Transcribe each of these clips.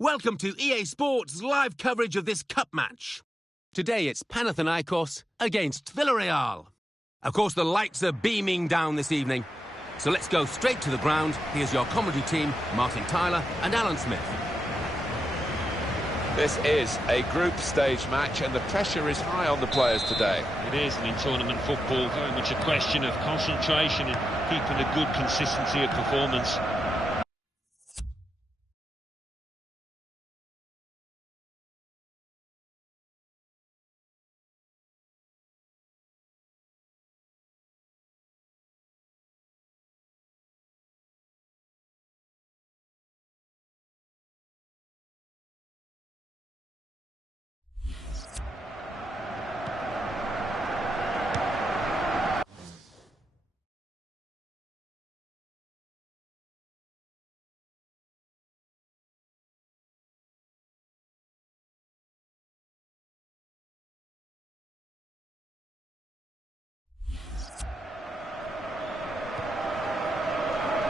Welcome to EA Sports' live coverage of this cup match. Today it's Panathinaikos against Villarreal. Of course, the lights are beaming down this evening. So let's go straight to the ground. Here's your commentary team, Martin Tyler and Alan Smith. This is a group stage match and the pressure is high on the players today. It is, and in tournament football, very much a question of concentration and keeping a good consistency of performance.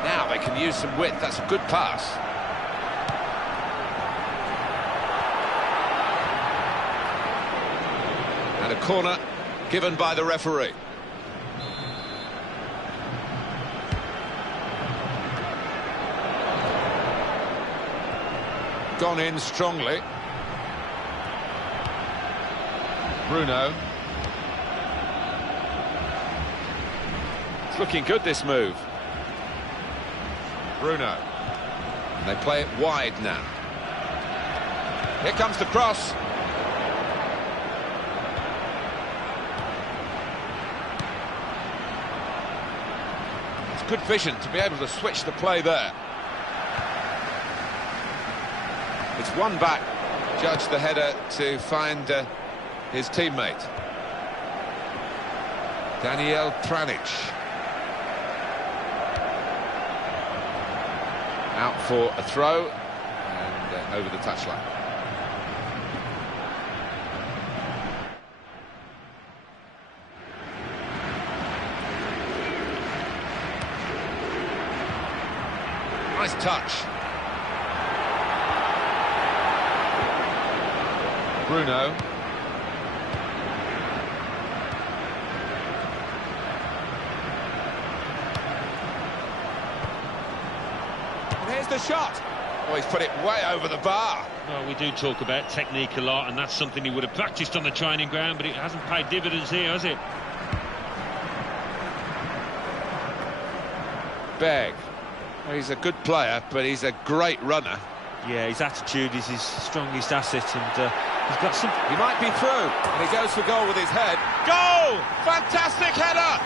Now they can use some width. That's a good pass. And a corner given by the referee. Gone in strongly. Bruno. It's looking good, this move. Bruno. And they play it wide now. Here comes the cross. It's good vision to be able to switch the play there. It's one back. Judge the header to find his teammate. Daniel Pranic. Out for a throw and over the touchline. Nice touch. Bruno. Here's the shot. Oh, he's put it way over the bar. Well, we do talk about technique a lot, and that's something he would have practiced on the training ground, but it hasn't paid dividends here, has it? Begg. Well, he's a good player, but he's a great runner. Yeah, his attitude is his strongest asset, and he's got some... He might be through, and he goes for goal with his head. Goal! Fantastic header!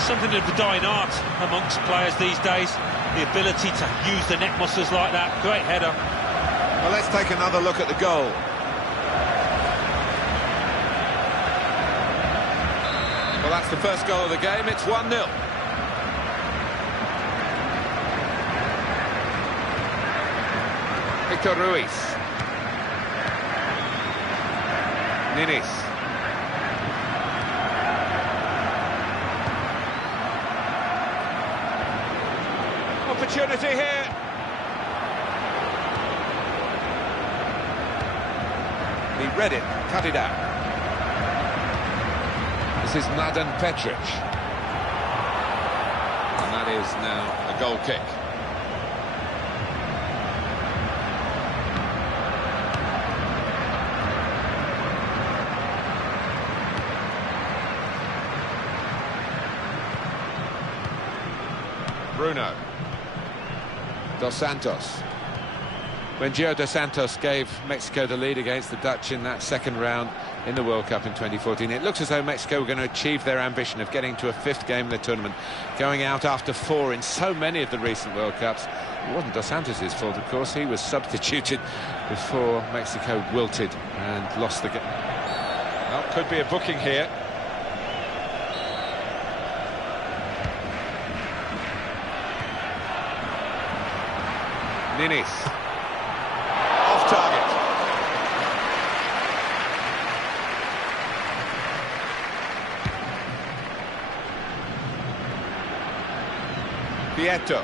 Something of the dying art amongst players these days, the ability to use the neck muscles like that. Great header. Well, let's take another look at the goal. Well, that's the first goal of the game. It's 1-0. Victor Ruiz. Ninis. Opportunity here. He read it, cut it out. This is Mladen Petric. And that is now a goal kick. Bruno. Dos Santos. When Gio Dos Santos gave Mexico the lead against the Dutch in that second round in the World Cup in 2014, it looks as though Mexico were going to achieve their ambition of getting to a fifth game in the tournament, going out after 4 in so many of the recent World Cups. It wasn't Dos Santos' fault, of course. He was substituted before Mexico wilted and lost the game. Well, could be a booking here. Ninis. Off target. Vieto.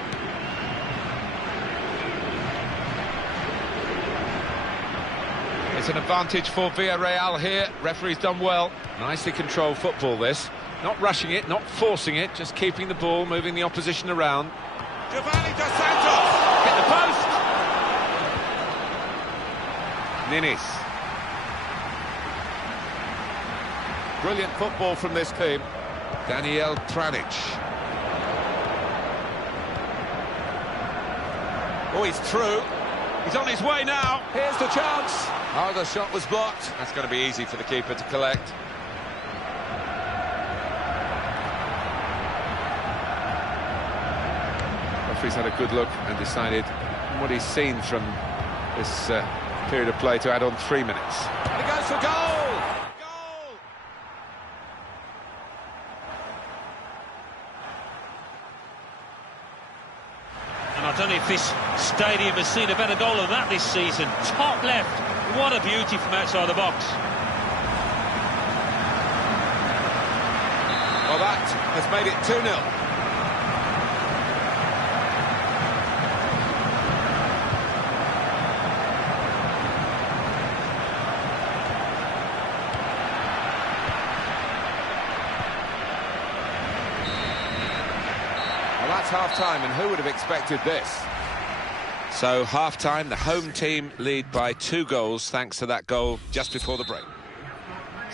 It's an advantage for Villarreal here. Referee's done well. Nicely controlled football, this. Not rushing it, not forcing it, just keeping the ball, moving the opposition around. Giovanni Dos Santos! Hit the post! Ninis. Brilliant football from this team. Daniel Pranic. Oh, he's through. He's on his way now. Here's the chance. Oh, the shot was blocked. That's going to be easy for the keeper to collect. Referee's had a good look and decided what he's seen from this period of play to add on 3 minutes. And he goes for goal! Goal! And I don't know if this stadium has seen a better goal than that this season. Top left. What a beauty from outside the box. Well, that has made it 2-0. Well, that's half-time, and who would have expected this? So, half-time, the home team lead by 2 goals, thanks to that goal just before the break.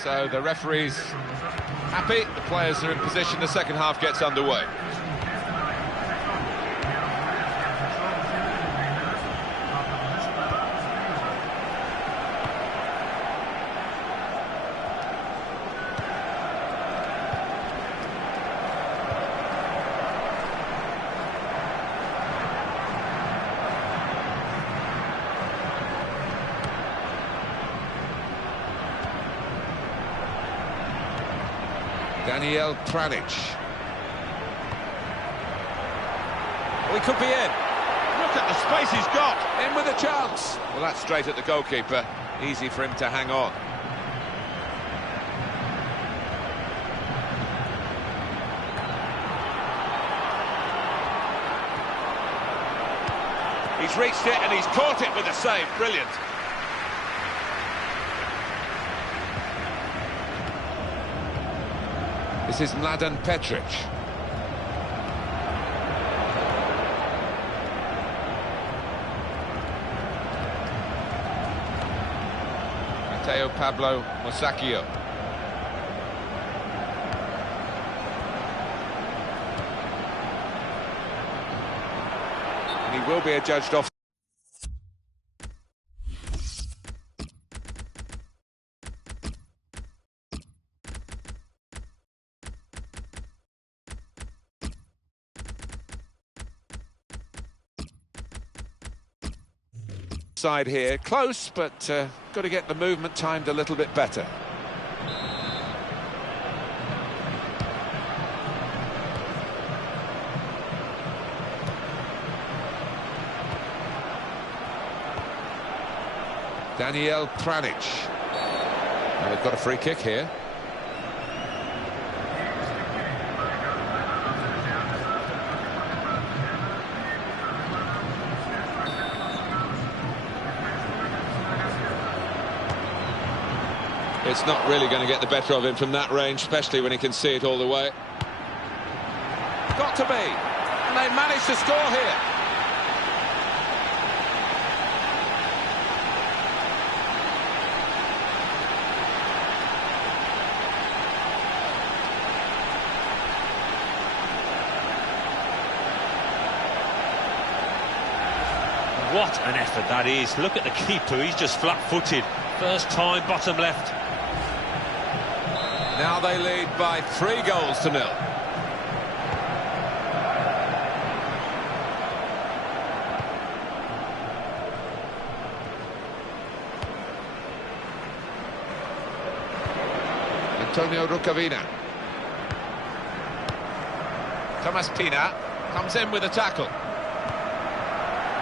So, the referee's happy, the players are in position, the second half gets underway. Daniel Pranic. Well, he could be in. Look at the space he's got. In with a chance. Well, that's straight at the goalkeeper. Easy for him to hang on. He's reached it and he's caught it with a save. Brilliant. This is Mladen Petric. Mateo Pablo Mosacchio. And he will be adjudged off. Side here, close, but got to get the movement timed a little bit better. Daniel Pranic. And they've got a free kick here. It's not really going to get the better of him from that range, especially when he can see it all the way. Got to be. And they managed to score here. What an effort that is. Look at the keeper, he's just flat-footed. First time, bottom left. Now they lead by 3 goals to 0. Antonio Rucavina. Thomas Pina comes in with a tackle.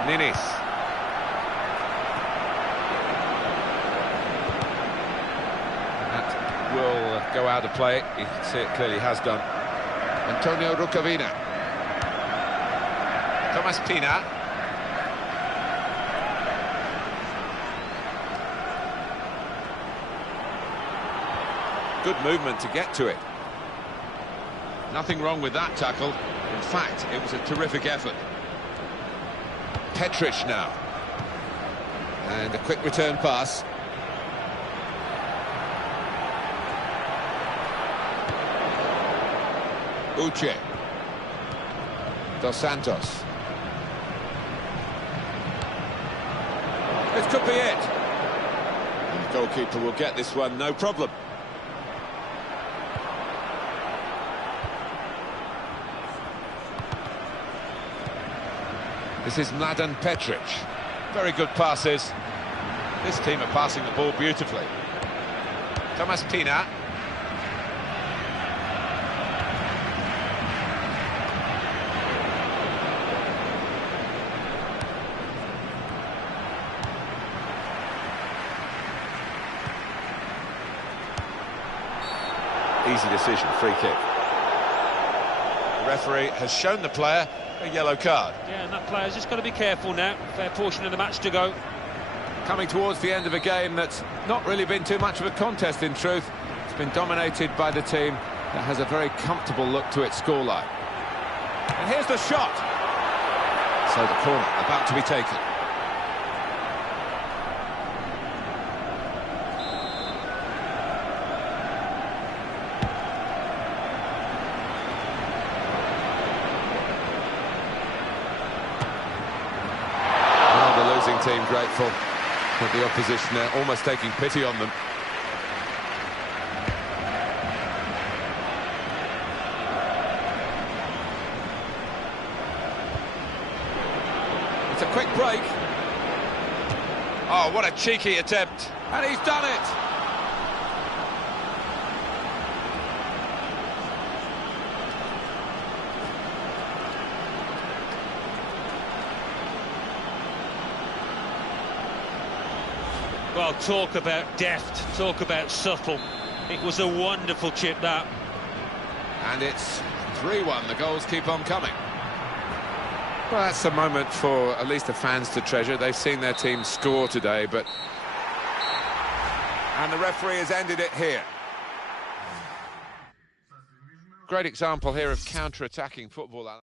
Ninis. That will go out of play. You can see it clearly has done. Antonio Rucavina. Thomas Pina. Good movement to get to it. Nothing wrong with that tackle. In fact, it was a terrific effort. Petric now. And a quick return pass. Uche. Dos Santos. This could be it. And the goalkeeper will get this one, no problem. This is Mladen Petric. Very good passes. This team are passing the ball beautifully. Thomas Pina. Easy decision, free kick. The referee has shown the player a yellow card. Yeah, and that player's just got to be careful now. Fair portion of the match to go. Coming towards the end of a game that's not really been too much of a contest, in truth. It's been dominated by the team that has a very comfortable look to its scoreline. And here's the shot. So the corner about to be taken. Team grateful, but the opposition there almost taking pity on them. It's a quick break. Oh, what a cheeky attempt, and he's done it. Well, talk about deft, talk about subtle. It was a wonderful chip, that. And it's 3-1, the goals keep on coming. Well, that's a moment for at least the fans to treasure. They've seen their team score today, but... And the referee has ended it here. Great example here of counter-attacking football.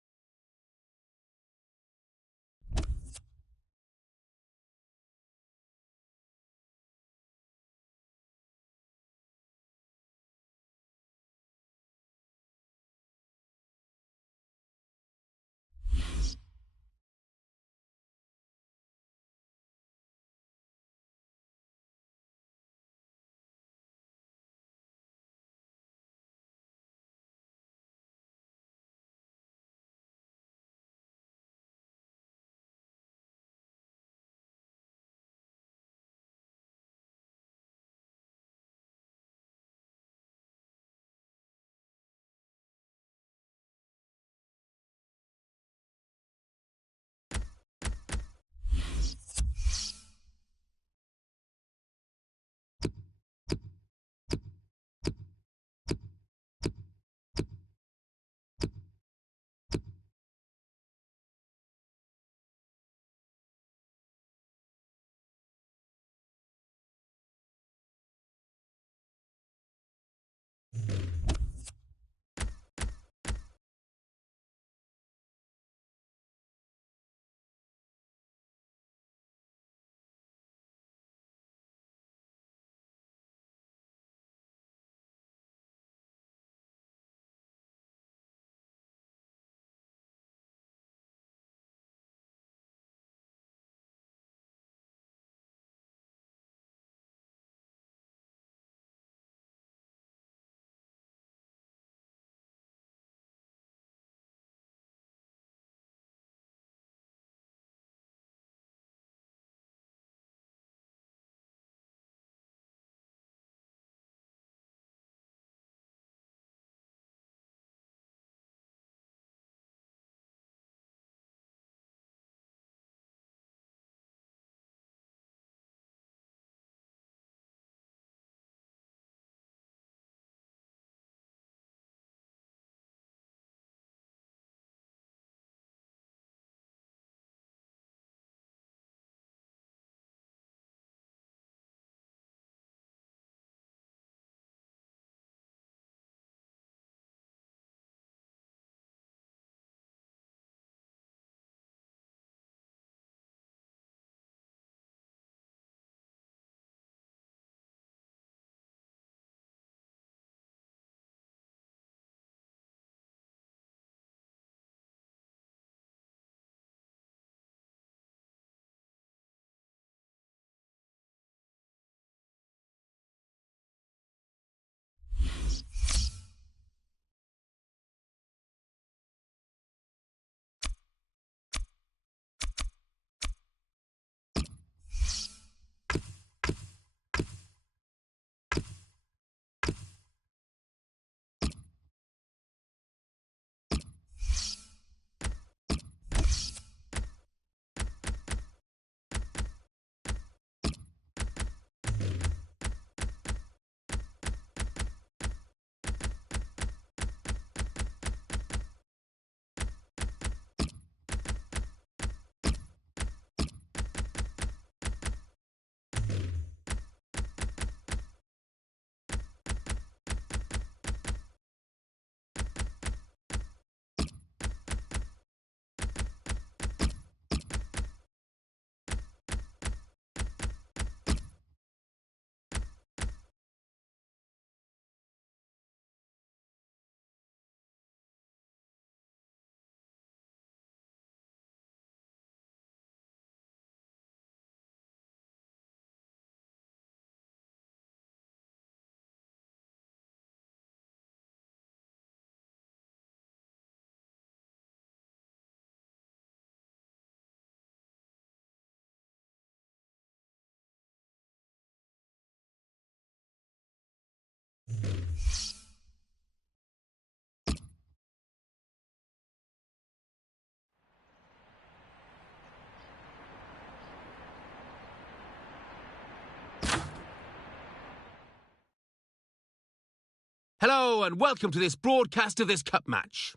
Hello and welcome to this broadcast of this cup match.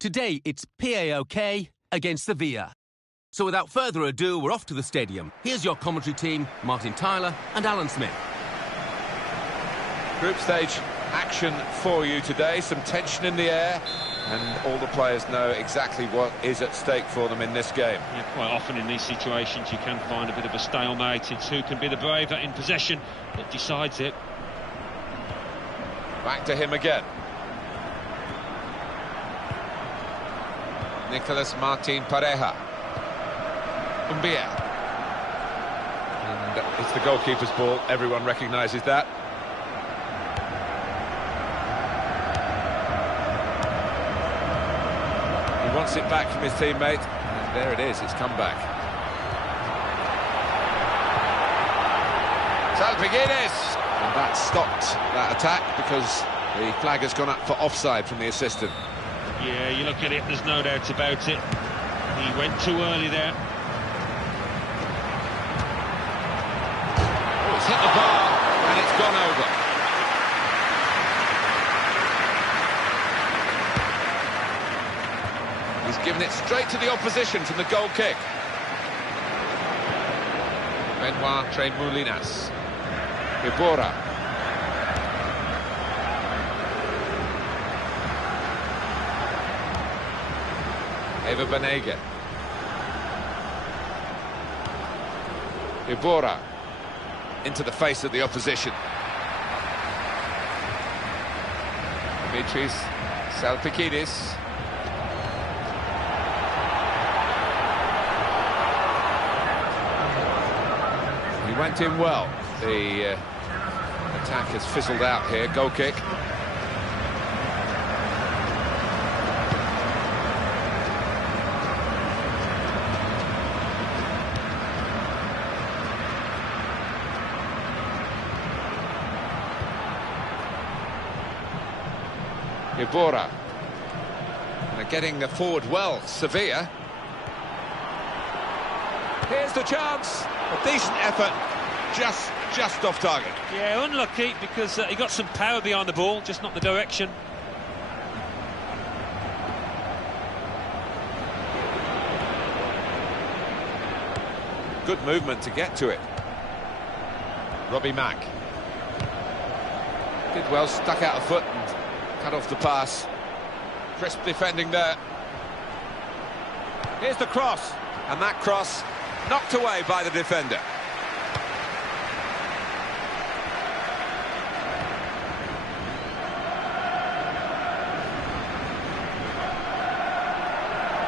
Today it's PAOK against Sevilla. So without further ado, we're off to the stadium. Here's your commentary team, Martin Tyler and Alan Smith. Group stage action for you today. Some tension in the air, and all the players know exactly what is at stake for them in this game. Yeah, quite often in these situations you can find a bit of a stalemate. It's who can be the brave that in possession that decides it. Back to him again. Nicolas Martin Pareja. Umbia. And it's the goalkeeper's ball. Everyone recognises that. He wants it back from his teammate. And there it is. It's come back. Salpigueres. And that stopped that attack because the flag has gone up for offside from the assistant. Yeah, you look at it, there's no doubt about it. He went too early there. Oh, it's hit the bar and it's gone over. He's given it straight to the opposition from the goal kick. Benoit Tremoulinas. Ibora. Eva Banega. Ibora into the face of the opposition. Dimitris Salpikidis. He went in well. The attack has fizzled out here. Goal kick. Ibora. And they're getting forward well, Sevilla. Here's the chance. A decent effort. Just off target. Yeah, unlucky because he got some power behind the ball, just not the direction. Good movement to get to it. Robbie Mack. Did well, stuck out a foot and cut off the pass. Crisp defending there. Here's the cross. And that cross knocked away by the defender.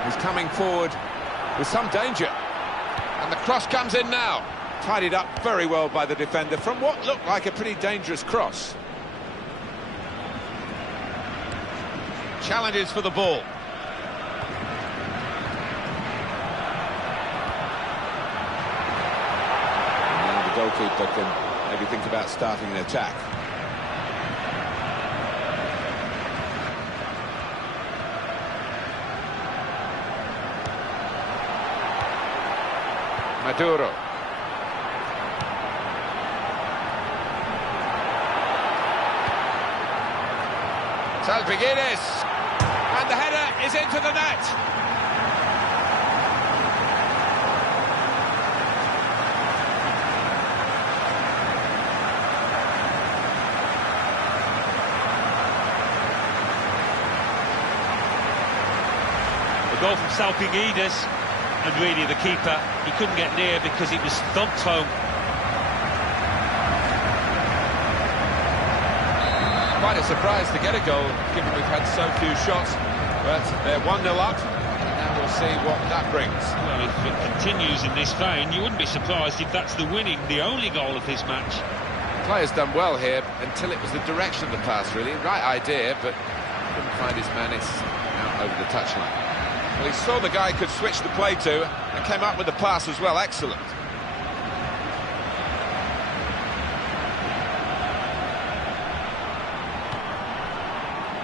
He's coming forward with some danger. And the cross comes in now. Tidied up very well by the defender from what looked like a pretty dangerous cross. Challenges for the ball. And the goalkeeper can maybe think about starting an attack. Maduro. Salpigueres. And the header is into the net. The goal from Salpigueres. And really, the keeper, he couldn't get near because it was thumped home. Quite a surprise to get a goal, given we've had so few shots. But they're 1-0 up, and now we'll see what that brings. Well, if it continues in this vein, you wouldn't be surprised if that's the only goal of this match. The player's done well here until it was the direction of the pass, really. Right idea, but couldn't find his man. It's out over the touchline. Well, he saw the guy could switch the play to and came up with the pass as well. Excellent.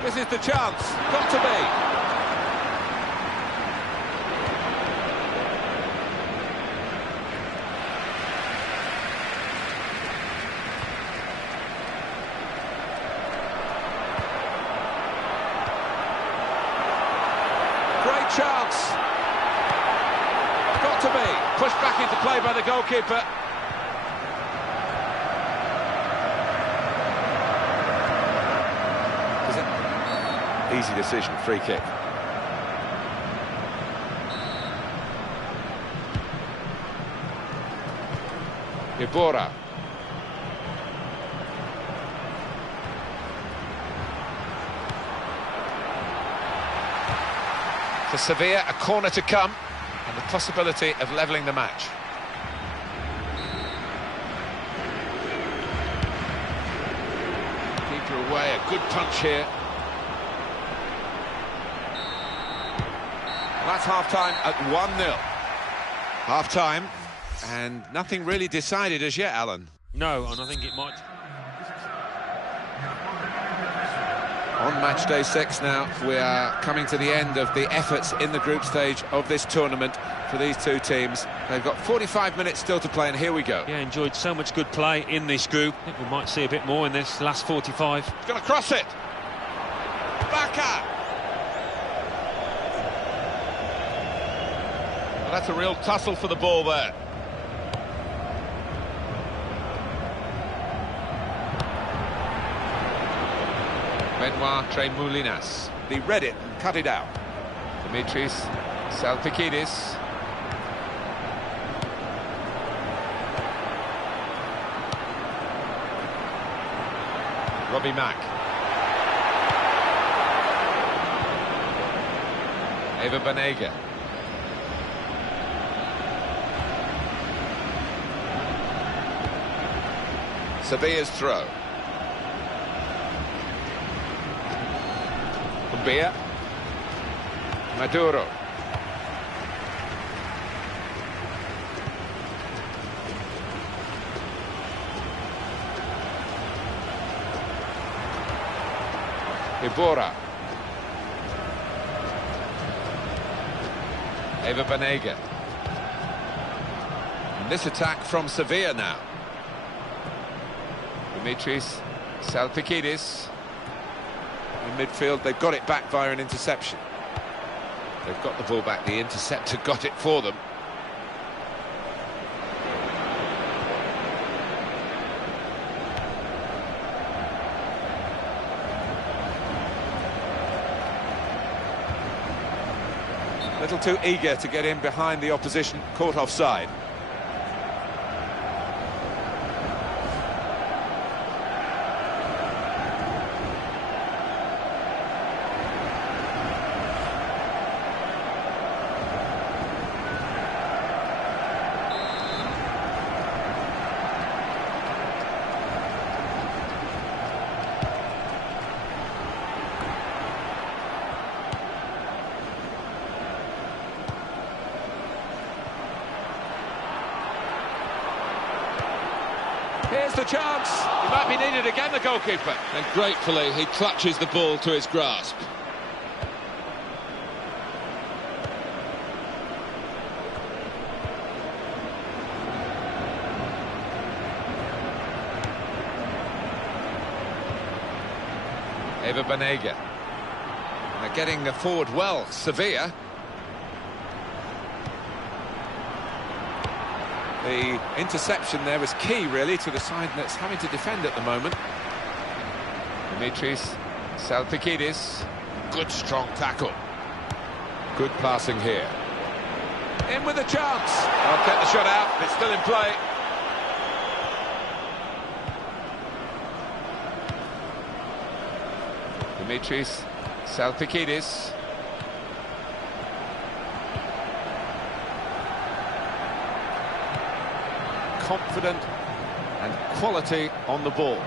This is the chance. Got to be. chance. Got to be pushed back into play by the goalkeeper. Easy decision, free kick. Ibora. For Sevilla, a corner to come, and the possibility of levelling the match. Keeper away, a good punch here. That's half-time at 1-0. Half-time, and nothing really decided as yet, Alan. No, and I think it might... On match day 6 now, we are coming to the end of the efforts in the group stage of this tournament for these two teams. They've got 45 minutes still to play, and here we go. Yeah, enjoyed so much good play in this group. I think we might see a bit more in this last 45. He's going to cross it. Baka. Well, that's a real tussle for the ball there. Benoit Tremoulinas. He read it and cut it out. Dimitris Salpikidis. Robbie Mack. Eva Banega. Sevilla's throw. Umbia. Maduro. Ibora. Eva Banega. And this attack from Sevilla now. Dimitris Salpikidis. In midfield, they've got it back via an interception. They've got the ball back, the interceptor got it for them. A little too eager to get in behind the opposition, caught offside. Here's the chance. He might be needed again, the goalkeeper. And gratefully, he clutches the ball to his grasp. Eva Banega. And they're getting forward well, Sevilla. The interception there was key, really, to the side that's having to defend at the moment. Dimitris Salpikidis. Good, strong tackle. Good passing here. In with a chance. I'll get the shot out. It's still in play. Dimitris Salpikidis. Confident and quality on the ball.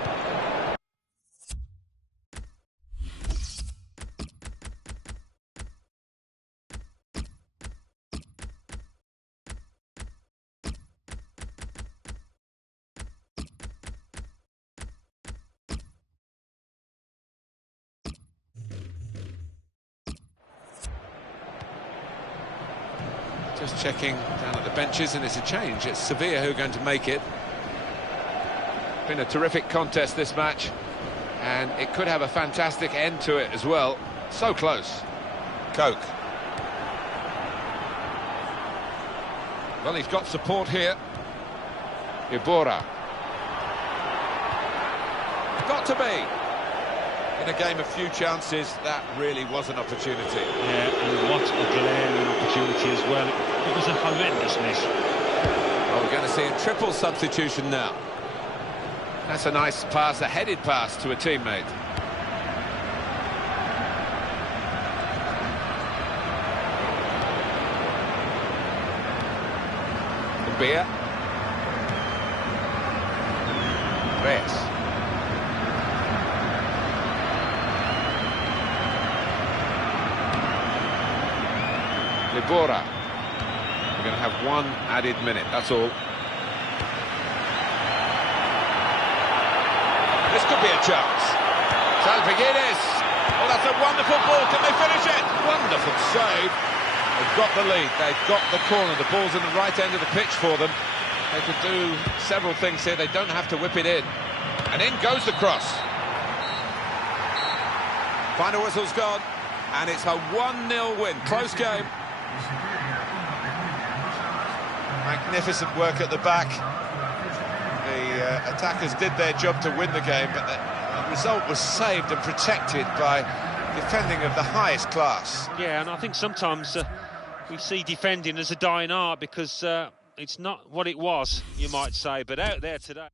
Just checking down at the benches, and it's a change. It's Sevilla who are going to make it. Been a terrific contest, this match, and it could have a fantastic end to it as well. So close. Coke. Well, he's got support here. Ibora. Got to be. In a game of few chances, that really was an opportunity. Yeah, and what a glaring opportunity as well. It was a horrendous miss. Well, we're going to see a triple substitution now. That's a nice pass, a headed pass to a teammate. Beer. Reyes. Libora. We're going to have one added minute, that's all. This could be a chance. Salfigueres. Oh, that's a wonderful ball. Can they finish it? Wonderful save. They've got the lead. They've got the corner. The ball's in the right end of the pitch for them. They can do several things here. They don't have to whip it in. And in goes the cross. Final whistle's gone. And it's a 1-0 win. Close game. Magnificent work at the back. The attackers did their job to win the game, but the result was saved and protected by defending of the highest class. Yeah, and I think sometimes we see defending as a dying art because it's not what it was, you might say, but out there today.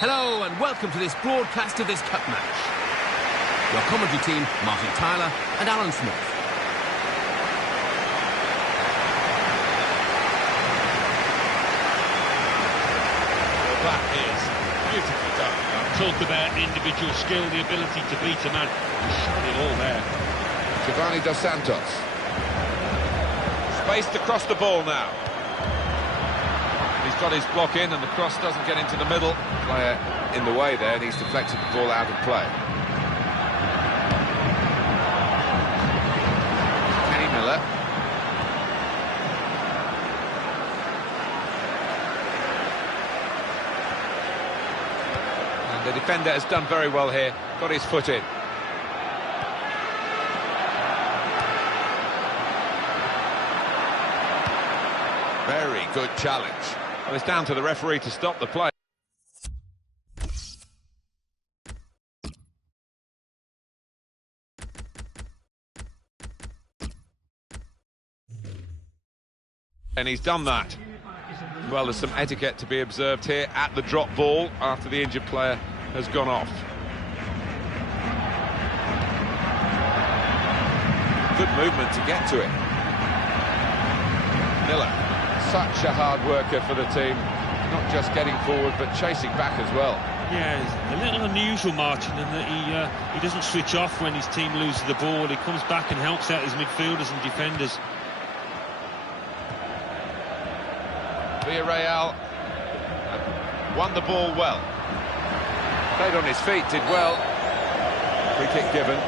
Hello and welcome to this broadcast of this cup match. Your commentary team, Martin Tyler and Alan Smith. Well, that is beautifully done. Talk about individual skill, the ability to beat a man. He's shown it all there. Giovanni Dos Santos. Spaced across the ball now. He's got his block in and the cross doesn't get into the middle. Player in the way there and he's deflected the ball out of play. Kenny Miller. And the defender has done very well here. Got his foot in. Very good challenge. Well, it's down to the referee to stop the play. And he's done that. Well, there's some etiquette to be observed here at the drop ball after the injured player has gone off. Good movement to get to it. Miller. Such a hard worker for the team, not just getting forward but chasing back as well. Yeah, it's a little unusual, Martin, in that he doesn't switch off when his team loses the ball. He comes back and helps out his midfielders and defenders. Villarreal won the ball well. Played on his feet, did well. Free kick given.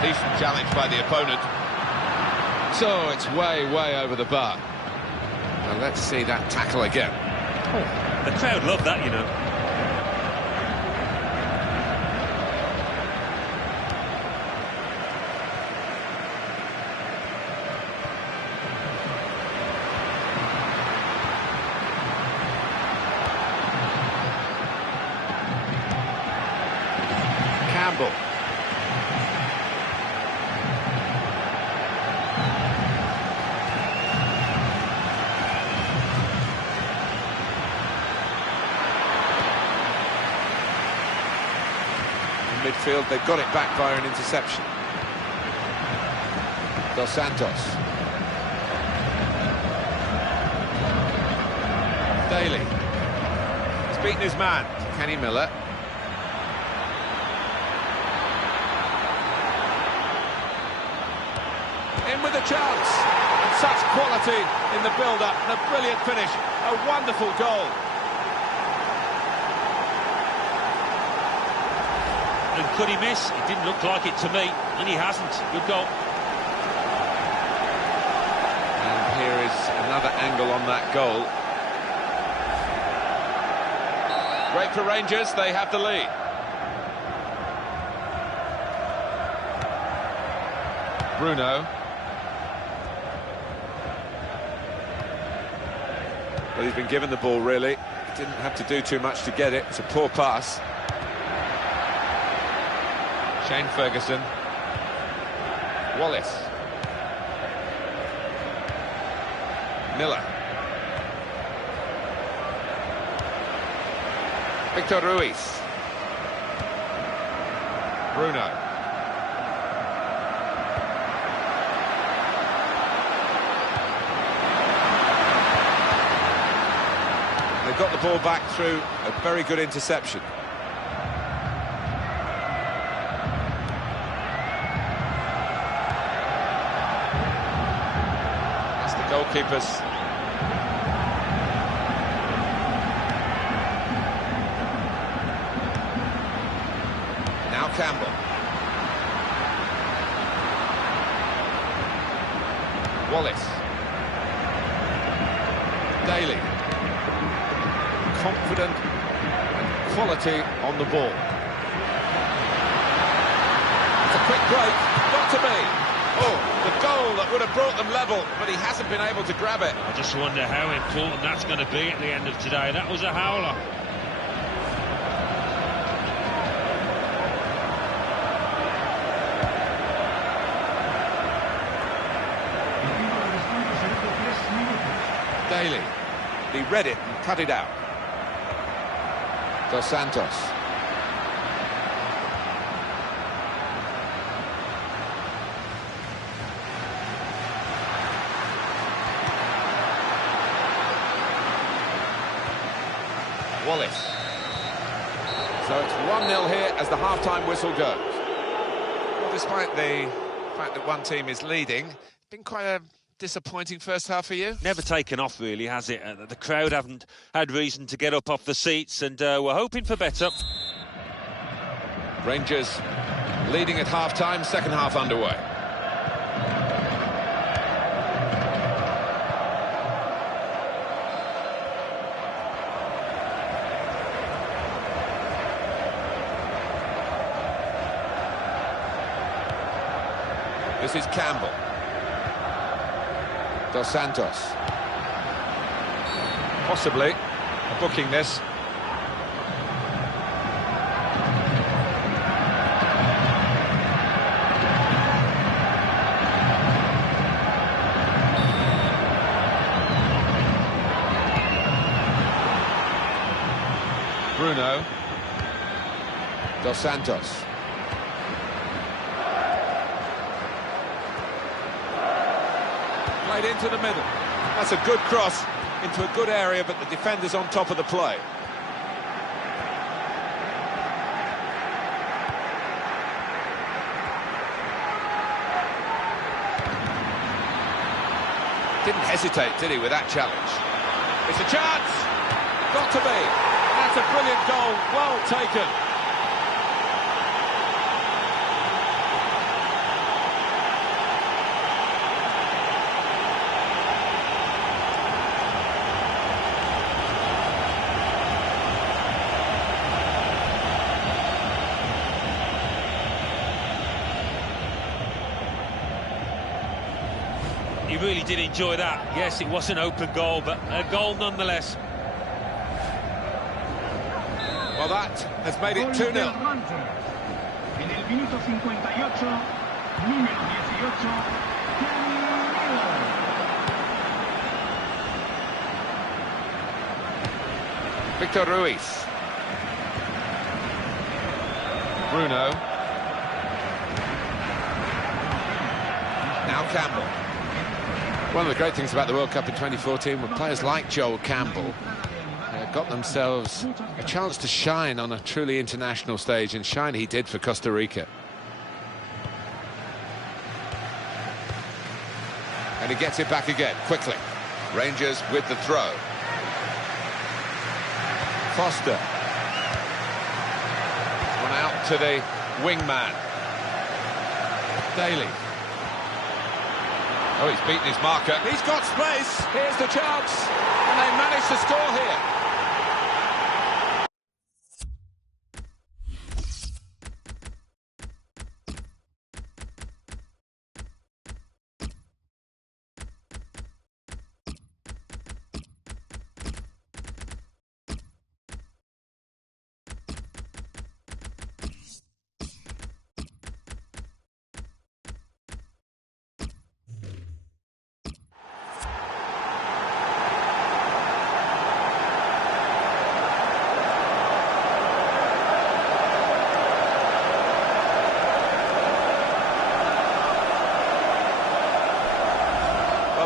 Decent challenge by the opponent. So it's way over the bar. Now let's see that tackle again. Oh, the crowd love that, you know. Campbell. In midfield, they've got it back via an interception. Dos Santos. Daly. He's beaten his man. Kenny Miller. In with a chance. And such quality in the build-up. And a brilliant finish. A wonderful goal. And could he miss? It didn't look like it to me. And he hasn't. Good goal. And here is another angle on that goal. Great for Rangers, they have the lead. Bruno. Well, he's been given the ball, really. He didn't have to do too much to get it. It's a poor pass. Shane Ferguson. Wallace. Miller. Victor Ruiz. Bruno. They've got the ball back through a very good interception. That's the goalkeeper's. Campbell. Wallace. Daly. Confident and quality on the ball. It's a quick break, got to be. Oh, the goal that would have brought them level, but he hasn't been able to grab it. I just wonder how important that's going to be at the end of today. That was a howler. Daly. He read it and cut it out. Dos Santos. Wallace. So it's 1-0 here as the half-time whistle goes. Well, despite the fact that one team is leading, it's been quite a disappointing first half for you? Never taken off, really, has it? The crowd haven't had reason to get up off the seats, and we're hoping for better. Rangers leading at half-time, second half underway. This is Campbell. Dos Santos. Possibly booking this. Bruno. Dos Santos. Played into the middle. That's a good cross into a good area, but the defender's on top of the play. Didn't hesitate, did he, with that challenge? It's a chance! Got to be. That's a brilliant goal, well taken. He really did enjoy that. Yes, it was an open goal, but a goal nonetheless. Well, that has made it 2-0. En el minuto 58, número 18, Victor Ruiz. Bruno. Now Campbell. One of the great things about the World Cup in 2014 were players like Joel Campbell got themselves a chance to shine on a truly international stage, and shine he did for Costa Rica. And he gets it back again, quickly. Rangers with the throw. Foster. One out to the wingman. Daly. Oh, he's beaten his marker. He's got space. Here's the chance. And they managed to score here.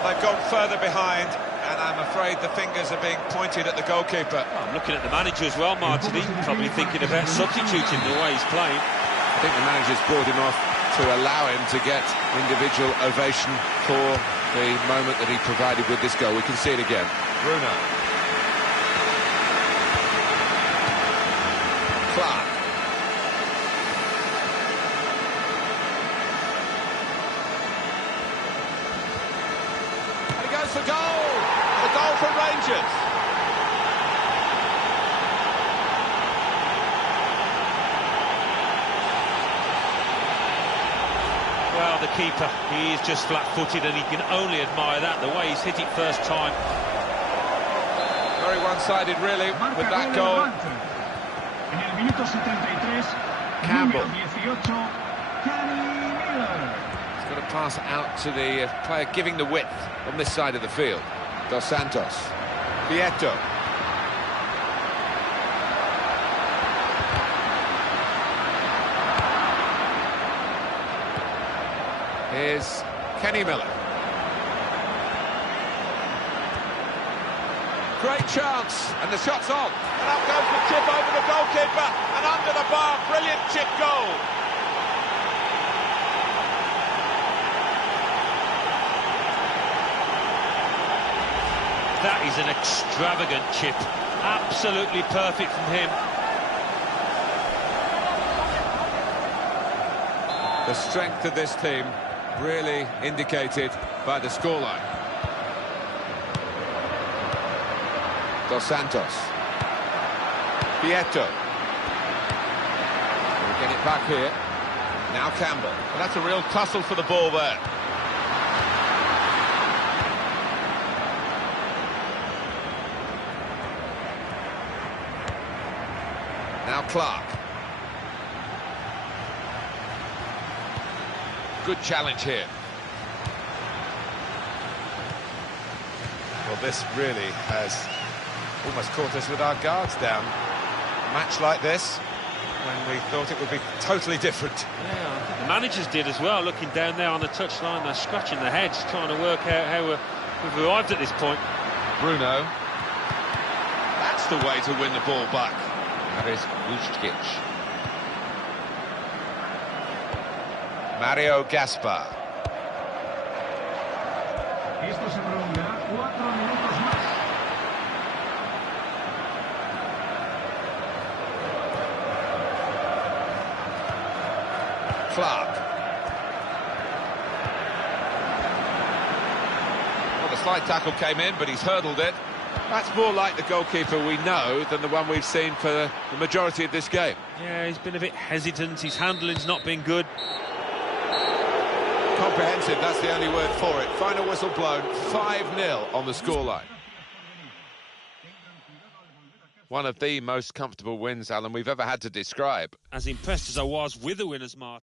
They've gone further behind, and I'm afraid the fingers are being pointed at the goalkeeper. Well, I'm looking at the manager as well, Martin. He's probably thinking about substituting the way he's playing. I think the manager's brought him off to allow him to get individual ovation for the moment that he provided with this goal. We can see it again. Bruno. Clark. For goal! A goal for Rangers! Well, the keeper, he is just flat-footed, and he can only admire that, the way he's hit it first time. Very one-sided, really, with that goal. En el minuto 73, Campbell. número 18, Got to pass out to the player giving the width on this side of the field. Dos Santos. Vieto. Here's Kenny Miller. Great chance, and the shot's on. And up goes the chip over the goalkeeper, and under the bar, brilliant chip goal. That is an extravagant chip. Absolutely perfect from him. The strength of this team really indicated by the scoreline. Dos Santos. Vieto. We'll get it back here. Now Campbell. Well, that's a real tussle for the ball there. Now Clark. Good challenge here. Well, this really has almost caught us with our guards down. A match like this, when we thought it would be totally different. Yeah, I think the managers did as well, looking down there on the touchline, they're scratching their heads, trying to work out how we've arrived at this point. Bruno. That's the way to win the ball back. That is Vucic. Mario Gaspar. Esto se prolongará 4 minutos más. Clark. Well, the slide tackle came in, but he's hurdled it. That's more like the goalkeeper we know than the one we've seen for the majority of this game. Yeah, he's been a bit hesitant, his handling's not been good. Comprehensive, that's the only word for it. Final whistle blown, 5-0 on the scoreline. one of the most comfortable wins, Alan, we've ever had to describe. As impressed as I was with the winners, Mark.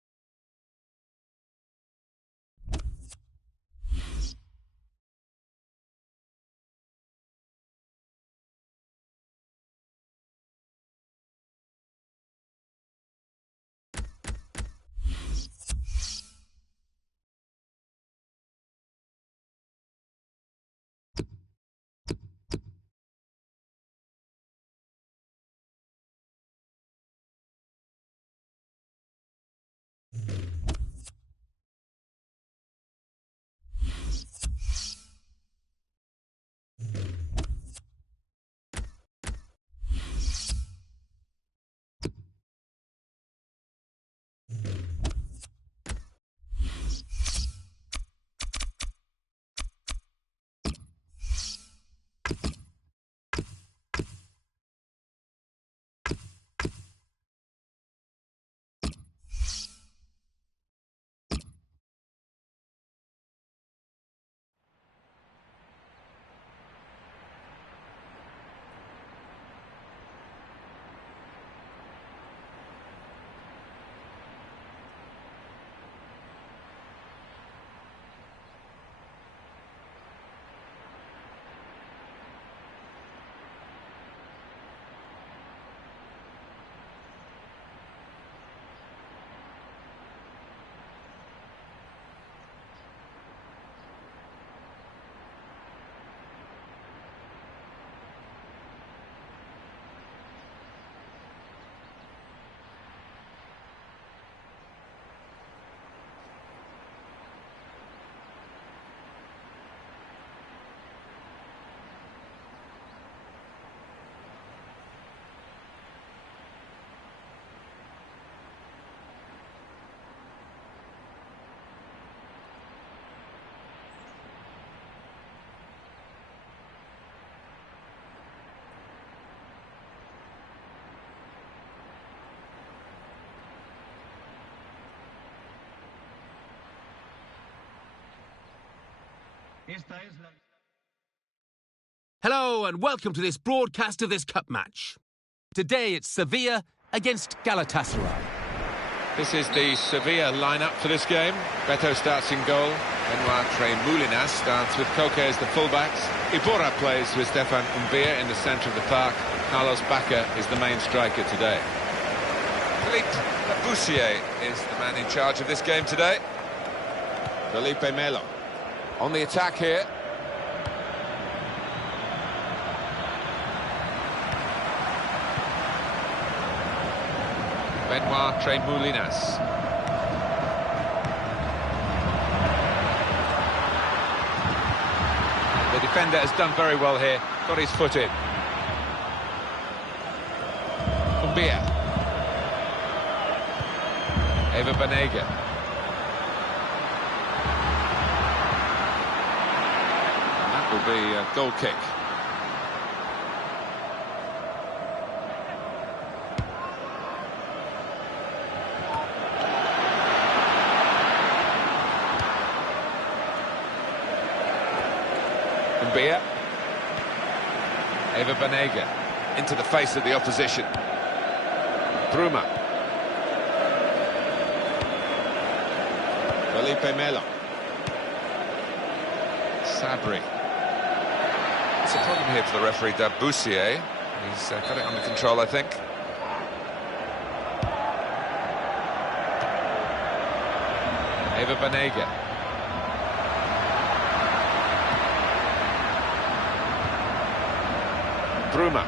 Esta es la... Hello and welcome to this broadcast of this cup match. Today it's Sevilla against Galatasaray. This is the Sevilla lineup for this game. Beto starts in goal. Benoit Tremoulinas starts with Koke as the fullbacks. Iborra plays with Stefan Umbia in the centre of the park. Carlos Bacca is the main striker today. Philippe Boussier is the man in charge of this game today. Felipe Melo on the attack here. Benoit Tremoulinas. The defender has done very well here, got his foot in. Umbia. Eva Banega. That will be a goal kick. Umbia. Eva Banega into the face of the opposition. Bruma. Felipe Melo. Sabri. It's a problem here for the referee, Boussier. He's got it under control, I think. Eva Banega. Bruma.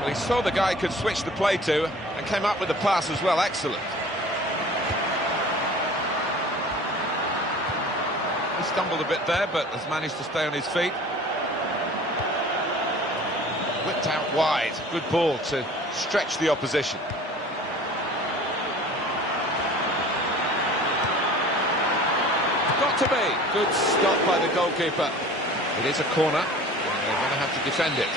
Well, he saw the guy could switch the play to and came up with the pass as well. Excellent. He stumbled a bit there, but has managed to stay on his feet. Whipped out wide. Good ball to stretch the opposition. Got to be. Good stop by the goalkeeper. It is a corner. They're going to have to defend it.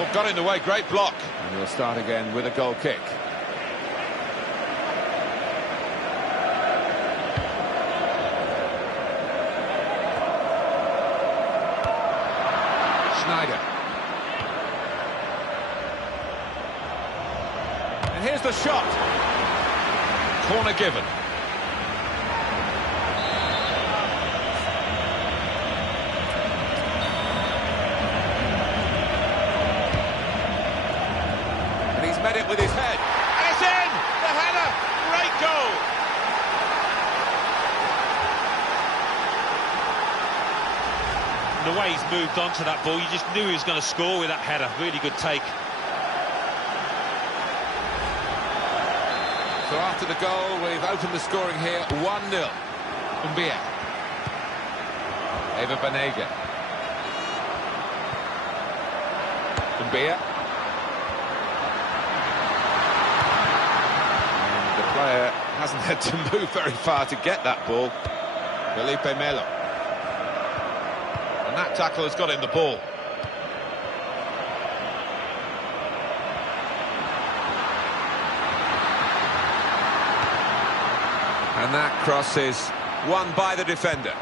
Oh, got in the way, great block. And we'll start again with a goal kick. Schneider. And here's the shot. Corner given. And he's met it with his head. And it's in! The header! Great goal! The way he's moved on to that ball, you just knew he was going to score with that header. Really good take. So after the goal, we've opened the scoring here, 1-0. Umbia. Eva Banega. Umbia. And the player hasn't had to move very far to get that ball. Felipe Melo. And that tackle has got him the ball. And that cross is won by the defender.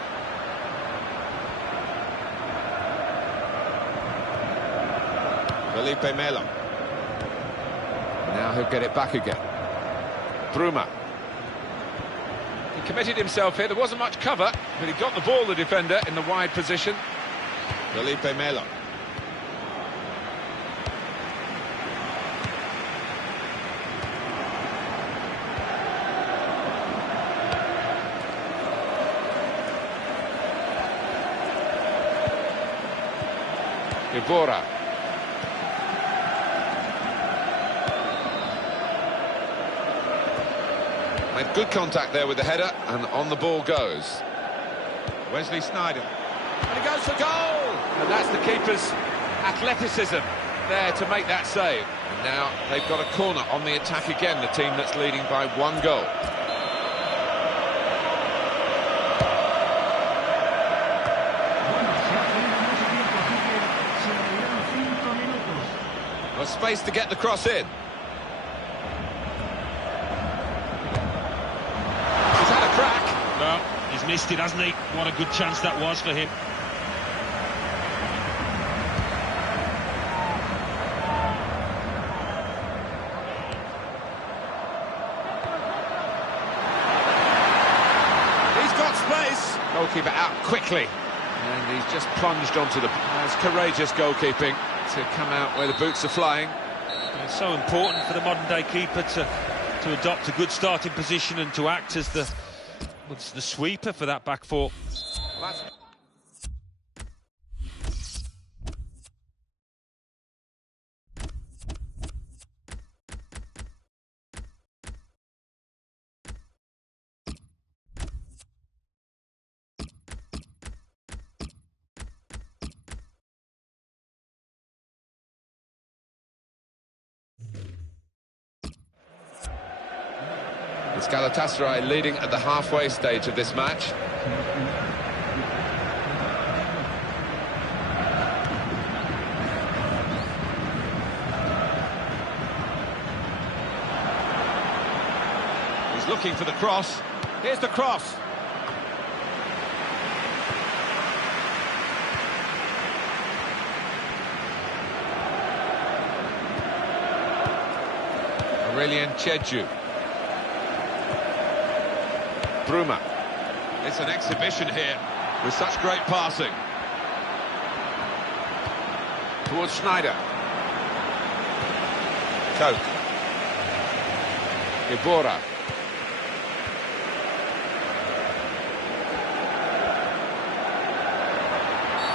Felipe Melo. Now he'll get it back again. Bruma. He committed himself here. There wasn't much cover, but he got the ball, the defender, in the wide position. Felipe Melo. Ibora. Made good contact there with the header, and on the ball goes. Wesley Sneijder. And he goes for goal! And that's the keeper's athleticism there to make that save. And now they've got a corner on the attack again, the team that's leading by 1 goal. Well, space to get the cross in. He's had a crack. Well, he's missed it, hasn't he? What a good chance that was for him. He's got space. Goalkeeper out quickly. And he's just plunged onto the... That's courageous goalkeeping to come out where the boots are flying. It's so important for the modern-day keeper to adopt a good starting position and to act as the sweeper for that back four. Well, that's... It's Galatasaray leading at the halfway stage of this match. He's looking for the cross. Here's the cross. Aurelien Cheju. Bruma. It's an exhibition here with such great passing. Towards Schneider. Koch. Ibora.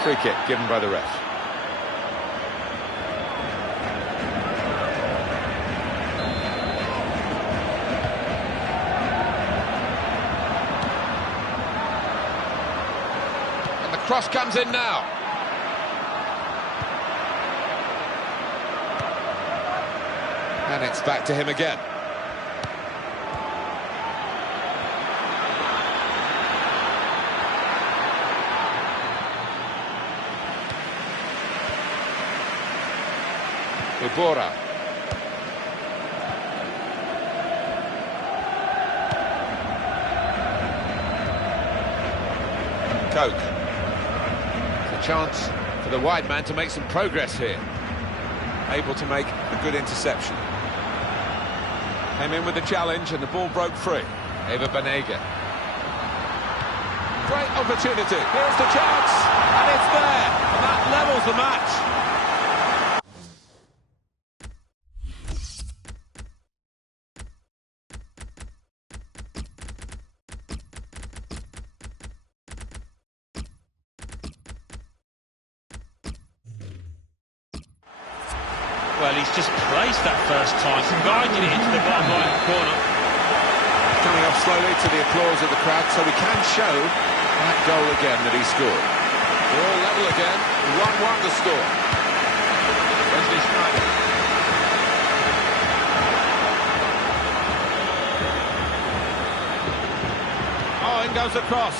Free kick given by the ref. Cross comes in now. And it's back to him again. Ibora. Coke. It's a chance for the wide man to make some progress here. Able to make a good interception. Came in with the challenge and the ball broke free. Eva Banega. Great opportunity. Here's the chance. And it's there. And that levels the match. Well, he's just placed that first time, guiding it into the bottom right corner. Coming off slowly to the applause of the crowd, so we can show that goal again that he scored. They're all level again, 1-1 the score. Wesley Sneijder. Oh, in goes the cross.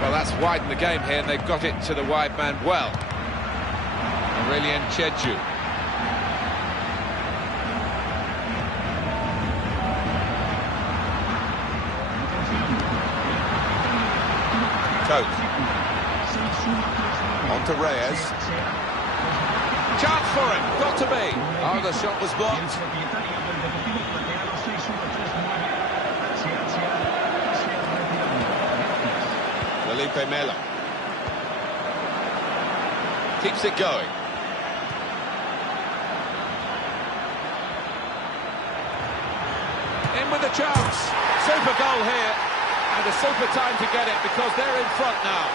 Well, that's widened the game here, and they've got it to the wide man well. Aurelien Chedju. Coke. On to Reyes. Chance for him, got to be. Oh, the shot was blocked. Felipe Melo. Keeps it going. In with a chance. Super goal here. And a super time to get it because they're in front now.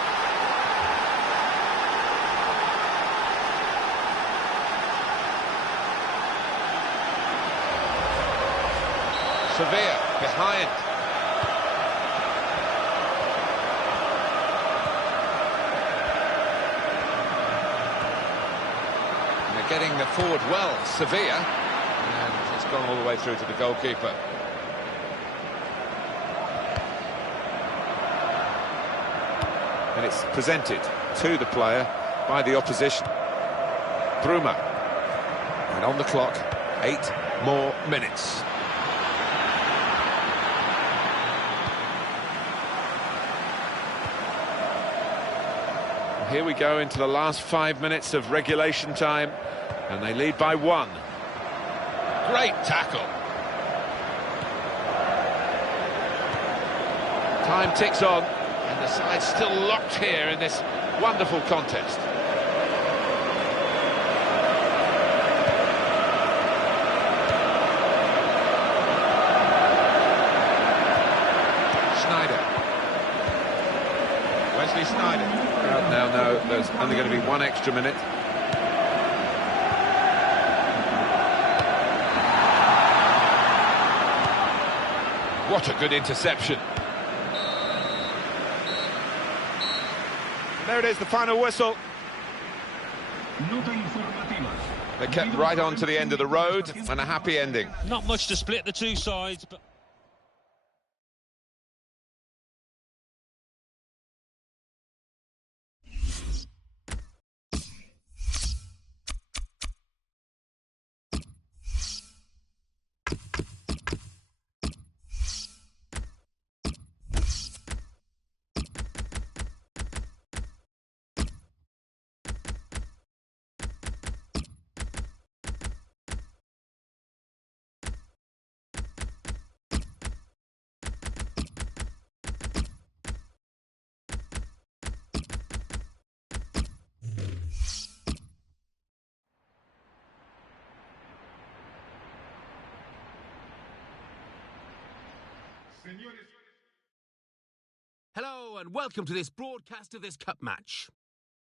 Sevilla behind. Getting the forward well, Sevilla, and it's gone all the way through to the goalkeeper. And it's presented to the player by the opposition. Bruma. And on the clock, 8 more minutes. Here we go into the last 5 minutes of regulation time, and they lead by 1. Great tackle. Time ticks on, and the side's still locked here in this wonderful contest. Sneijder. Wesley Sneijder. Crowd now know there's only going to be 1 extra minute. What a good interception. There it is, the final whistle. They kept right on to the end of the road, and a happy ending. Not much to split the two sides, but... Hello and welcome to this broadcast of this cup match.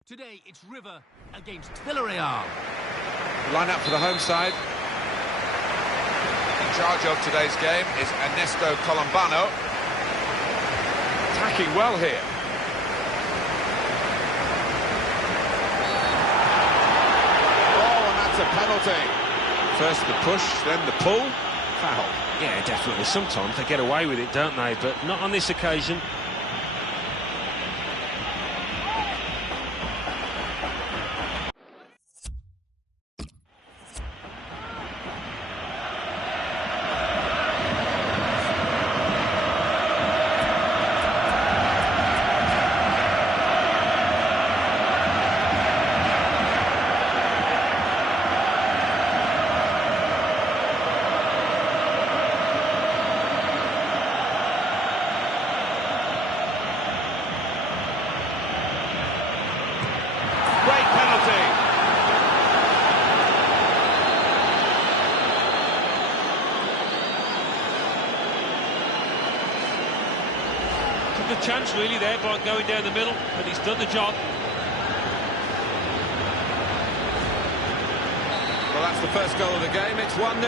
Today it's River against Villarreal. Line up for the home side. In charge of today's game is Ernesto Colombano. Attacking well here. Oh, and that's a penalty. First the push, then the pull. Foul. Yeah, definitely. Sometimes they get away with it, don't they? But not on this occasion. Great penalty. Took a chance really there by going down the middle, but he's done the job. Well, that's the first goal of the game. It's 1-0.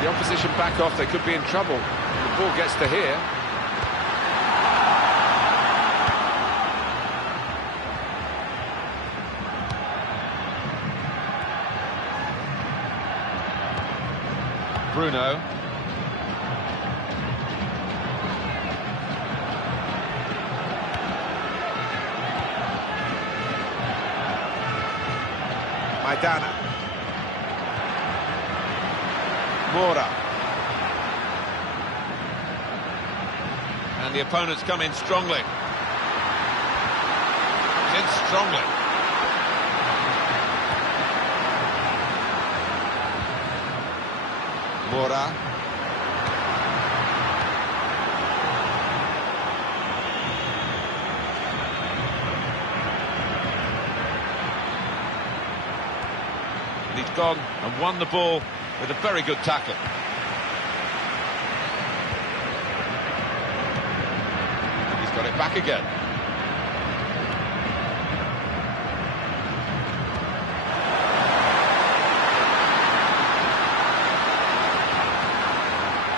The opposition back off, they could be in trouble. The ball gets to here. Bruno. Maidana. Mora. And the opponents come in strongly. In strongly. Mora. And he's gone and won the ball with a very good tackle. He's got it back again.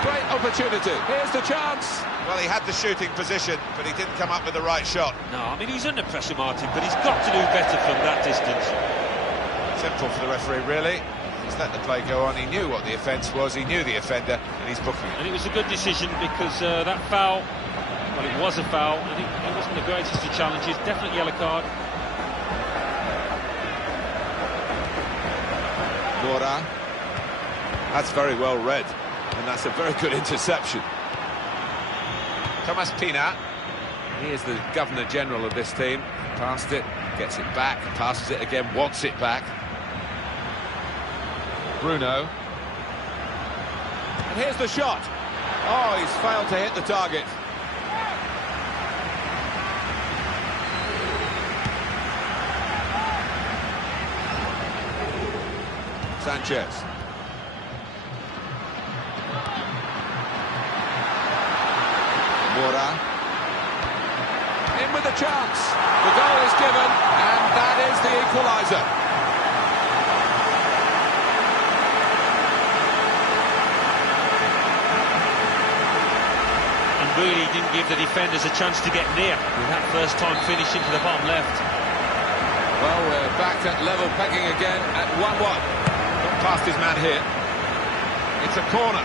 Great opportunity. Here's the chance. Well, he had the shooting position, but he didn't come up with the right shot. No, I mean, he's under pressure, Martin, but he's got to do better from that distance. Simple for the referee, really. He's let the play go on. He knew what the offence was. He knew the offender, and he's booking it. And it was a good decision because that foul, well, it was a foul, and it wasn't the greatest of challenges. Definitely yellow card. Mora. That's very well read, and that's a very good interception. Thomas Pina. He is the Governor-General of this team. Passed it, gets it back, passes it again, wants it back. Bruno. And here's the shot. Oh, he's failed to hit the target. Sanchez. Mora. In with a chance. The goal is given, and that is the equaliser. Really didn't give the defenders a chance to get near with that first time finish into the bottom left. Well, we're back at level pegging again at 1-1. Got past his man here. It's a corner.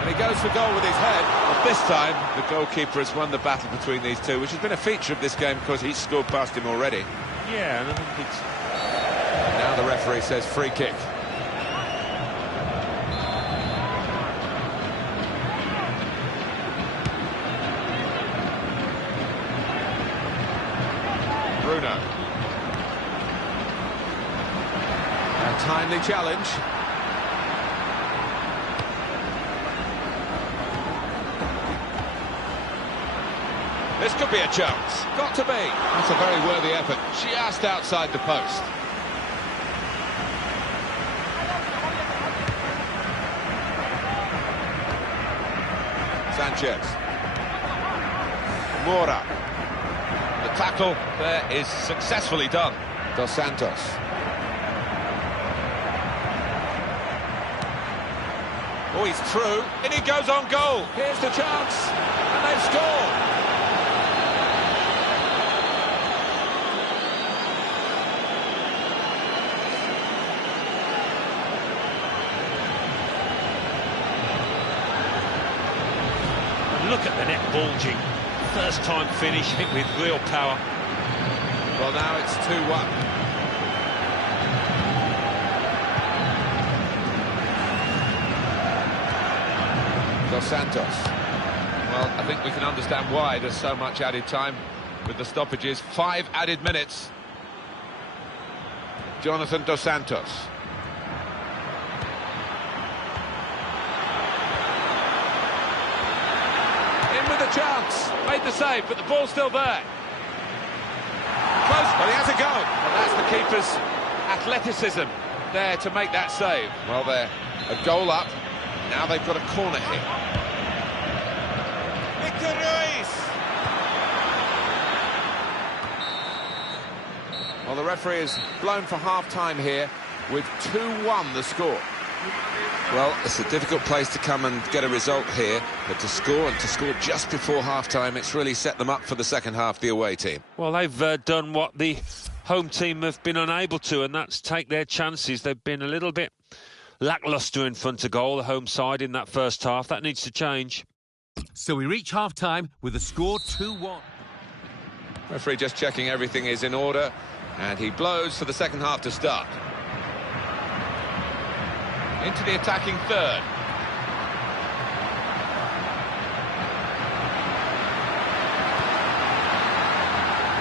And he goes for goal with his head. This time, the goalkeeper has won the battle between these two, which has been a feature of this game because he's scored past him already. Yeah, and I think it's... Now the referee says free kick. Bruno. A timely challenge. This could be a chance. Got to be. That's a very worthy effort. Just outside the post. Sanchez. Mora. The tackle there is successfully done. Dos Santos. Oh, he's through, and he goes on goal. Here's the chance, and they've scored. And look at the net bulging. First time finish, hit with real power. Well, now it's 2-1. Dos Santos. Well, I think we can understand why there's so much added time with the stoppages. 5 added minutes. Jonathan Dos Santos. In with a chance. Made the save, but the ball's still there. Close, but he has a go. And that's the keeper's athleticism there to make that save. Well, they're a goal up. Now they've got a corner here. Victor Ruiz. Well, the referee has blown for half-time here with 2-1 the score. Well, it's a difficult place to come and get a result here, but to score just before half-time, it's really set them up for the second half, the away team. Well, they've done what the home team have been unable to, and that's take their chances. They've been a little bit lacklustre in front of goal, the home side, in that first half. That needs to change. So we reach half-time with the score 2-1. Referee just checking everything is in order, and he blows for the second half to start. Into the attacking third.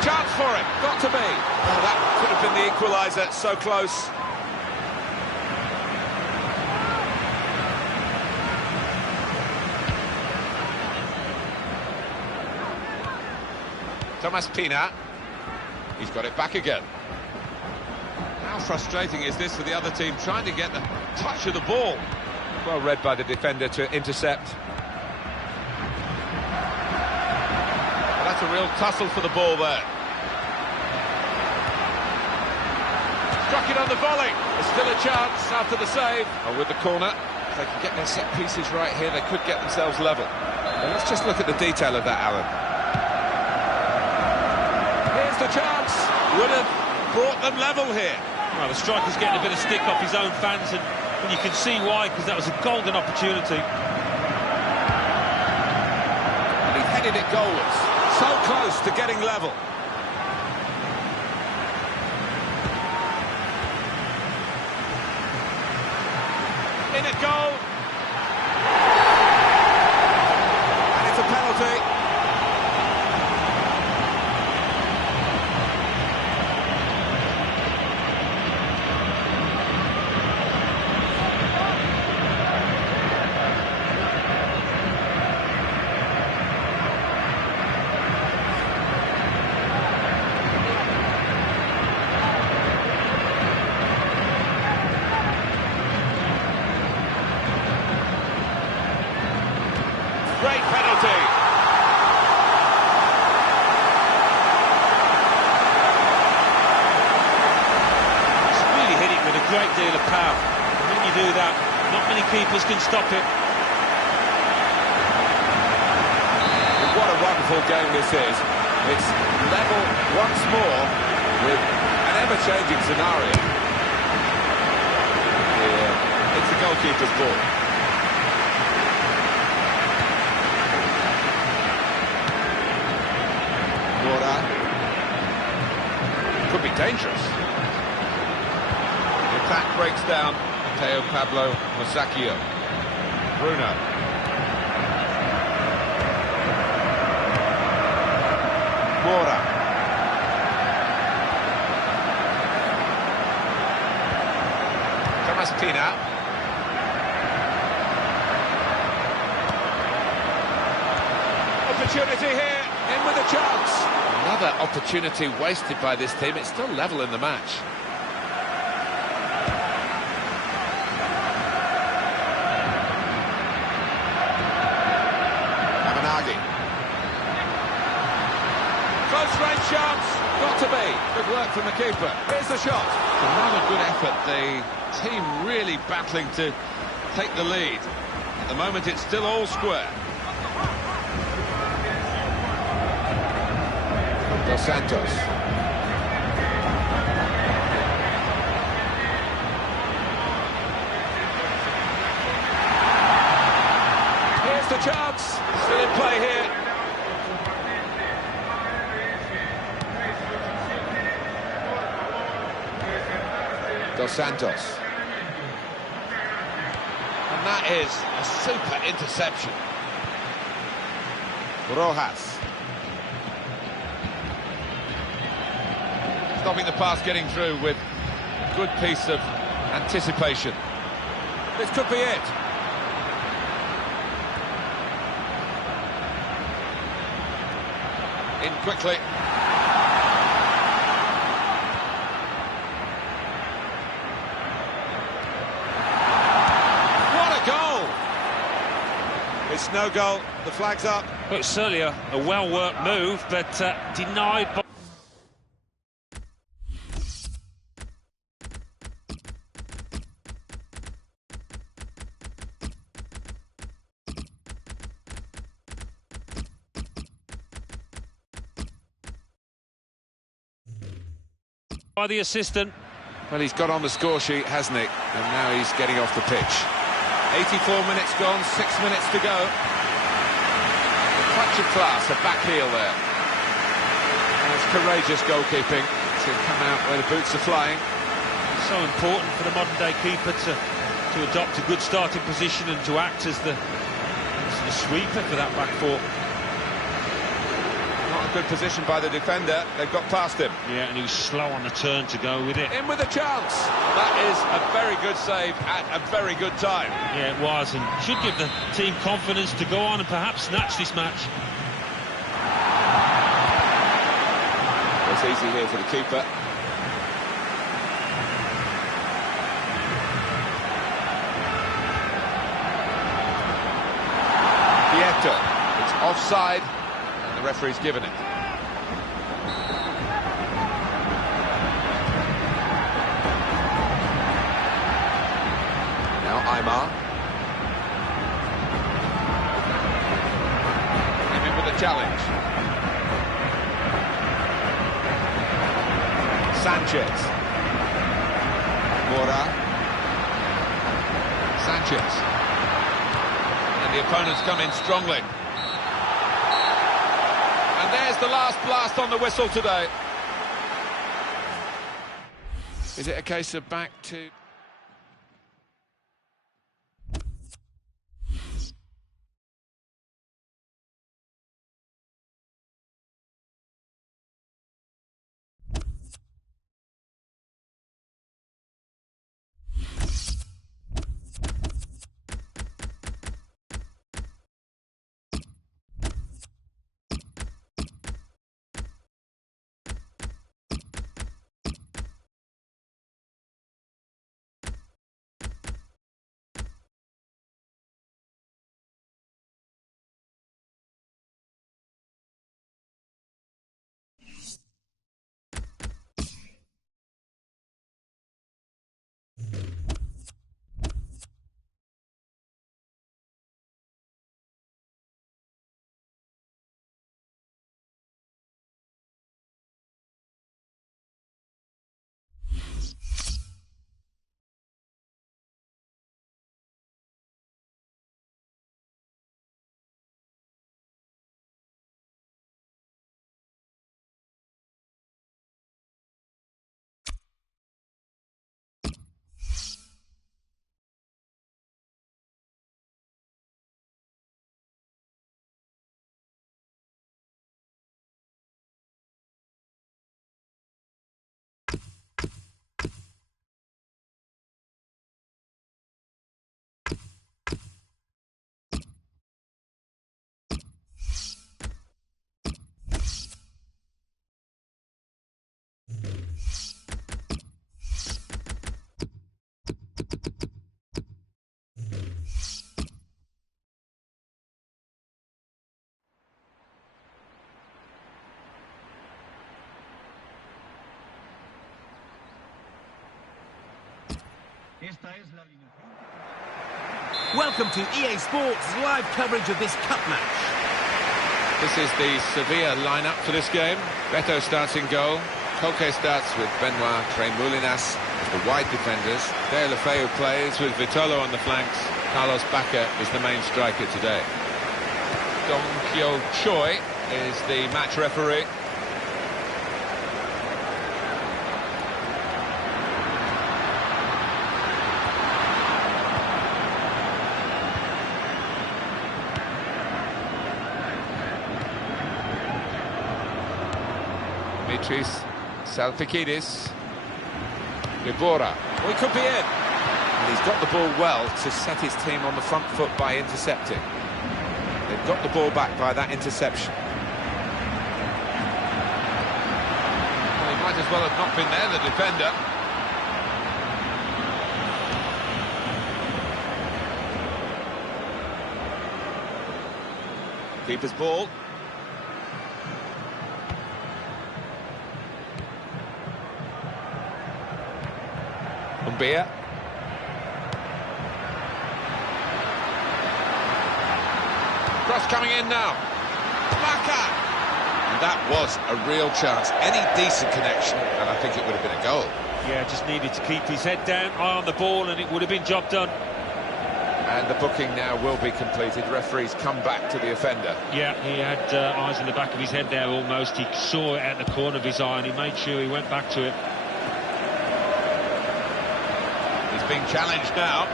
Chance for it, got to be. Oh, that could have been the equaliser, so close. Thomas Pina. He's got it back again. How frustrating is this for the other team, trying to get the touch of the ball? Well read by the defender to intercept. Well, that's a real tussle for the ball there. Struck it on the volley. There's still a chance after the save. And with the corner, if they can get their set pieces right here, they could get themselves level. Well, let's just look at the detail of that, Alan. Here's the chance. Would have brought them level here. Well, the striker's getting a bit of stick off his own fans, and you can see why, because that was a golden opportunity. And he headed it goalwards. So close to getting level. In at goal. And it's a penalty. Great penalty. It's really hit it with a great deal of power. And when you do that, not many keepers can stop it. What a wonderful game this is. It's level once more with an ever-changing scenario. Yeah, it's the goalkeeper's ball. Could be dangerous. The attack breaks down. Teo Pablo Musacchio. Bruno. Mora. Thomas Pina. Opportunity here, in with a chance. Another opportunity wasted by this team. It's still level in the match. Close range shot. Good work from the keeper. Here's the shot. Another good effort. The team really battling to take the lead. At the moment, it's still all square. Dos Santos. Here's the chance. Still in play here. Dos Santos. And that is a super interception. Rojas. Stopping the pass getting through with a good piece of anticipation. This could be it. In quickly. What a goal! It's no goal. The flag's up. Well, it's certainly a well-worked move, but denied by the assistant. Well, he's got on the score sheet, hasn't he? And now he's getting off the pitch. 84 minutes gone, 6 minutes to go. A touch of class, a back heel there. And it's courageous goalkeeping to come out where the boots are flying. So important for the modern-day keeper to adopt a good starting position and to act as the sweeper for that back four. Not a good position by the defender. They've got past him. Yeah, and he was slow on the turn to go with it. In with a chance. That is a very good save at a very good time. Yeah, it was, and should give the team confidence to go on and perhaps snatch this match. It's easy here for the keeper. Pieto. It's offside. The referee's given it. Now Aymar. Came in with a challenge. Sanchez. Mora. Sanchez. And the opponents come in strongly. And there's the last blast on the whistle today. Is it a case of back to... Esta es la alineación. Welcome to EA Sports live coverage of this cup match. This is the Sevilla lineup for this game. Beto starts in goal. Koke starts with Benoit, Tremoulinas as the wide defenders. Deulofeu plays with Vitolo on the flanks. Carlos Bacca is the main striker today. Dong Kyo Choi is the match referee. Dimitris Salpikidis. Libora. Oh, he could be in. And he's got the ball well to set his team on the front foot by intercepting. They've got the ball back by that interception. Well, he might as well have not been there, the defender. Keeper's ball. Umbia. Cross coming in now. Bacca! And that was a real chance. Any decent connection, and I think it would have been a goal. Yeah, just needed to keep his head down, eye on the ball, and it would have been job done. And the booking now will be completed. Referees come back to the offender. Yeah, he had eyes in the back of his head there almost. He saw it at the corner of his eye, and he made sure he went back to it. He's being challenged now.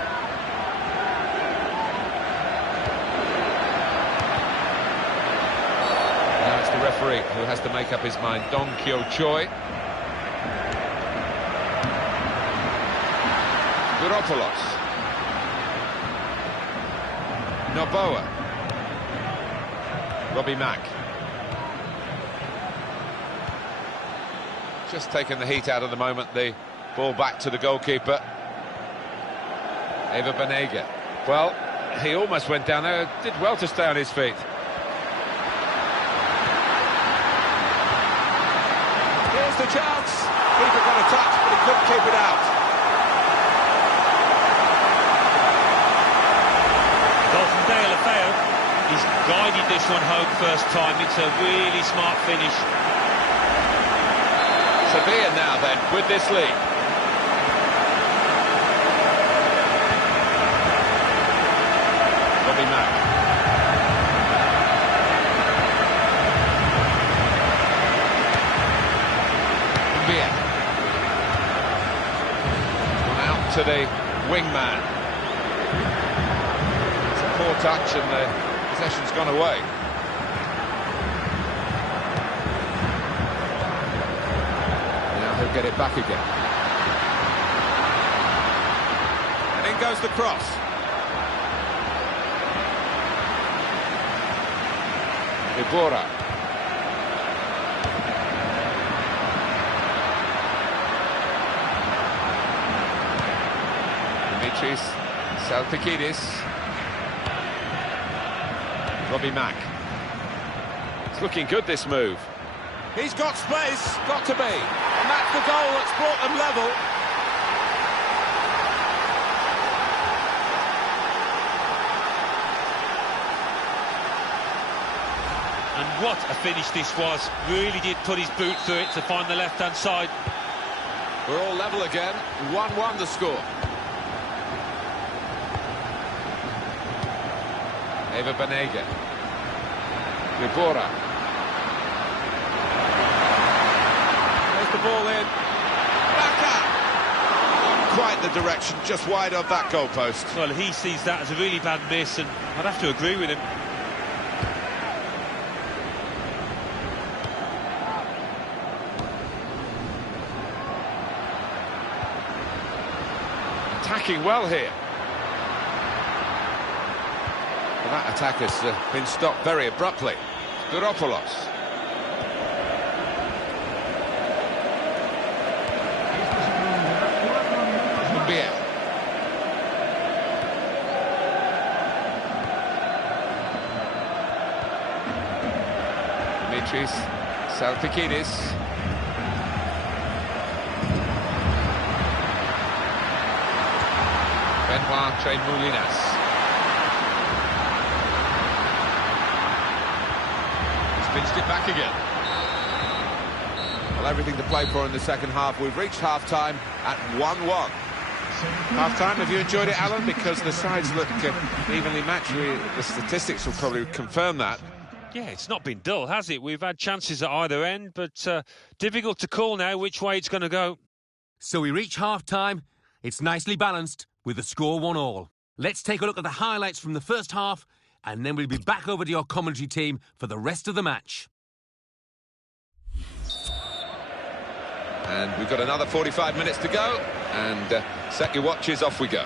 Now it's the referee who has to make up his mind. Dong Kyo Choi. Guropoulos. Noboa. Robbie Mack. Just taking the heat out of the moment. The ball back to the goalkeeper. Eva Banega. Well, he almost went down there. Did well to stay on his feet. Here's the chance. Keeper got a touch, but he couldn't keep it out. Well, from Deulofeu, he's guided this one home first time. It's a really smart finish. Sevilla now then with this lead. Robbie Mack. Umbia. Gone out to the wingman. Poor touch and the possession's gone away. Now he'll get it back again. And in goes the cross. Ibora. Dimitris Salpikidis. Robbie Mack. It's looking good, this move. He's got space, got to be. And that's the goal that's brought them level. And what a finish this was. Really did put his boot through it to find the left-hand side. We're all level again. 1-1 the score. Eva Banega. Libora. There's the ball in. Bacca! Not quite the direction, just wide of that goalpost. Well, he sees that as a really bad miss, and I'd have to agree with him. Attacking well here. Well, that attack has been stopped very abruptly. Guropoulos. Umbia. Dimitris Salpikidis. Benoit Tremoulinas. He's pinched it back again. Well, everything to play for in the second half. We've reached half-time at 1-1. Half-time, have you enjoyed it, Alan? Because the sides look evenly matched. The statistics will probably confirm that. Yeah, it's not been dull, has it? We've had chances at either end, but difficult to call now which way it's going to go. So we reach half-time. It's nicely balanced, with the score 1-1. Let's take a look at the highlights from the first half, and then we'll be back over to your commentary team for the rest of the match. And we've got another 45 minutes to go, and set your watches, off we go.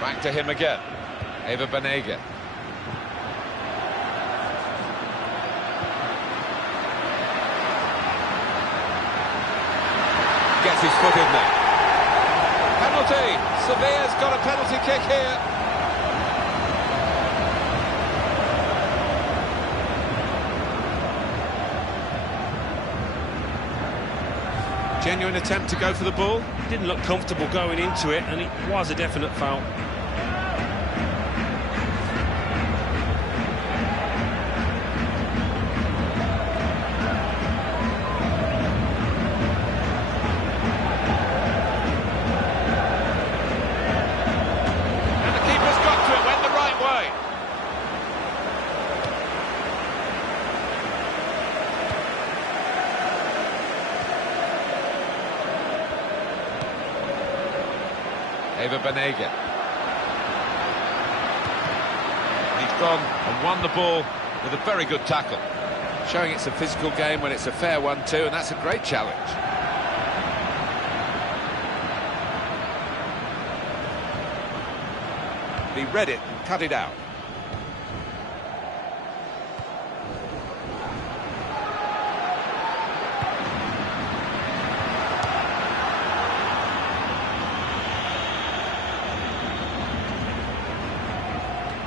Back to him again, Eva Banega. Gets his foot in there. Penalty! Sevilla's got a penalty kick here. Genuine attempt to go for the ball. Didn't look comfortable going into it, and it was a definite foul. And the keeper's got to it, went the right way. Eva Banega. He's gone and won the ball with a very good tackle. Showing it's a physical game when it's a fair one too, and that's a great challenge. He read it and cut it out.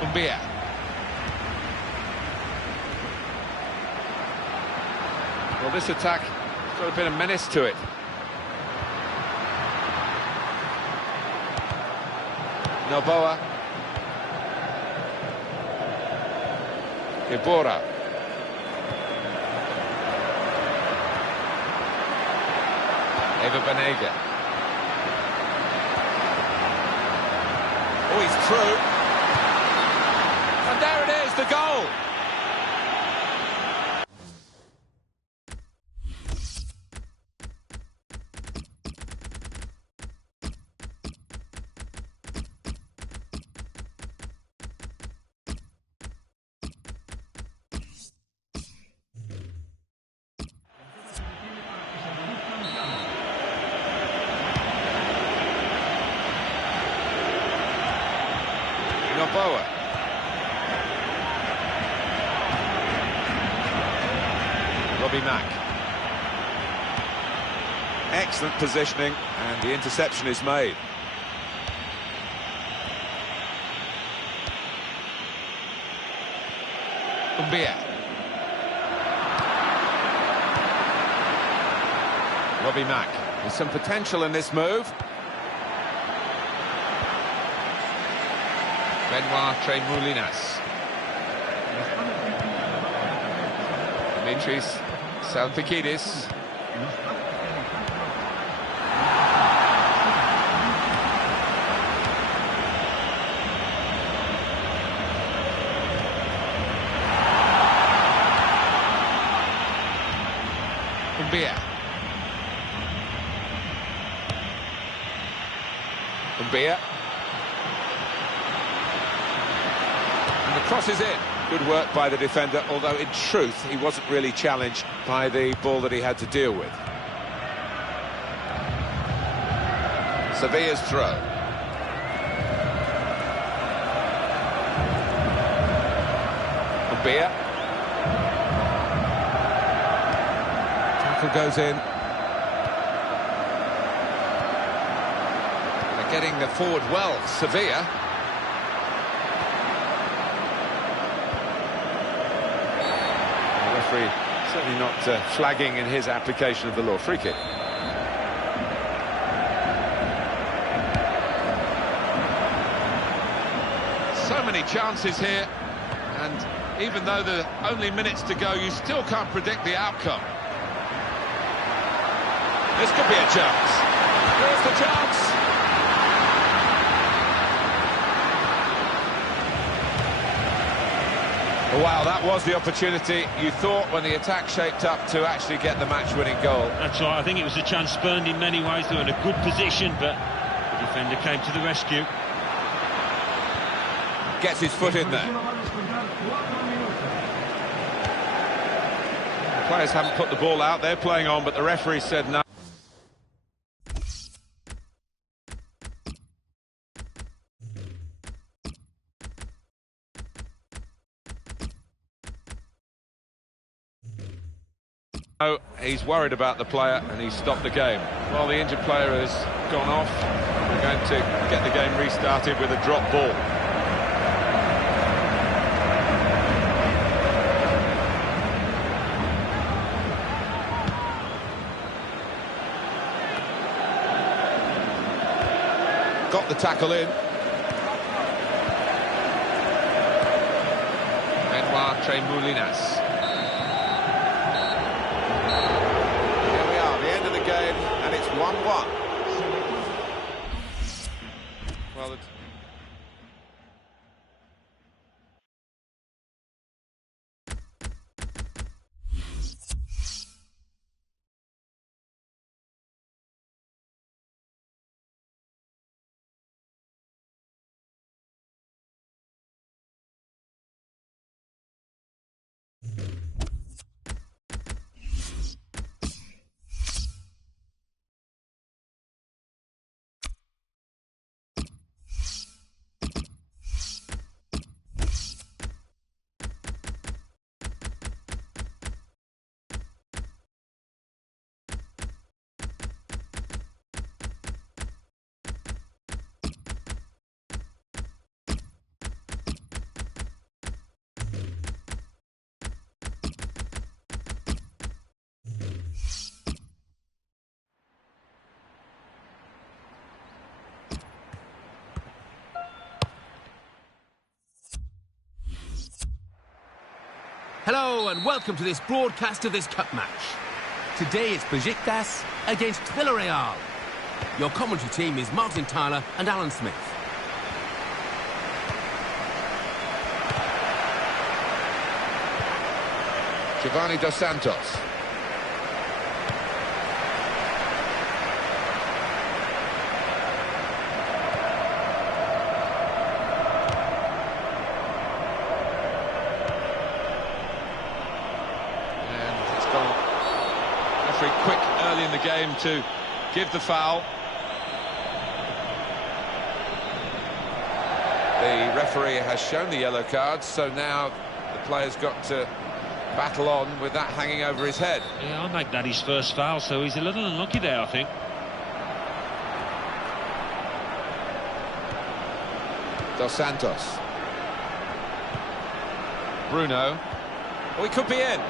Umbia. Well, this attack has got a bit of menace to it. Noboa. Ibora. Eva Banega. Oh, he's through. And there it is, the goal. Noboa. Robbie Mack. Excellent positioning, and the interception is made. Umbia. Robbie Mack. There's some potential in this move. Benoit Tremoulinas. Dimitris Salpikidis. Umbia. Umbia. And the cross is in. Good work by the defender, although in truth he wasn't really challenged by the ball that he had to deal with. Sevilla's throw. Umbia. Tackle goes in. They're getting the forward well, Sevilla. Certainly not flagging in his application of the law. Free kick. So many chances here, and even though there are only minutes to go, you still can't predict the outcome. This could be a chance. Here's the chance. Wow, that was the opportunity you thought when the attack shaped up to actually get the match-winning goal. That's right, I think it was a chance spurned in many ways. They were in a good position, but the defender came to the rescue. Gets his foot in there. The players haven't put the ball out, they're playing on, but the referee said no. Oh, he's worried about the player and he's stopped the game. Well, the injured player has gone off. We're going to get the game restarted with a drop ball. Got the tackle in. Benoit Tremoulinas. Game, and it's 1-1. Well, Hello and welcome to this broadcast of this cup match. Today it's Besiktas against Villarreal. Your commentary team is Martin Tyler and Alan Smith. Giovanni Dos Santos. Quick early in the game to give the foul. The referee has shown the yellow card, so now the player's got to battle on with that hanging over his head. Yeah, I'll make that his first foul, so he's a little unlucky there, I think. Dos Santos. Bruno. Oh, he could be in.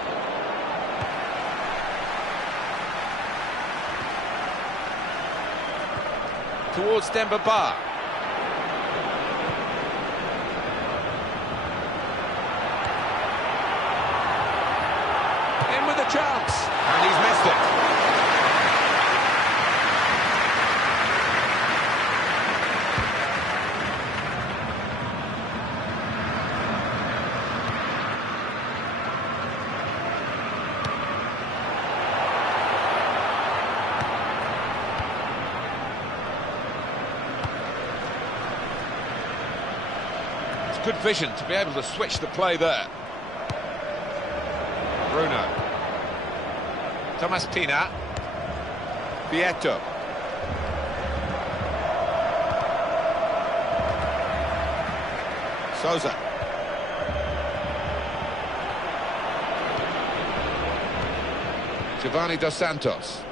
Towards Demba Ba. In with a chance. And he's missed it. Good vision to be able to switch the play there. Bruno. Thomas Pina. Vieto. Souza. Giovanni Dos Santos.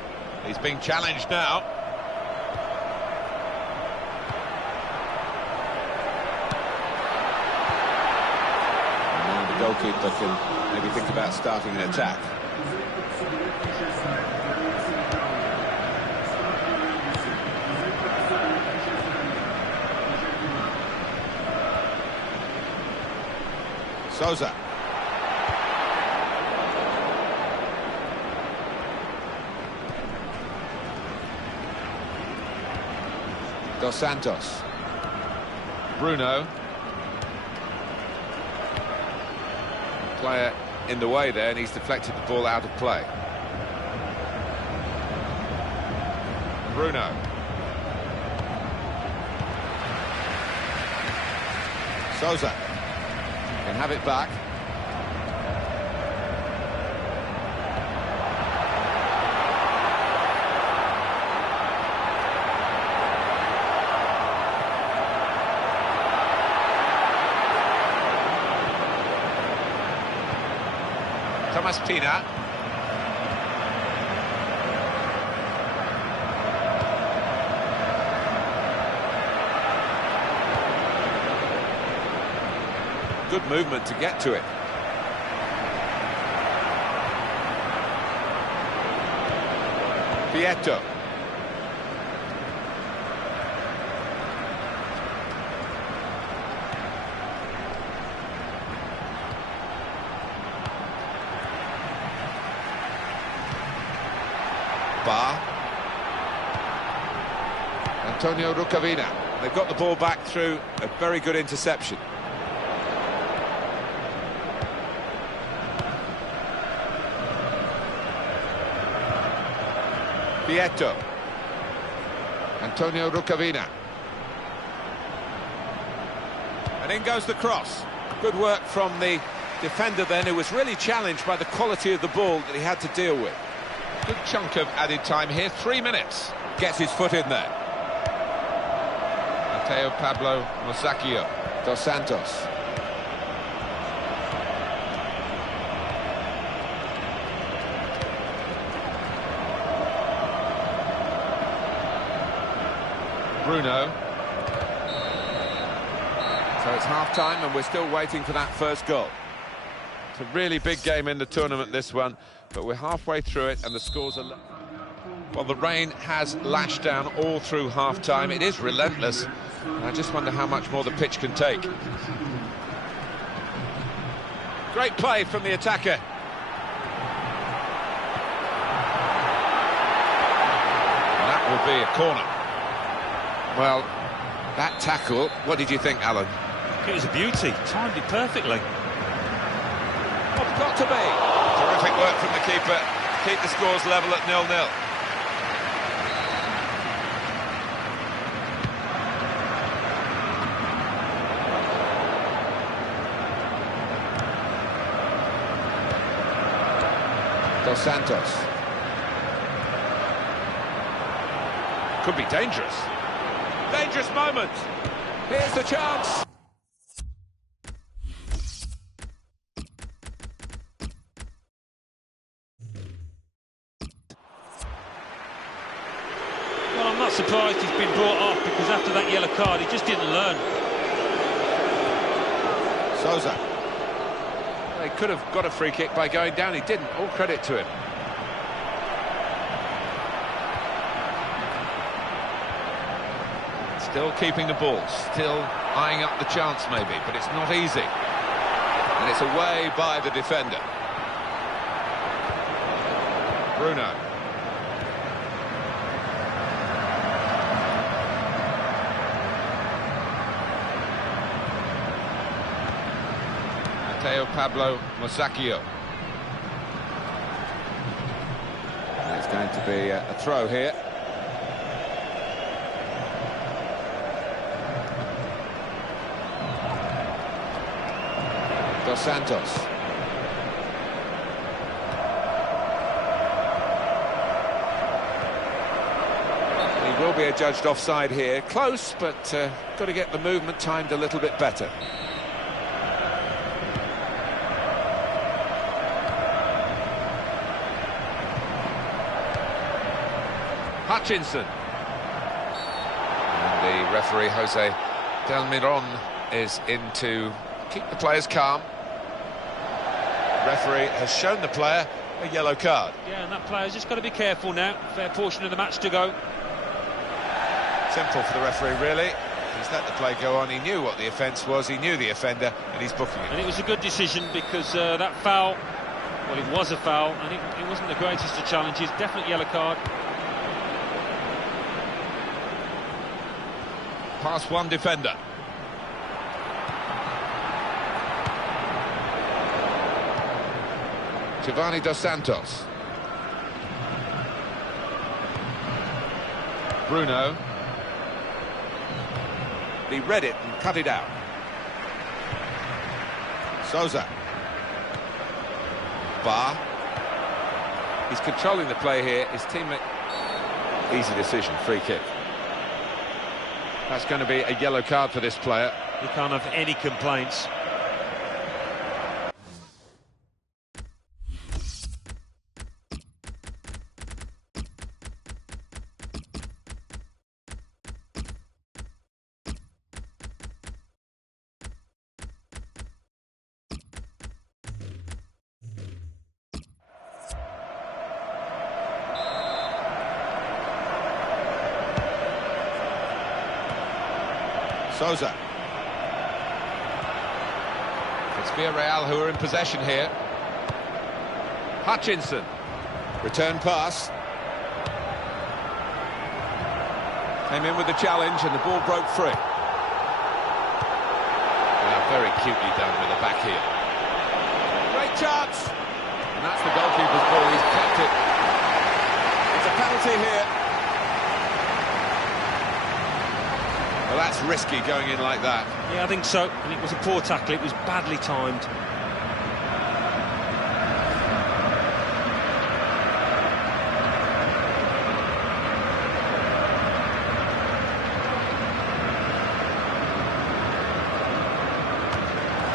He's being challenged now. Goalkeeper can maybe think about starting an attack. Sousa. Dos Santos. Bruno. Player in the way there, and he's deflected the ball out of play. Bruno. Sousa can have it back. Thomas Pina. Good movement to get to it. Vieto. Bar. Antonio Rucavina. They've got the ball back through a very good interception. Vieto. Antonio Rucavina. And in goes the cross. Good work from the defender then, who was really challenged by the quality of the ball that he had to deal with. Good chunk of added time here, 3 minutes. Gets his foot in there. Mateo Pablo Mosacchio. Dos Santos. Bruno. So it's half-time and we're still waiting for that first goal. It's a really big game in the tournament, this one, but we're halfway through it and the scores are... Well, the rain has lashed down all through half-time. It is relentless. I just wonder how much more the pitch can take. Great play from the attacker. And that will be a corner. Well, that tackle, what did you think, Alan? It was a beauty, timed it perfectly. Oh, it's got to be. Terrific work from the keeper. Keep the scores level at 0-0. Dos Santos. Could be dangerous. Dangerous moment. Here's the chance. Well, I'm not surprised he's been brought off, because after that yellow card, he just didn't learn. Sousa. They could have got a free kick by going down. He didn't. All credit to him. Still keeping the ball, still eyeing up the chance maybe, but it's not easy. And it's away by the defender. Bruno. Mateo Pablo Mosacchio. It's going to be a throw here. Dos Santos. He will be adjudged offside here. Close, but got to get the movement timed a little bit better. Hutchinson. And the referee, Jose Del Miron, is in to keep the players calm. Referee has shown the player a yellow card. Yeah, and that player's just got to be careful now. Fair portion of the match to go. Simple for the referee, really. He's let the play go on. He knew what the offence was. He knew the offender, and he's booking it. And it was a good decision because that foul, well, it was a foul, and it wasn't the greatest of challenges. Definite yellow card. Past one defender. Giovanni Dos Santos. Bruno. He read it and cut it out. Sousa. Bar. He's controlling the play here. His teammate... Easy decision, free kick. That's going to be a yellow card for this player. You can't have any complaints. Sousa. It's Villarreal who are in possession here. Hutchinson. Return pass. Came in with the challenge and the ball broke free. Now, very cutely done with the back heel. Great chance. And that's the goalkeeper's ball. He's kept it. It's a penalty here. Well, that's risky going in like that. Yeah, I think so. And it was a poor tackle. It was badly timed.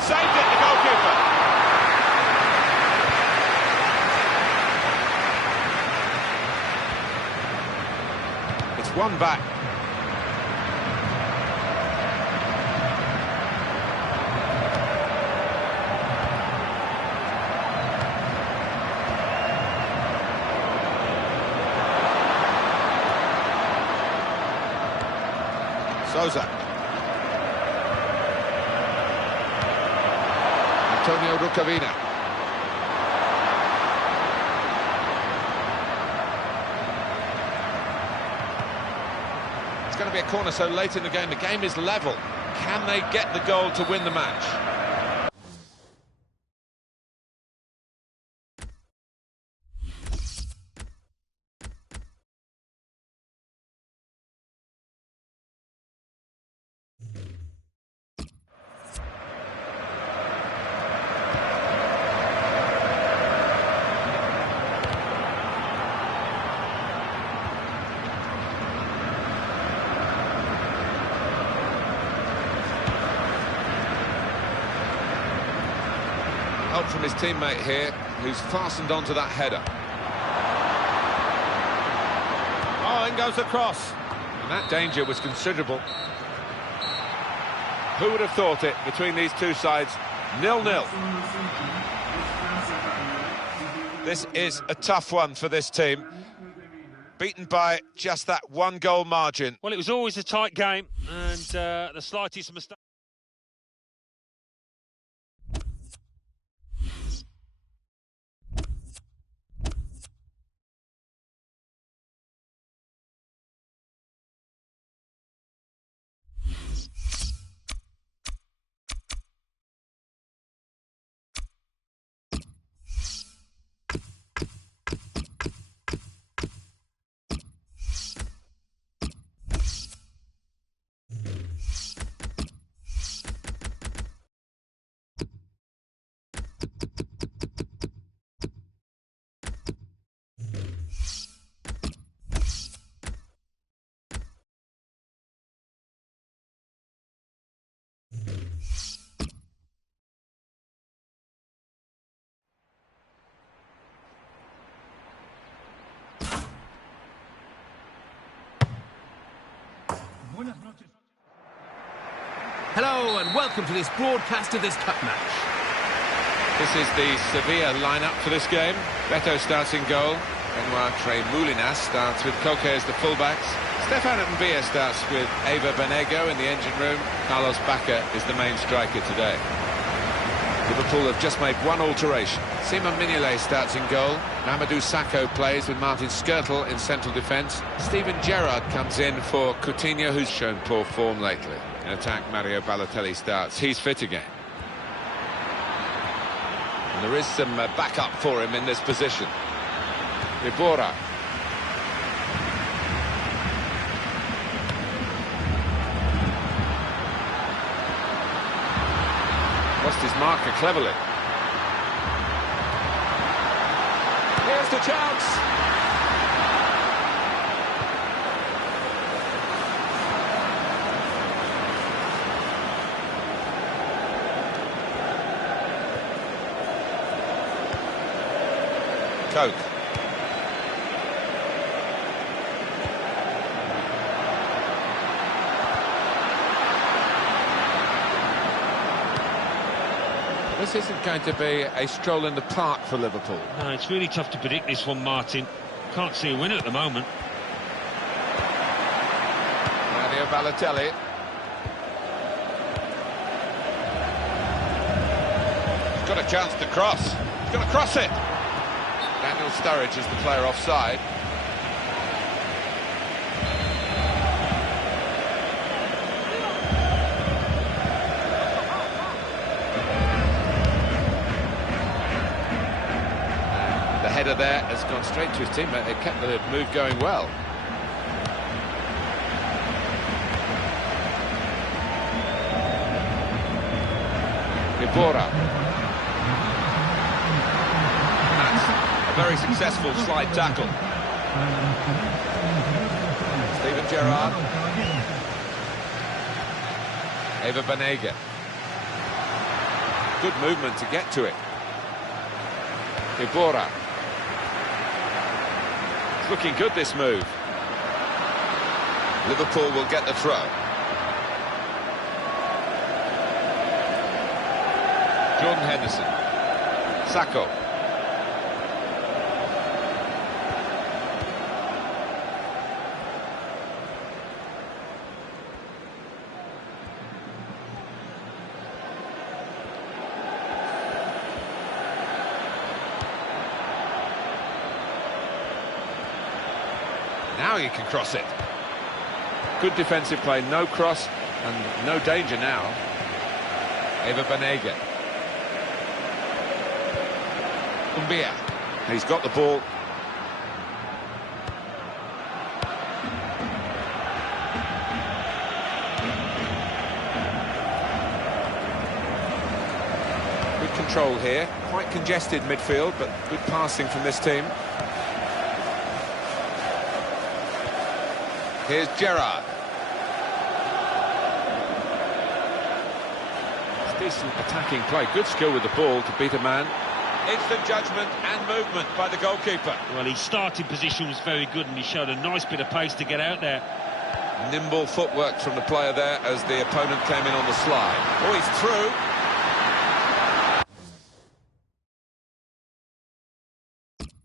Saved it, the goalkeeper. It's one back. Sousa. Antonio Rucavina. It's going to be a corner so late in the game. The game is level. Can they get the goal to win the match? Help from his teammate here, who's fastened onto that header. Oh, in goes the cross. And that danger was considerable. Who would have thought it between these two sides? 0-0. This is a tough one for this team. Beaten by just that one goal margin. Well, it was always a tight game, and the slightest mistake. Hello and welcome to this broadcast of this cup match. This is the Sevilla lineup for this game. Beto starts in goal. Benoit Tremoulinas starts with Koke as the fullbacks. Stefan Mbia starts with Eva Banego in the engine room. Carlos Bacca is the main striker today. Liverpool have just made one alteration. Simon Mignolet starts in goal. Mamadou Sakho plays with Martin Skrtel in central defence. Steven Gerrard comes in for Coutinho, who's shown poor form lately. In attack, Mario Balotelli starts. He's fit again. And there is some backup for him in this position. Ribora. Lost his marker cleverly. Here's the chance. Coke. This isn't going to be a stroll in the park for Liverpool. No, it's really tough to predict this one, Martin. Can't see a winner at the moment. Mario Balotelli. He's got a chance to cross. He's going to cross it. Daniel Sturridge is the player offside. The header there has gone straight to his teammate. They kept the move going well. Ribora. Very successful slide tackle. Steven Gerrard. Eva Banega. Good movement to get to it. Ribora. It's looking good, this move. Liverpool will get the throw. Jordan Henderson. Sakho. Now you can cross it. Good defensive play, no cross and no danger now. Eva Banega. Mbia. He's got the ball. Good control here. Quite congested midfield, but good passing from this team. Here's Gerrard. It's decent attacking play. Good skill with the ball to beat a man. Instant judgment and movement by the goalkeeper. Well, his starting position was very good and he showed a nice bit of pace to get out there. Nimble footwork from the player there as the opponent came in on the slide. Oh, he's through.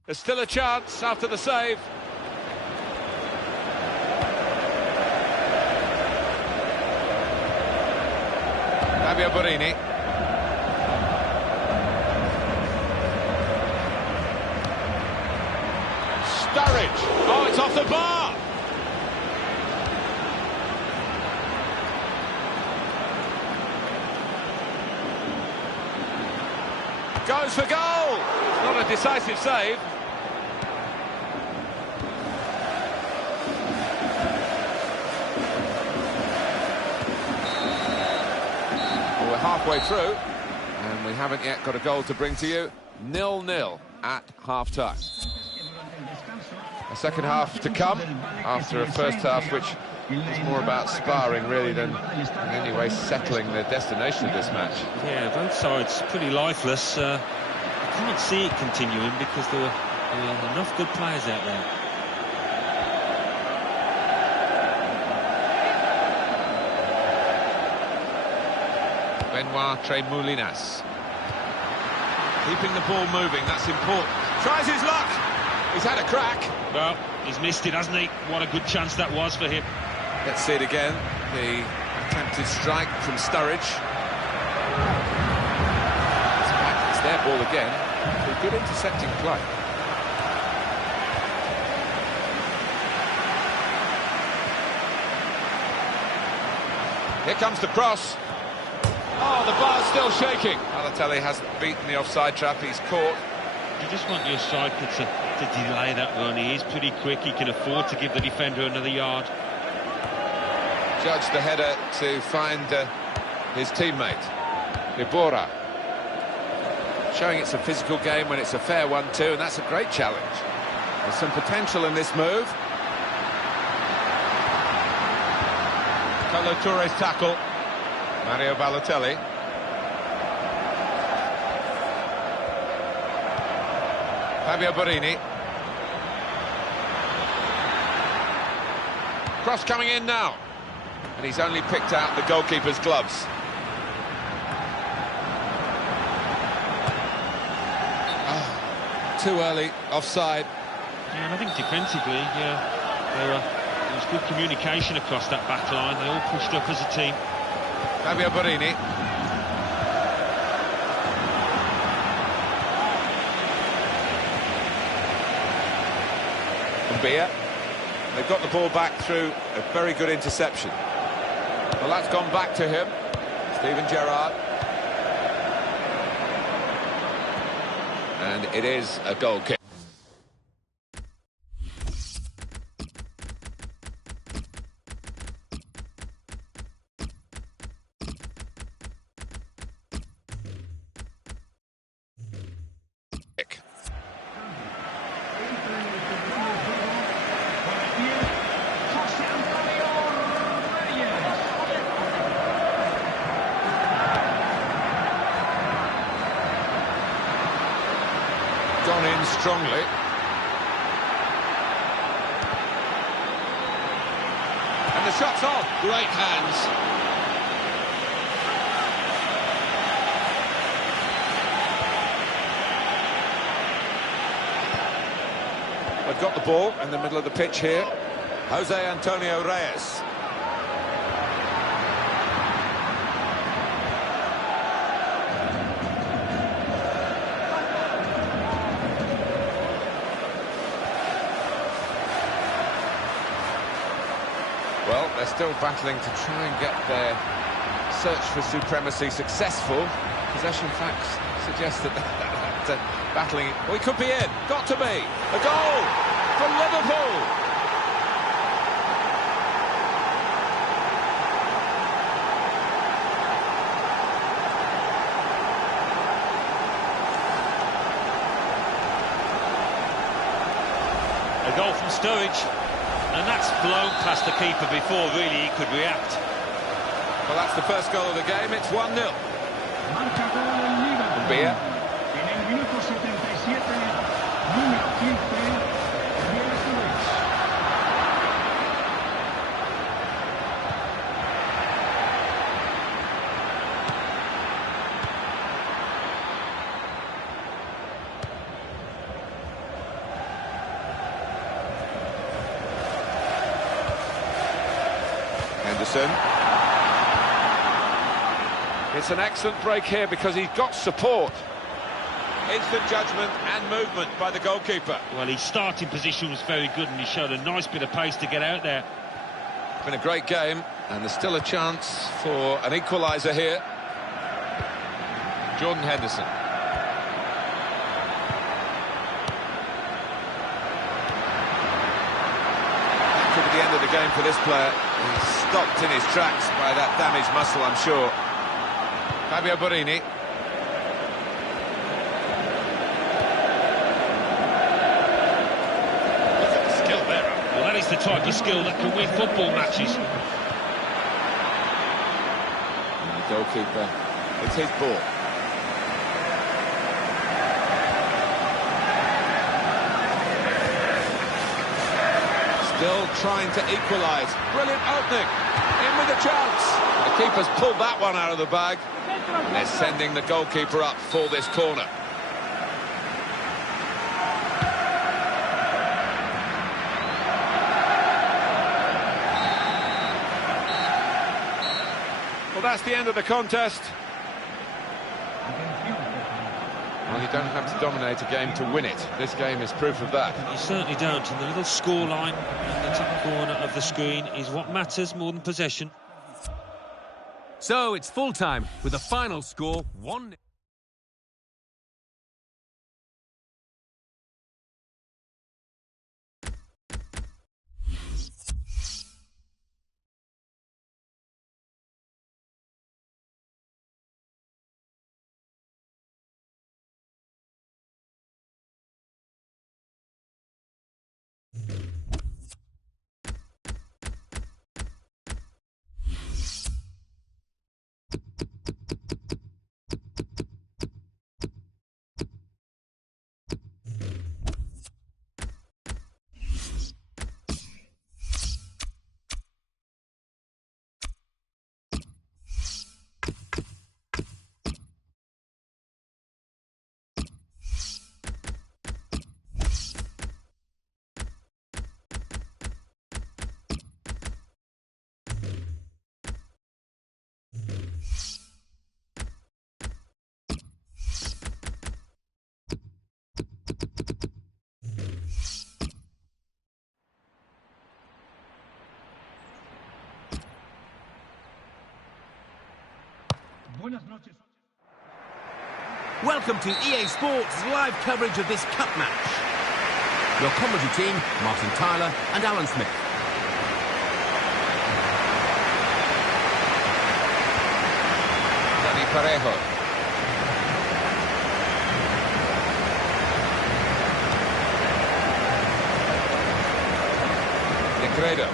There's still a chance after the save. Fabio Borini. Sturridge. Oh, it's off the bar. Goes for goal. Not a decisive save. We're halfway through, and we haven't yet got a goal to bring to you. 0-0 at half-time. A second half to come after a first half which is more about sparring really than in any way settling the destination of this match. Yeah, both sides pretty lifeless. I can't see it continuing because there were enough good players out there. Benoit Tremoulinas. Keeping the ball moving, that's important. Tries his luck. He's had a crack. Well, He's missed it, hasn't he? What a good chance that was for him. Let's see it again. The attempted strike from Sturridge. It's their ball again. A good intercepting play. Here comes the cross. Oh, the bar's still shaking. Balotelli hasn't beaten the offside trap. He's caught. You just want your striker to delay that run. He is pretty quick. He can afford to give the defender another yard. Judge the header to find his teammate, Ibora. Showing it's a physical game when it's a fair one too, and that's a great challenge. There's some potential in this move. Colo Toure's tackle. Mario Balotelli. Fabio Borini. Cross coming in now. And he's only picked out the goalkeeper's gloves. Oh, too early, offside. Yeah, and I think defensively, there was good communication across that back line. They all pushed up as a team. Fabio Borini. Mbia. They've got the ball back through a very good interception. Well, that's gone back to him. Steven Gerrard. And it is a goal kick. Gone in strongly. And the shot's off. Great hands. They've got the ball in the middle of the pitch here. Jose Antonio Reyes. Well, they're still battling to try and get their search for supremacy successful. Possession facts suggest that battling... Oh, he could be in. Got to be. A goal for Liverpool. A goal from Sturridge. And that's blown past the keeper before really he could react. Well, that's the first goal of the game. It's 1-0. Marca gol el Liga. Mbia. En el minuto 77, número 15, Henderson. It's an excellent break here because he's got support. Instant judgment and movement by the goalkeeper. Well, his starting position was very good and he showed a nice bit of pace to get out there. It's been a great game and there's still a chance for an equaliser here. Jordan Henderson. That could be the end of the game for this player. He's stopped in his tracks by that damaged muscle, I'm sure. Fabio Borini. Look at the skill there. Well, that is the type of skill that can win football matches. And the goalkeeper, it's his ball. Still trying to equalise. Brilliant opening. In with a chance. The keeper's pulled that one out of the bag. And they're sending the goalkeeper up for this corner. Well, that's the end of the contest. Well, you don't have to dominate a game to win it. This game is proof of that. You certainly don't, and the little scoreline in the top corner of the screen is what matters more than possession. So it's full time with the final score 1-0. Buenas noches. Welcome to EA Sports' live coverage of this cup match. Your commentary team, Martin Tyler and Alan Smith. Dani Parejo. Negredo.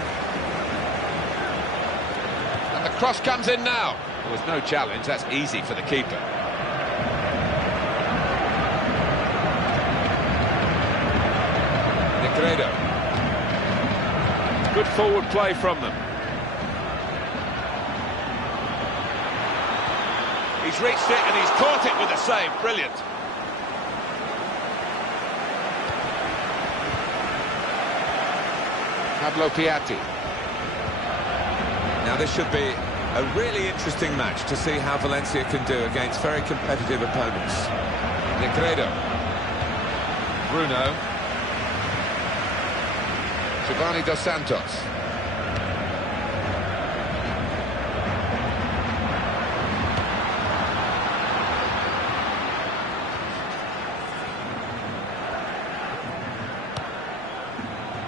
And the cross comes in now. There was no challenge, that's easy for the keeper. Negredo. Good forward play from them. He's reached it and he's caught it with a save. Brilliant. Pablo Piatti. Now this should be a really interesting match to see how Valencia can do against very competitive opponents. Negredo. Bruno. Giovanni Dos Santos.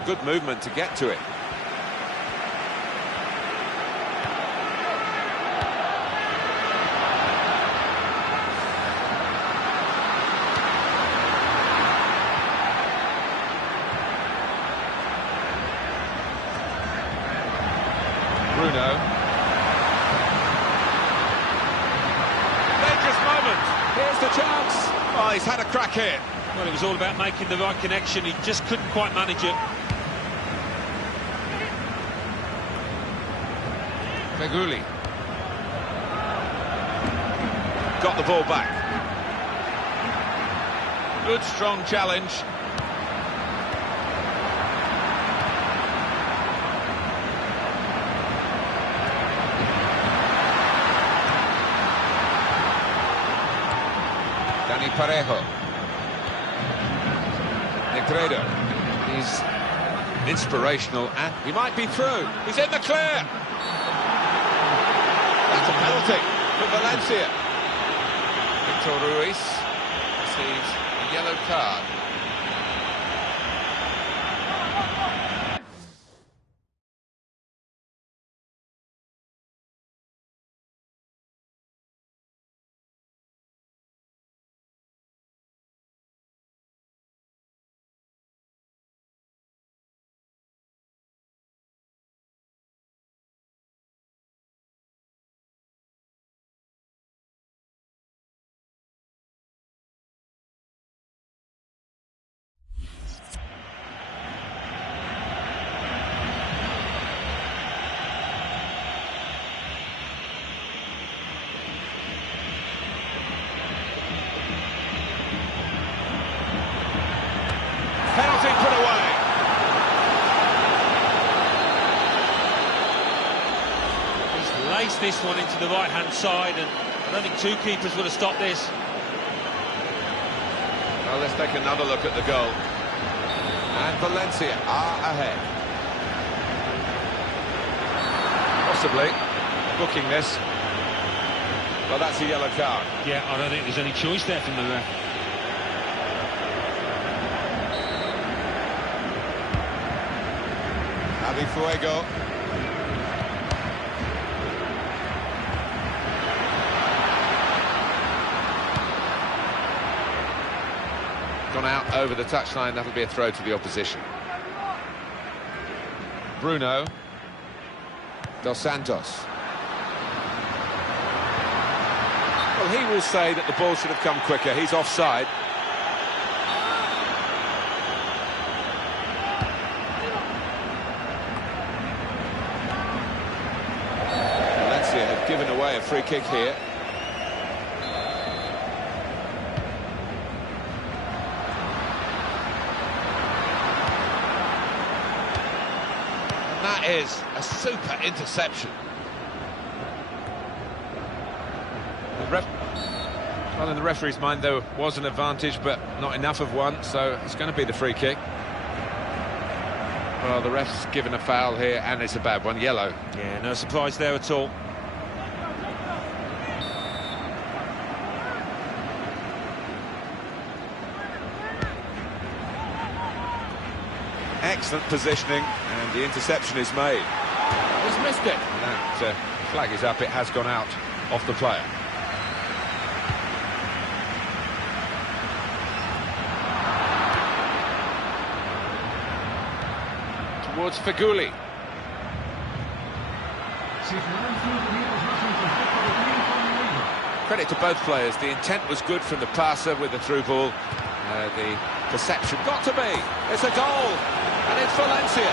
Good movement to get to it. Bruno. Dangerous moment. Here's the chance. Oh, he's had a crack here. Well, it was all about making the right connection. He just couldn't quite manage it. Feghouli. Got the ball back. Good, strong challenge. Dani Parejo. Negredo. He's inspirational and he might be through. He's in the clear. That's a penalty for Valencia. Victor Ruiz receives a yellow card. placed this one into the right-hand side, and I don't think two keepers would have stopped this. Well, let's take another look at the goal. And Valencia are ahead. Possibly booking this. Well, that's a yellow card. Yeah, I don't think there's any choice there from the ref. Javi Fuego. Gone out over the touchline, that'll be a throw to the opposition. Bruno. Dos Santos. Well, he will say that the ball should have come quicker. He's offside. Valencia have given away a free kick here. And that is a super interception. Well, in the referee's mind, there was an advantage, but not enough of one, so it's going to be the free kick. Well, the ref's given a foul here, and it's a bad one, yellow. Yeah, no surprise there at all. Excellent positioning, and the interception is made. He's missed it. That flag is up, it has gone out off the player. Towards Feghouli. Credit to both players. The intent was good from the passer with the through ball. The perception got to be. It's a goal, and it's Valencia.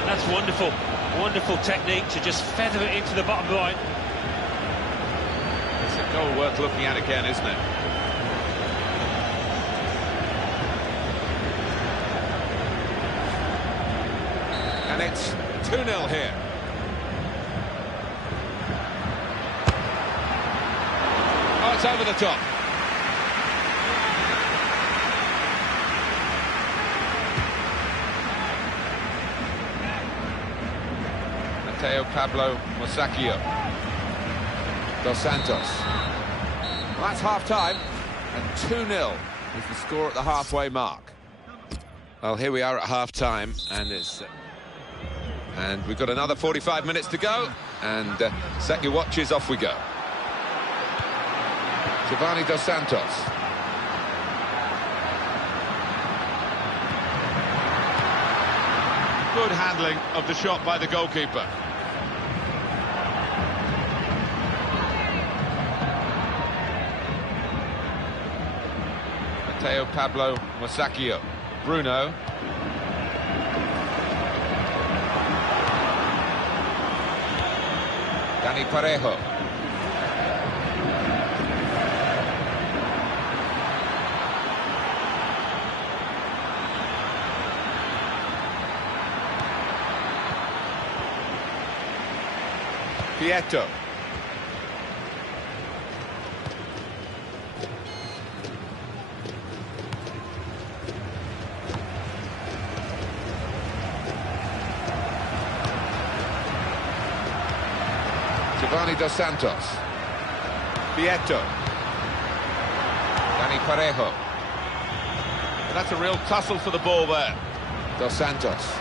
And that's wonderful. Wonderful technique to just feather it into the bottom right. It's a goal worth looking at again, isn't it? And it's 2-0 here. Oh, it's over the top. Pablo Mosacchio. Dos Santos. Well, that's half-time, and 2-0 is the score at the halfway mark. Well, here we are at half-time, and we've got another 45 minutes to go, and set your watches, off we go. Giovanni Dos Santos. Good handling of the shot by the goalkeeper. Pablo Mosacchio. Bruno. Dani Parejo. Pietro. Giovanni Dos Santos. Pietro. Dani Parejo. And that's a real tussle for the ball there. Dos Santos.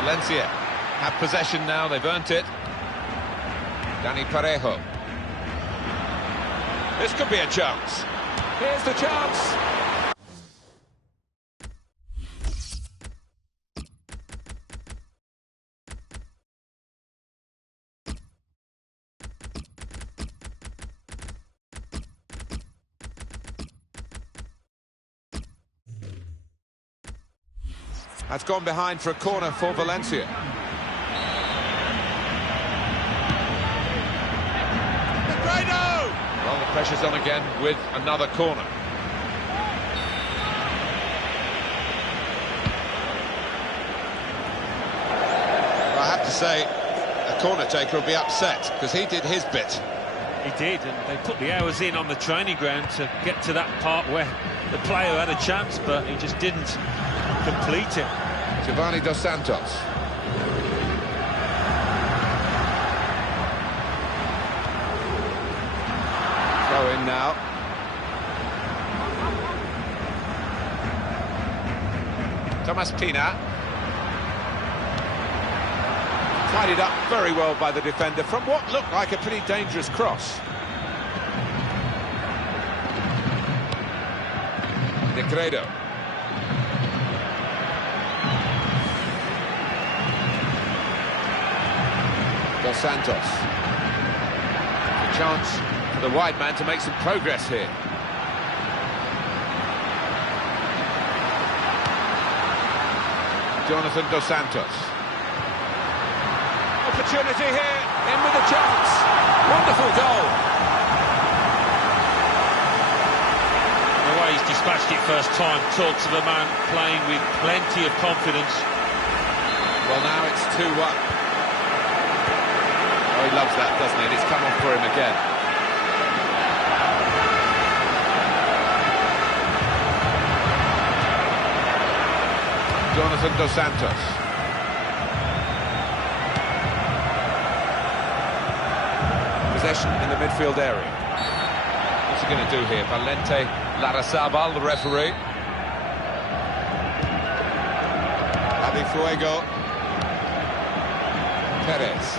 Valencia have possession now, they've earned it. Dani Parejo. This could be a chance. Here's the chance. That's gone behind for a corner for Valencia. pressure's on again with another corner. Well, I have to say, a corner taker will be upset, because he did his bit. He did, and they put the hours in on the training ground to get to that part where the player had a chance, but he just didn't complete it. Giovanni Dos Santos. Throw in now. Thomas Pina. Tidied up very well by the defender from what looked like a pretty dangerous cross. Negredo. Dos Santos. A chance for the wide man to make some progress here. Jonathan Dos Santos. Opportunity here, in with a chance. Wonderful goal. The way he's dispatched it first time talks of a man playing with plenty of confidence. Well, now it's 2-1. Oh, he loves that, doesn't he? And it's come off for him again. Jonathan Dos Santos. Possession in the midfield area. What's he going to do here? Valente Larrazabal, the referee. Javi Fuego. Perez.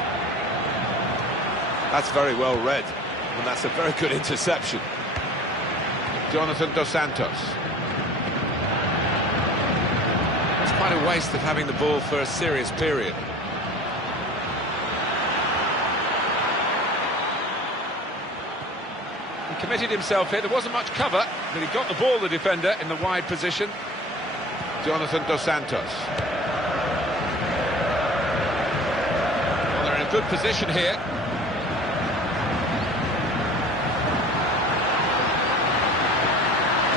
That's very well read, and that's a very good interception. Jonathan Dos Santos. It's quite a waste of having the ball for a serious period. He committed himself here. There wasn't much cover, but he got the ball, the defender, in the wide position. Jonathan Dos Santos. Well, they're in a good position here.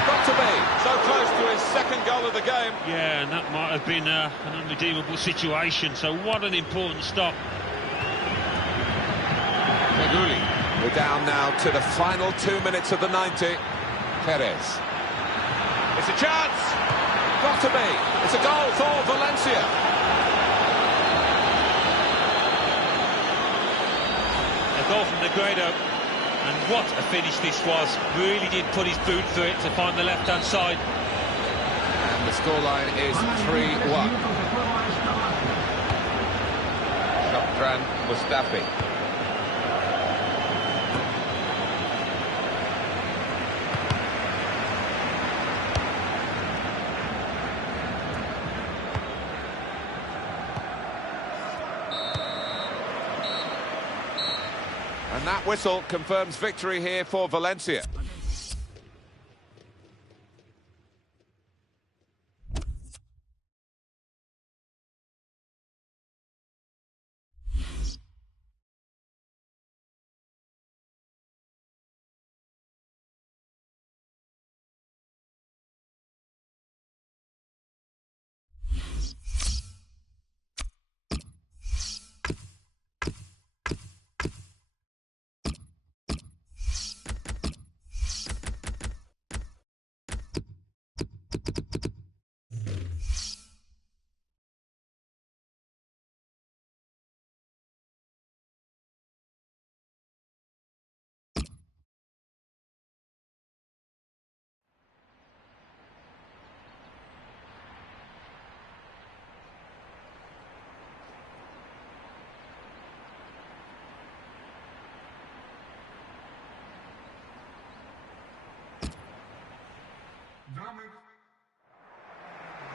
Got to be so close to his second goal of the game. Yeah, and that might have been an unredeemable situation, so what an important stop. Feghouli. We're down now to the final 2 minutes of the 90. Perez. It's a chance. Got to be. It's a goal for Valencia. A goal from Negredo, and what a finish this was. Really did put his boot through it to find the left-hand side. And the scoreline is 3-1. Shopran Mustafi. And that whistle confirms victory here for Valencia.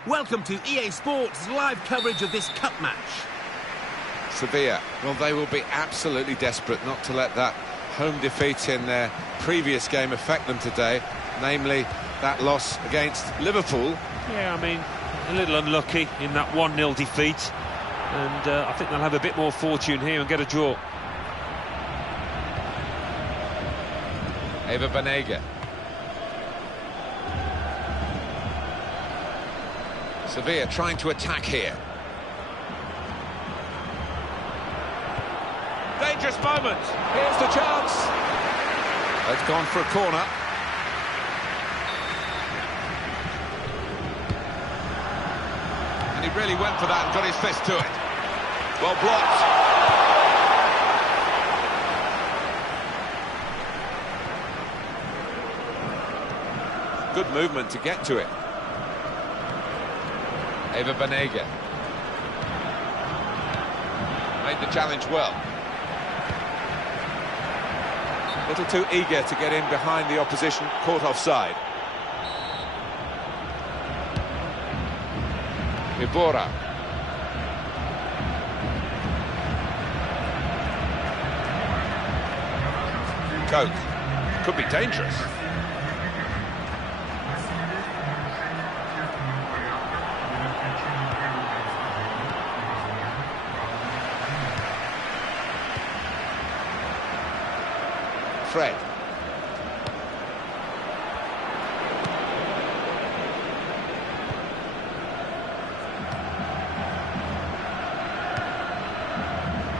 Welcome to EA Sports live coverage of this cup match. Sevilla, well, they will be absolutely desperate not to let that home defeat in their previous game affect them today, namely that loss against Liverpool. Yeah, I mean, a little unlucky in that 1-0 defeat, and I think they'll have a bit more fortune here and get a draw. Eva Banega. Sevilla trying to attack here. Dangerous moment. Here's the chance. It's gone for a corner. And he really went for that and got his fist to it. Well blocked. Good movement to get to it. Eva Banega. Made the challenge well. A little too eager to get in behind the opposition, caught offside. Ibora. Coke. Could be dangerous. Fred.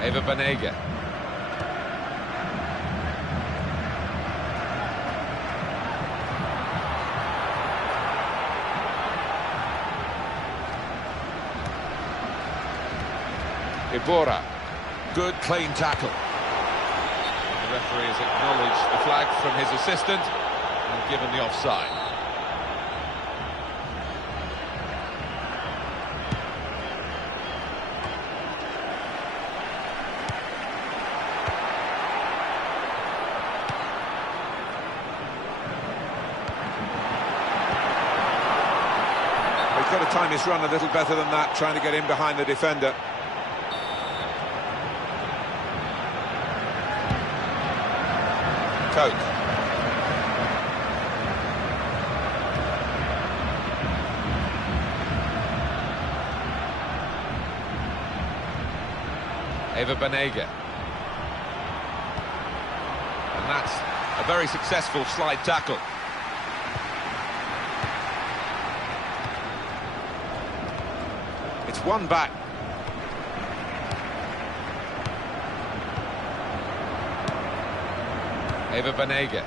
Eva Banega. Ibora. Good clean tackle. The referee has acknowledged the flag from his assistant and given the offside. He's got to time his run a little better than that, trying to get in behind the defender. Coke. Eva Banega. And that's a very successful slide tackle. It's one back. Eva Banega.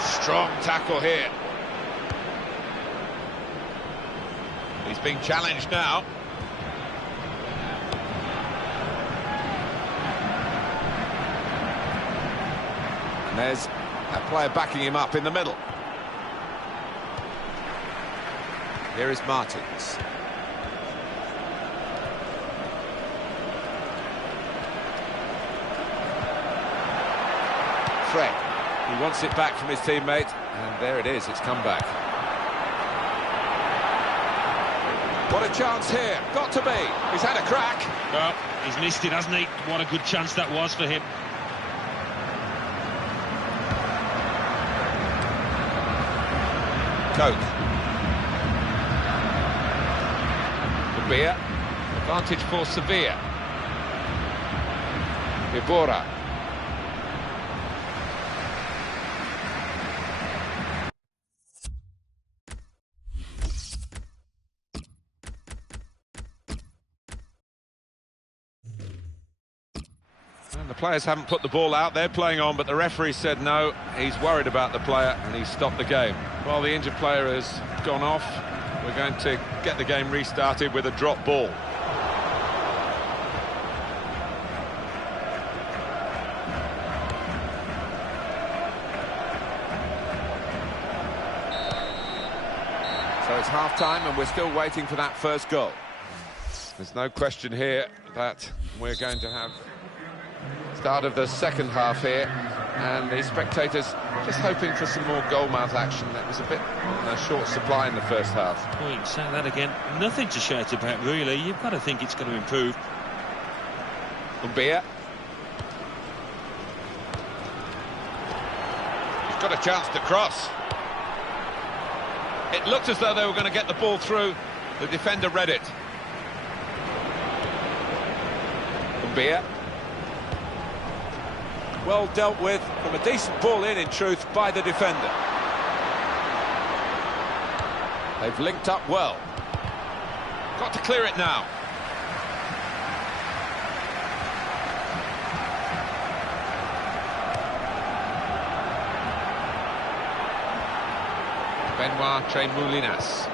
Strong tackle here. He's being challenged now. And there's that player backing him up in the middle. Here is Martins. Fred. He wants it back from his teammate, and there it is, it's come back. What a chance here, got to be. He's had a crack. Well, he's missed it, hasn't he? What a good chance that was for him. Coke. Sevilla. Advantage for Sevilla. Ibora. And the players haven't put the ball out, they're playing on, but the referee said no, he's worried about the player and he's stopped the game. While the injured player has gone off, we're going to get the game restarted with a drop ball. So it's half-time and we're still waiting for that first goal. There's no question here that we're going to have start of the second half here, and the spectators just hoping for some more goal-mouth action. That was a bit on a short supply in the first half. Well, you can say that again. Nothing to shout about, really. You've got to think it's going to improve. Umbia. got a chance to cross. It looked as though they were going to get the ball through. The defender read it. Beer. Well dealt with from a decent ball in truth, by the defender. They've linked up well. Got to clear it now. Benoit Tremoulinas.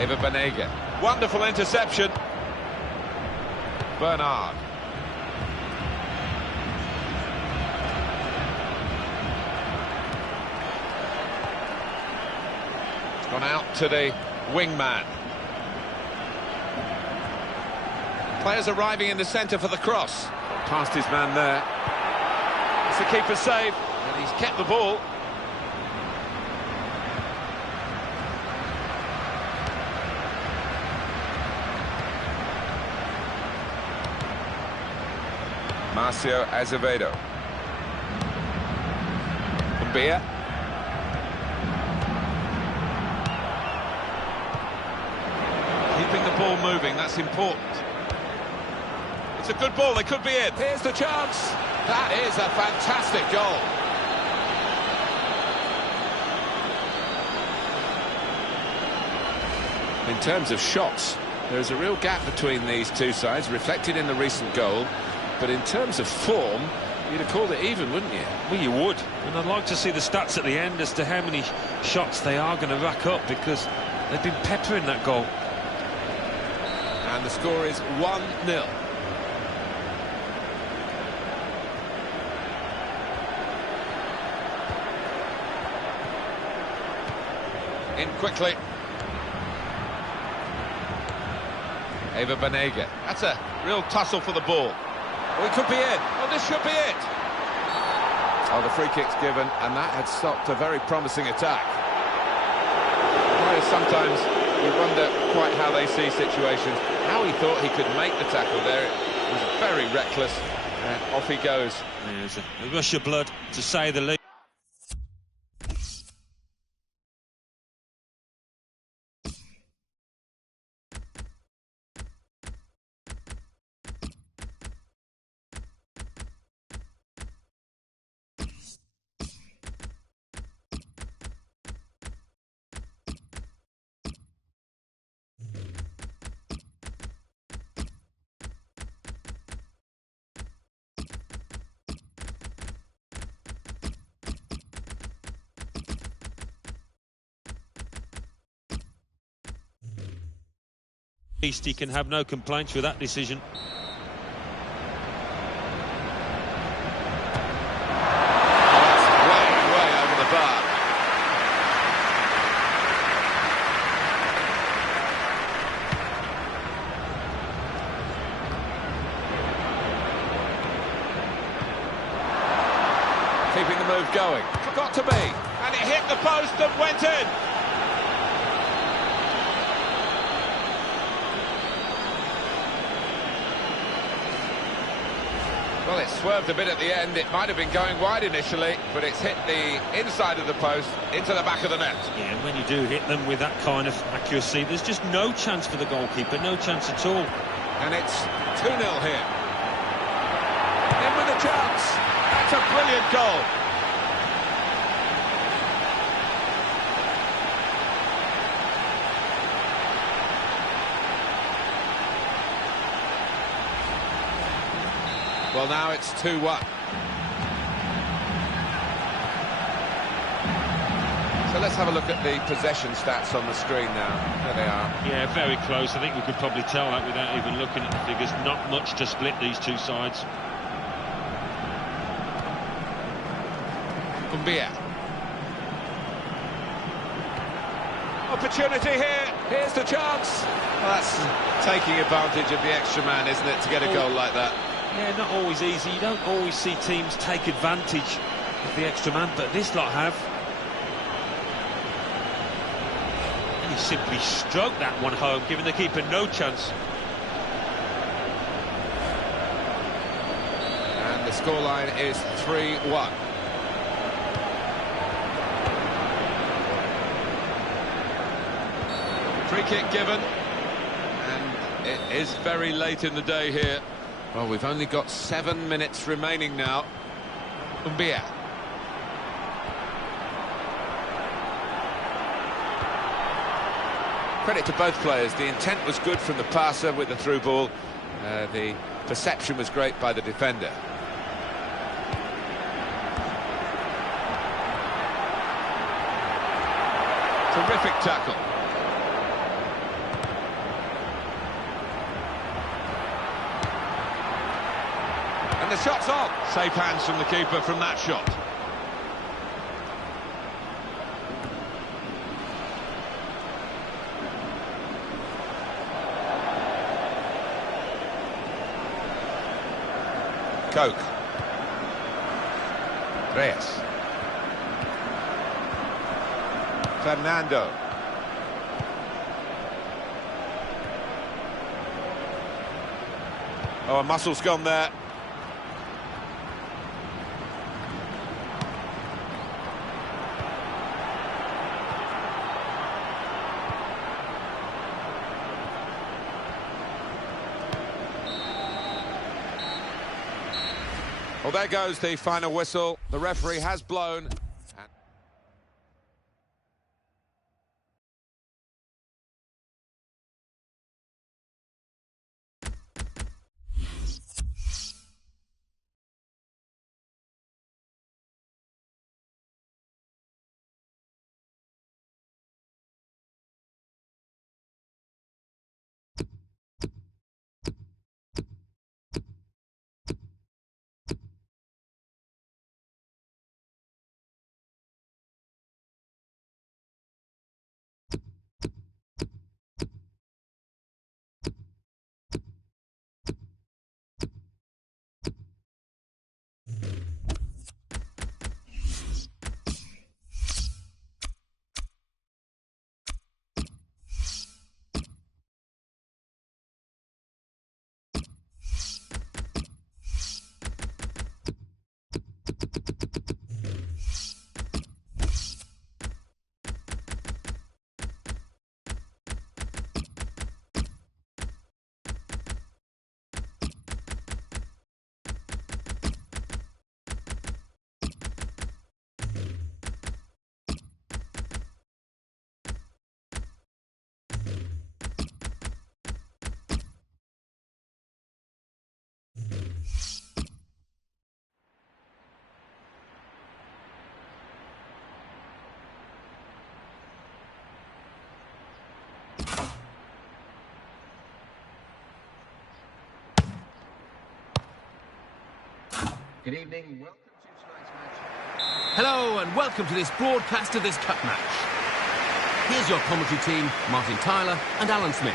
Eva Banega. Wonderful interception. Bernard. It's gone out to the wingman. Players arriving in the centre for the cross. Past his man there. It's the keeper's save. And he's kept the ball. Marcio Azevedo. Beer. Keeping the ball moving, that's important. It's a good ball, they could be in. Here's the chance. That is a fantastic goal. In terms of shots, there's a real gap between these two sides, reflected in the recent goal. But in terms of form, you'd have called it even, wouldn't you? Well, you would. And I'd like to see the stats at the end as to how many shots they are going to rack up, because they've been peppering that goal. And the score is 1-0. In quickly. Eva Banega. That's a real tussle for the ball. Well, it could be in. Oh, this should be it. Oh, the free kick's given, and that had stopped a very promising attack. Players sometimes, you wonder quite how they see situations. How he thought he could make the tackle there. It was very reckless, and off he goes. Yeah, it's a rush of blood, to say the least. He can have no complaints with that decision. Way over the bar. Keeping the move going. Got to be. And it hit the post and went in. Well, it swerved a bit at the end. It might have been going wide initially, but it's hit the inside of the post into the back of the net. Yeah, and when you do hit them with that kind of accuracy, there's just no chance for the goalkeeper, no chance at all. And it's 2-0 here. In with a chance. That's a brilliant goal. Well, now it's 2-1. So let's have a look at the possession stats on the screen now. There they are. Yeah, very close. I think we could probably tell that without even looking at the figures. Not much to split these two sides. Kumbia. Opportunity here. Here's the chance. Well, that's taking advantage of the extra man, isn't it, to get a goal like that? Yeah, not always easy. You don't always see teams take advantage of the extra man, but this lot have. And he simply stroked that one home, giving the keeper no chance. scoreline is 3-1. Free kick given, and it is very late in the day here. Well, we've only got 7 minutes remaining now. Umbia. Credit to both players. The intent was good from the passer with the through ball. The perception was great by the defender. Terrific tackle. And the shot's on. Safe hands from the keeper from that shot. Coke. Reyes. Fernando. Oh, a muscle's gone there. Well, there goes the final whistle. The referee has blown. Good evening, welcome to tonight's match. Hello and welcome to this broadcast of this cup match. Here's your commentary team, Martin Tyler and Alan Smith.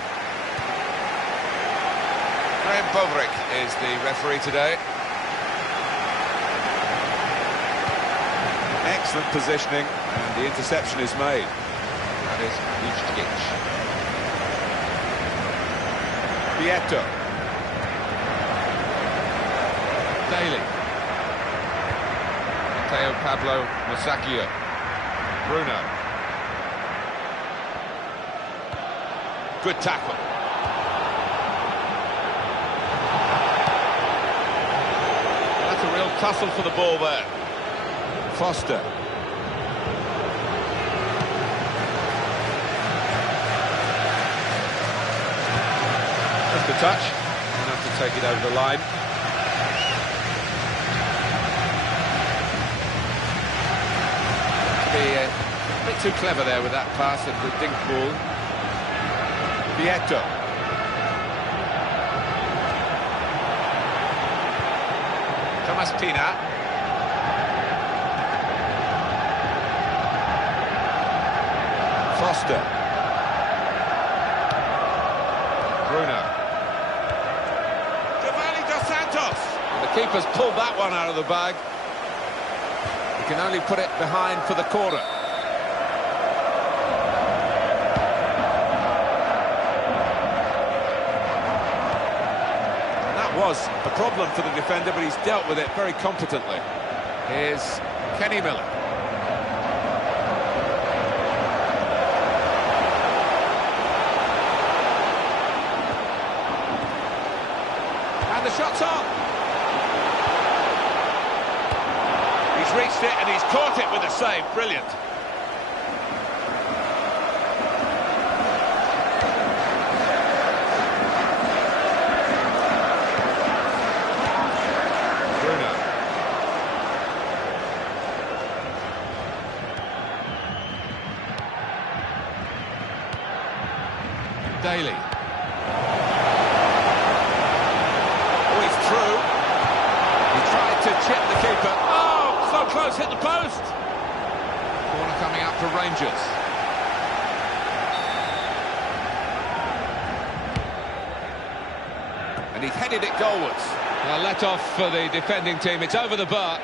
Graham Boverick is the referee today. Excellent positioning, and the interception is made. That is Lucic. Vieto. Daly. Matteo Pablo Musacchio. Bruno. Good tackle. That's a real tussle for the ball there. Foster. Just a touch. Enough to take it over the line. A bit too clever there with that pass of the dink ball. Vieto. Thomas Pina. Foster. Bruno. Giovanni Dos Santos. And the keeper's pulled that one out of the bag. He can only put it behind for the corner. was a problem for the defender, but he's dealt with it very competently. Here's Kenny Miller. And the shot's on. He's reached it and he's caught it with a save. Brilliant. Bruno. Daly. To chip the keeper. Oh, so close, hit the post. Corner coming out for Rangers. And he's headed it goalwards. A let off for the defending team. It's over the bar.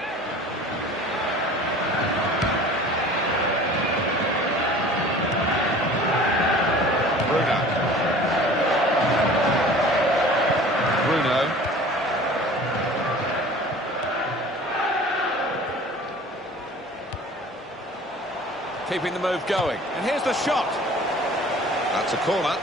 Bruno. Keeping the move going. And here's the shot. That's a corner.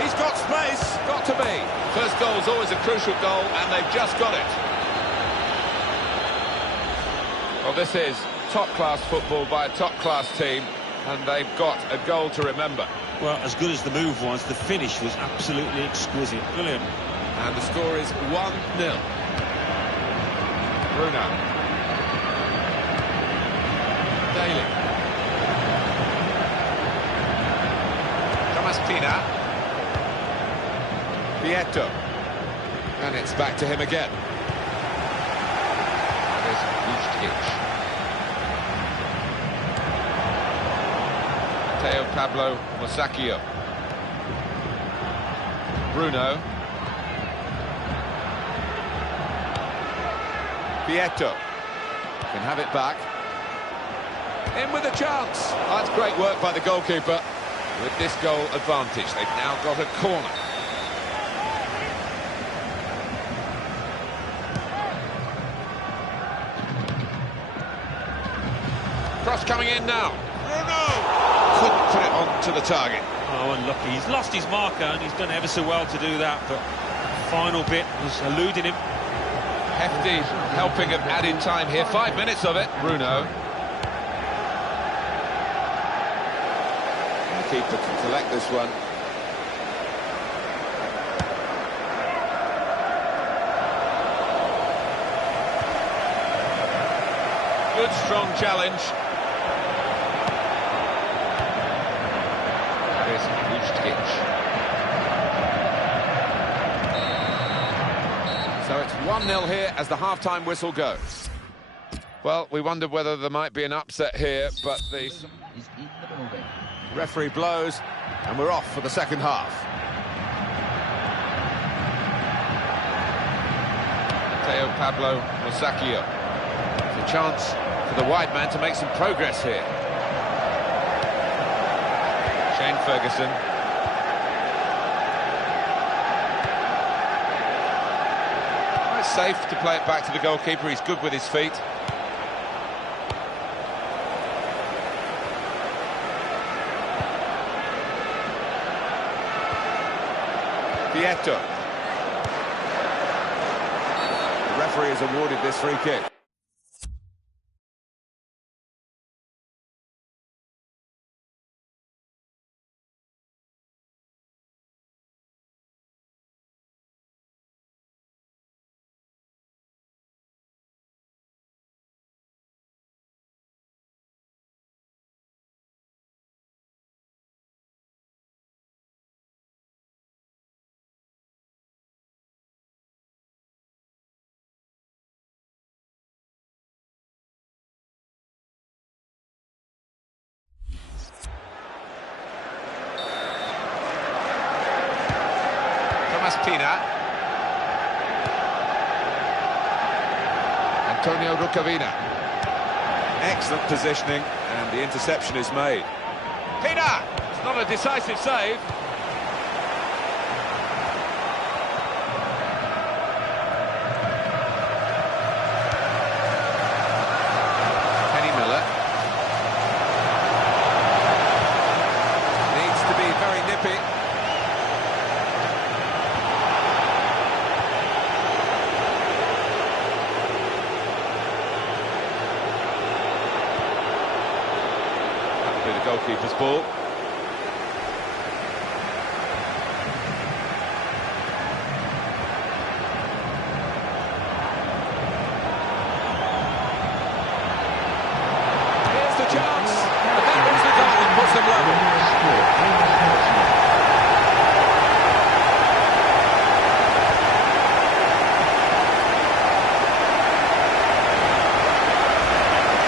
He's got space. Got to be. First goal's always a crucial goal, and they've just got it. Well, this is top-class football by a top-class team, and they've got a goal to remember. Well, as good as the move was, the finish was absolutely exquisite. Brilliant. And the score is 1-0. Bruno. Daly. Thomas Pina. Vieto. And it's back to him again. There's Vučkić. Teo Pablo Musacchio. Bruno. Vieto can have it back. In with a chance. That's great work by the goalkeeper. With this goal advantage, they've now got a corner. Cross coming in now. Bruno! Couldn't put it on to the target. Oh, unlucky. He's lost his marker and he's done ever so well to do that, but the final bit was eluding him. Hefty helping of added time here. 5 minutes of it. Bruno. The keeper can collect this one. Good strong challenge. So it's 1-0 here as the half-time whistle goes. Well, we wondered whether there might be an upset here, but the referee blows and we're off for the second half. Teo Pablo Musacchio. It's a chance for the wide man to make some progress here. Shane Ferguson. It's safe to play it back to the goalkeeper. He's good with his feet. Vieto. The referee has awarded this free kick. Pina. Antonio Rukavina. Excellent positioning, and the interception is made. Pina! It's not a decisive save. Kenny Miller. Needs to be very nippy. That'll be the goalkeeper's ball. Chance, and that was the goal that puts them level.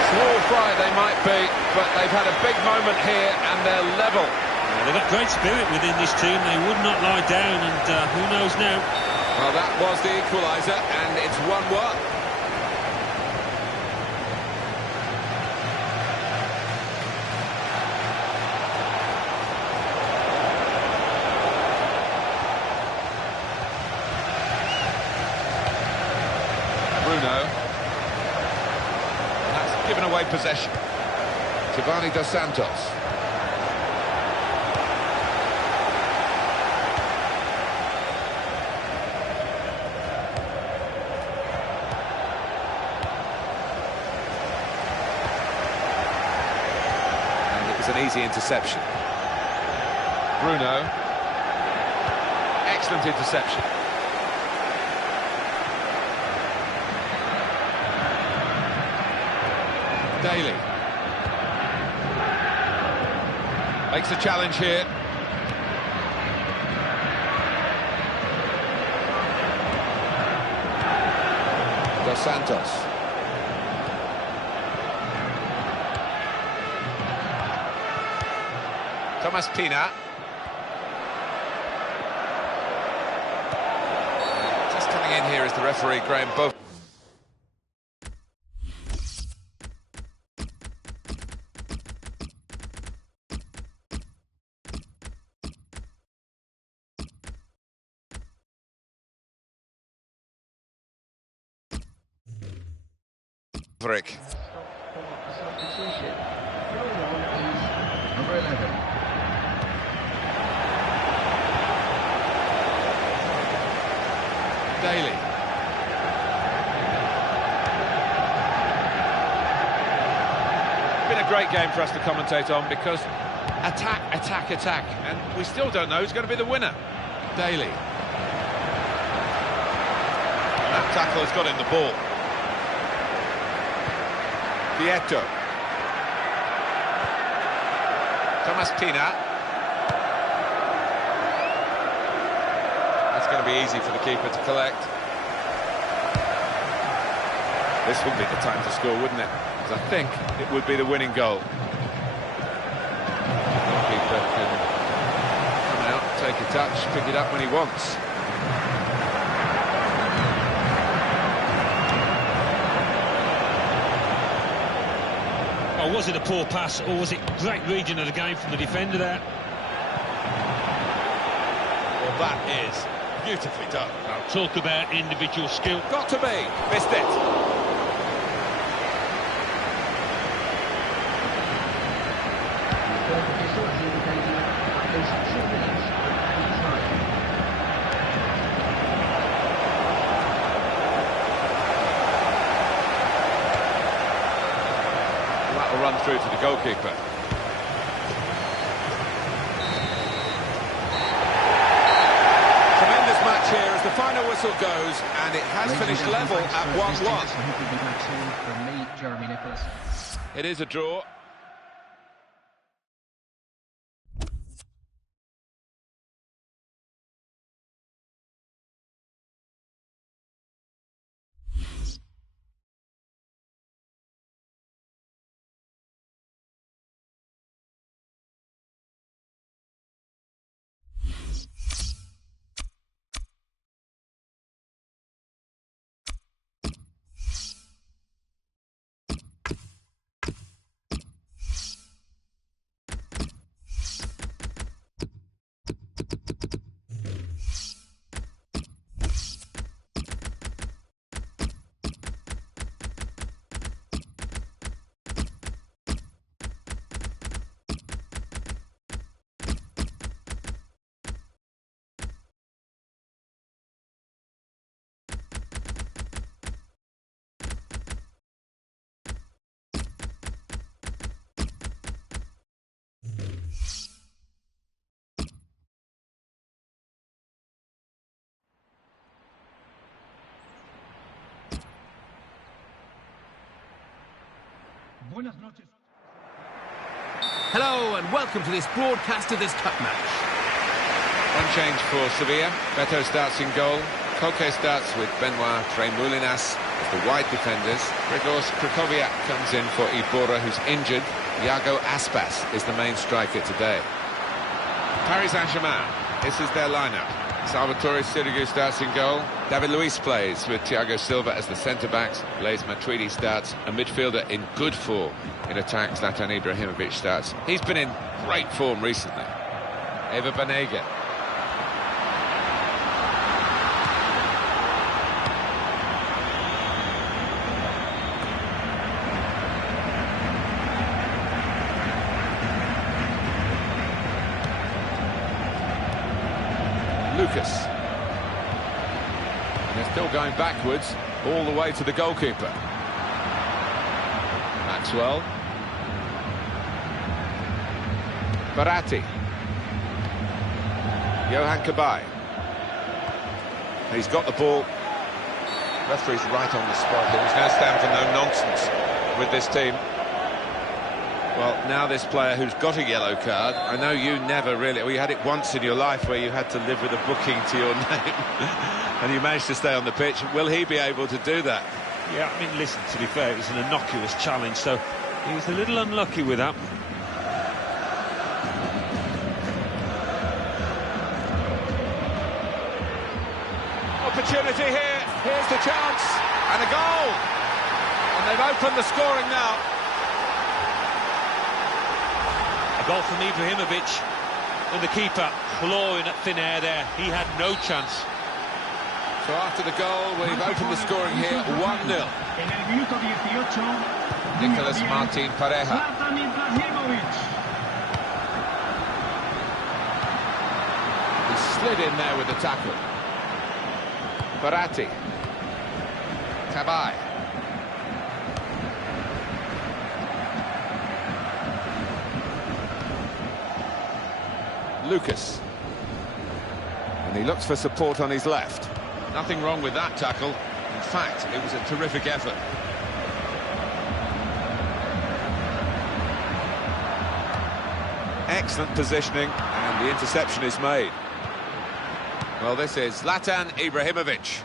Small fry they might be, but they've had a big moment here and they're level. Yeah, they've got great spirit within this team. They would not lie down, and who knows now? Well, that was the equaliser, and it's 1-1. That's given away possession. Giovanni Dos Santos. And it was an easy interception. Bruno. Excellent interception. Daly makes a challenge here. Dos Santos. Thomas Pina. Just coming in here is the referee, Graham Both. Brick. Number 11. Daly. Been a great game for us to commentate on because attack, attack, attack, and we still don't know who's going to be the winner. Daly. That tackle has got in the ball. Vieto. Thomas Pina. That's going to be easy for the keeper to collect. This would be the time to score, wouldn't it? Because I think it would be the winning goal. The keeper can come out, take a touch, pick it up when he wants. Or was it a poor pass, or was it great reading of the game from the defender there? Well, that is beautifully done. Now, talk about individual skill. Got to be. Missed it. That'll run through to the goalkeeper. Tremendous match here as the final whistle goes, and it has finished level at 1-1. It is a draw. Buenas noches. Hello and welcome to this broadcast of this cup match. One change for Sevilla. Beto starts in goal. Koke starts with Benoit Tremoulinas as the wide defenders. Gregors Krychowiak comes in for Iborra, who's injured. Iago Aspas is the main striker today. Paris Saint-Germain, this is their lineup. Salvatore Sirigu starts in goal. David Luiz plays with Thiago Silva as the centre-backs. Blaise Matuidi starts, a midfielder in good form. In attack, Zlatan Ibrahimovic starts. He's been in great form recently. Eva Banega. Lucas. And they're still going backwards, all the way to the goalkeeper. Maxwell. Baratti. Johan Cabaye. He's got the ball. Referee's right on the spot here. He's going to stand for no nonsense with this team. Well, now this player who's got a yellow card, I know you never really, well, you had it once in your life where you had to live with a booking to your name, and you managed to stay on the pitch. Will he be able to do that? Yeah, I mean, listen, to be fair, it was an innocuous challenge, so he was a little unlucky with that. Opportunity here, here's the chance, and a goal! And they've opened the scoring now. A goal from Ibrahimovic, and the keeper clawing at thin air there. He had no chance. So after the goal, we've opened the scoring here, 1-0. En el minuto 18, Nicolas Martin Pareja. Zlatan Ibrahimovic. He slid in there with the tackle. Baratti. Cabaye. Lucas. And he looks for support on his left. Nothing wrong with that tackle. In fact, it was a terrific effort. Excellent positioning, and the interception is made. Well, this is Zlatan Ibrahimovic.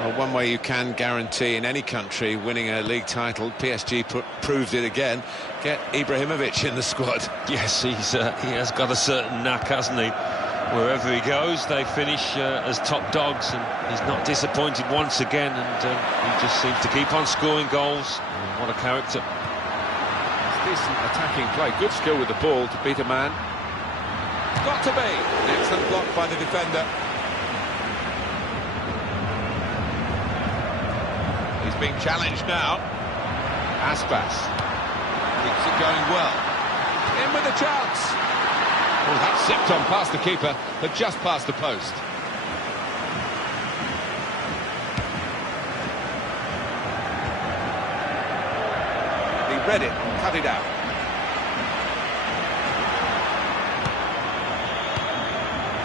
Well, one way you can guarantee in any country winning a league title, PSG proved it again, get Ibrahimovic in the squad. Yes, he has got a certain knack, hasn't he? Wherever he goes, they finish as top dogs, and he's not disappointed once again, and he just seems to keep on scoring goals. What a character. It's decent attacking play, good skill with the ball to beat a man. Got to be. An excellent block by the defender. He's being challenged now. Aspas. Keeps it going well. In with a chance. Oh, that zipped on past the keeper, but just past the post. He read it, cut it out.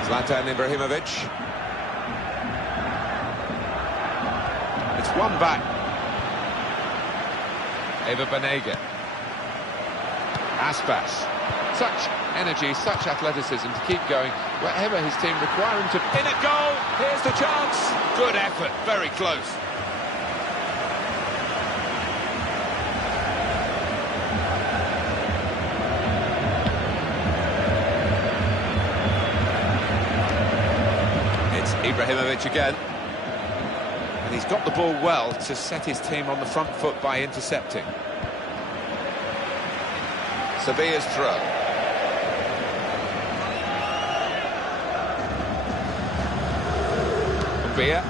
Zlatan Ibrahimovic. It's one back. Eva Banega. Aspas. Such energy, such athleticism to keep going wherever his team require him to. In a goal! Here's the chance! Good effort, very close. It's Ibrahimovic again. And he's got the ball well to set his team on the front foot by intercepting. Sevilla's throw. Sabia.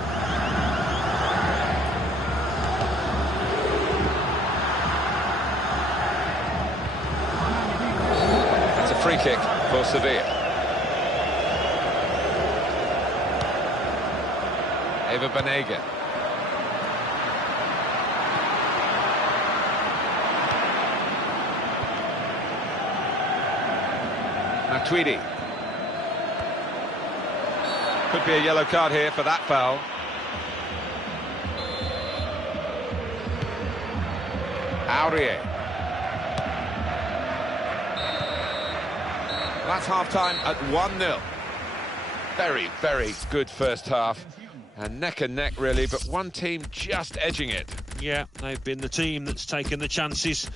That's a free kick for Sevilla. Eva Banega. Tweedy. Could be a yellow card here for that foul. Aurier. That's half-time at 1-0. Very, very good first half. And neck, really, but one team just edging it. Yeah, they've been the team that's taken the chances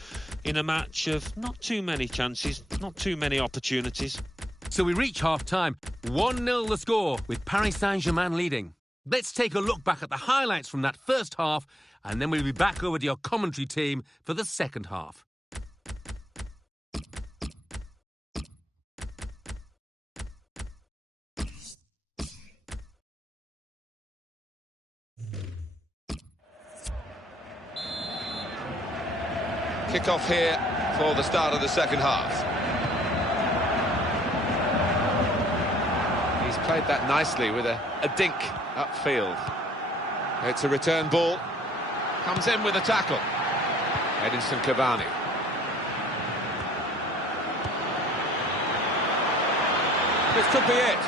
in a match of not too many chances, not too many opportunities. So we reach half-time, 1-0 the score, with Paris Saint-Germain leading. Let's take a look back at the highlights from that first half, and then we'll be back over to your commentary team for the second half. Kick-off here for the start of the second half. He's played that nicely with a dink upfield. It's a return ball. Comes in with a tackle. Edinson Cavani. This could be it.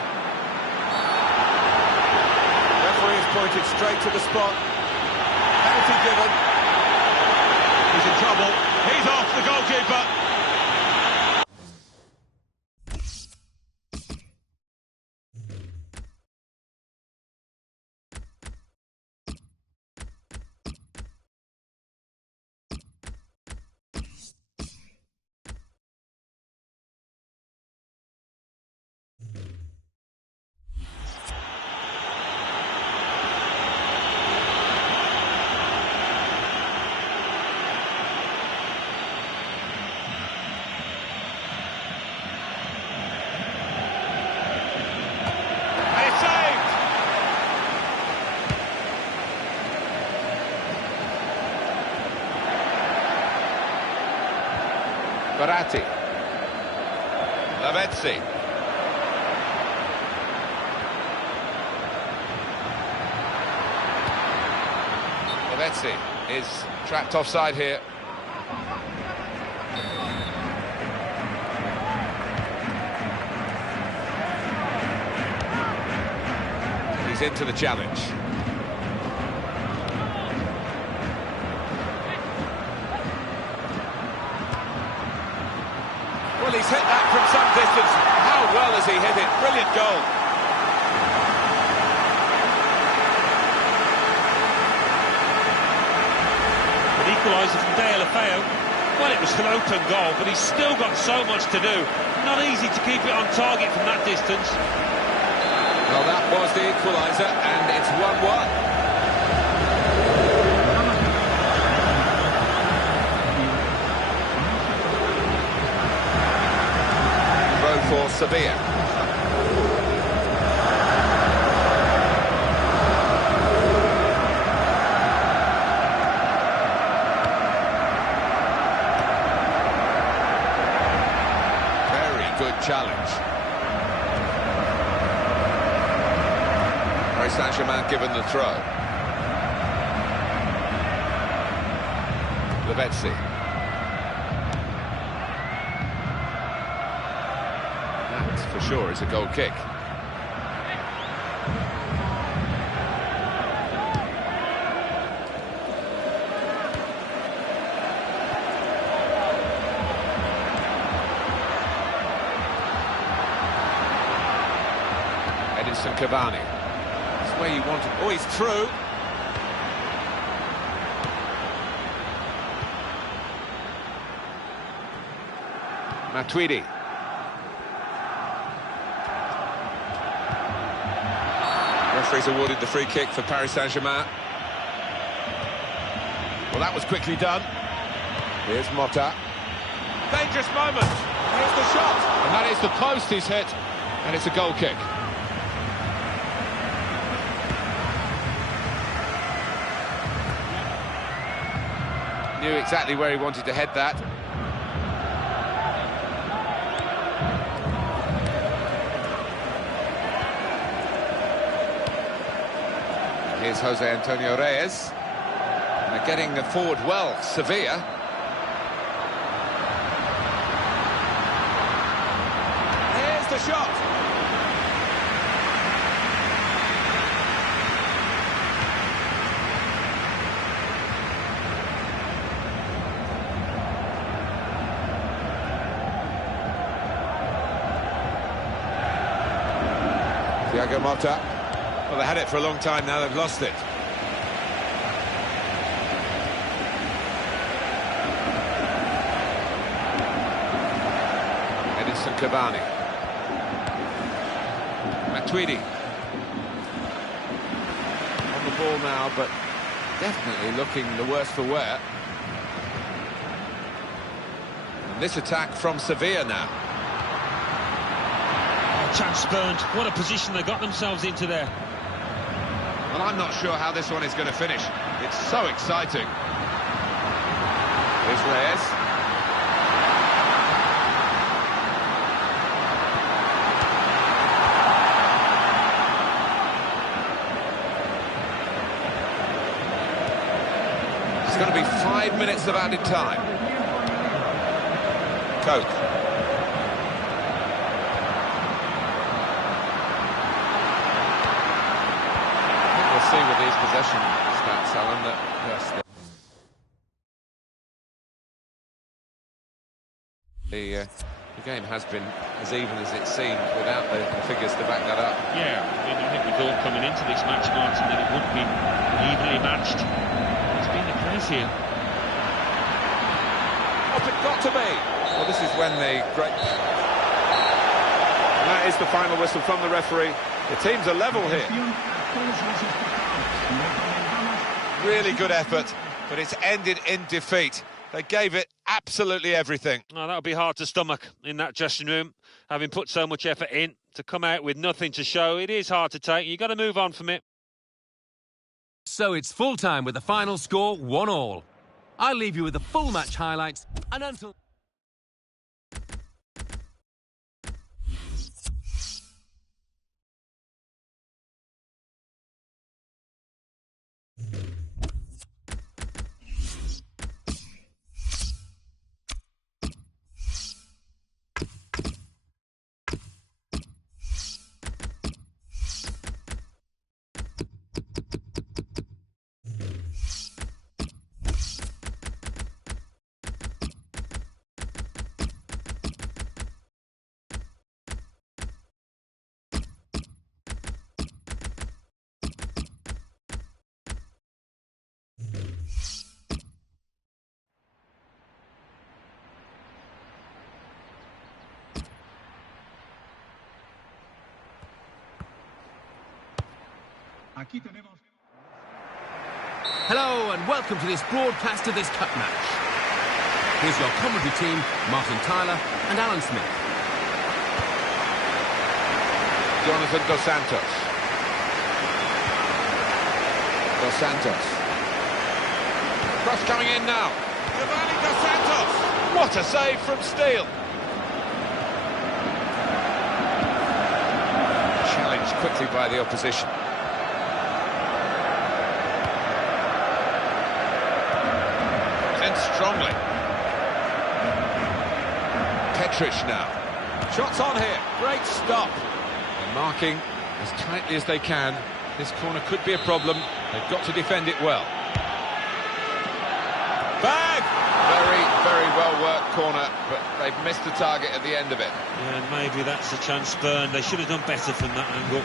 Referee has pointed straight to the spot. Penalty given. He's in trouble. He's off the goalkeeper. Verratti. Lavezzi. Lavezzi is trapped offside here. He's into the challenge. Well, he's hit that from some distance. How well has he hit it? Brilliant goal. An equaliser from De La Feu. Well, it was an open goal, but he's still got so much to do. Not easy to keep it on target from that distance. Well, that was the equaliser, and it's 1-1. For Sevilla. Very good challenge. Paris Saint-Germain given the throw. Lavezzi. For sure, it's a goal kick. Edinson Cavani. It's where you want it. Oh, he's through. Matuidi. Referee's awarded the free kick for Paris Saint-Germain. Well, that was quickly done. Here's Motta. Dangerous moment. Here's the shot. And that is the post he's hit. And it's a goal kick. Knew exactly where he wanted to head that. Here's Jose Antonio Reyes. And they're getting forward well, Sevilla. Here's the shot. Thiago Motta. Well, they had it for a long time now, they've lost it. Edinson Cavani. Matuidi. On the ball now, but definitely looking the worse for wear. And this attack from Sevilla now. Chance spurned. What a position they got themselves into there. Well, I'm not sure how this one is going to finish. It's so exciting. Here's Reyes. It's going to be 5 minutes of added time. Coke. See with these possession stats, Alan, that yes, the game has been as even as it seemed without the figures to back that up. Yeah, I mean, I think we thought coming into this match, Martin, that it wouldn't be evenly matched. It's been the case here. What's it got to be? Well, this is when the great... And that is the final whistle from the referee. The teams are level here. Really good effort, but it's ended in defeat. They gave it absolutely everything. Oh, that would be hard to stomach in that dressing room, having put so much effort in, to come out with nothing to show. It is hard to take. You've got to move on from it. So it's full time with the final score 1-1. I'll leave you with the full match highlights, and until... Hello and welcome to this broadcast of this cup match. Here's your commentary team, Martin Tyler and Alan Smith. Jonathan Dos Santos. Dos Santos. Cross coming in now. Giovanni Dos Santos. What a save from Steele. Challenged quickly by the opposition. Strongly. Petric now. Shots on here. Great stop. They're marking as tightly as they can. This corner could be a problem. They've got to defend it well. Bag! Very, very well worked corner, but they've missed the target at the end of it. Yeah, maybe that's a chance spurned. They should have done better from that angle.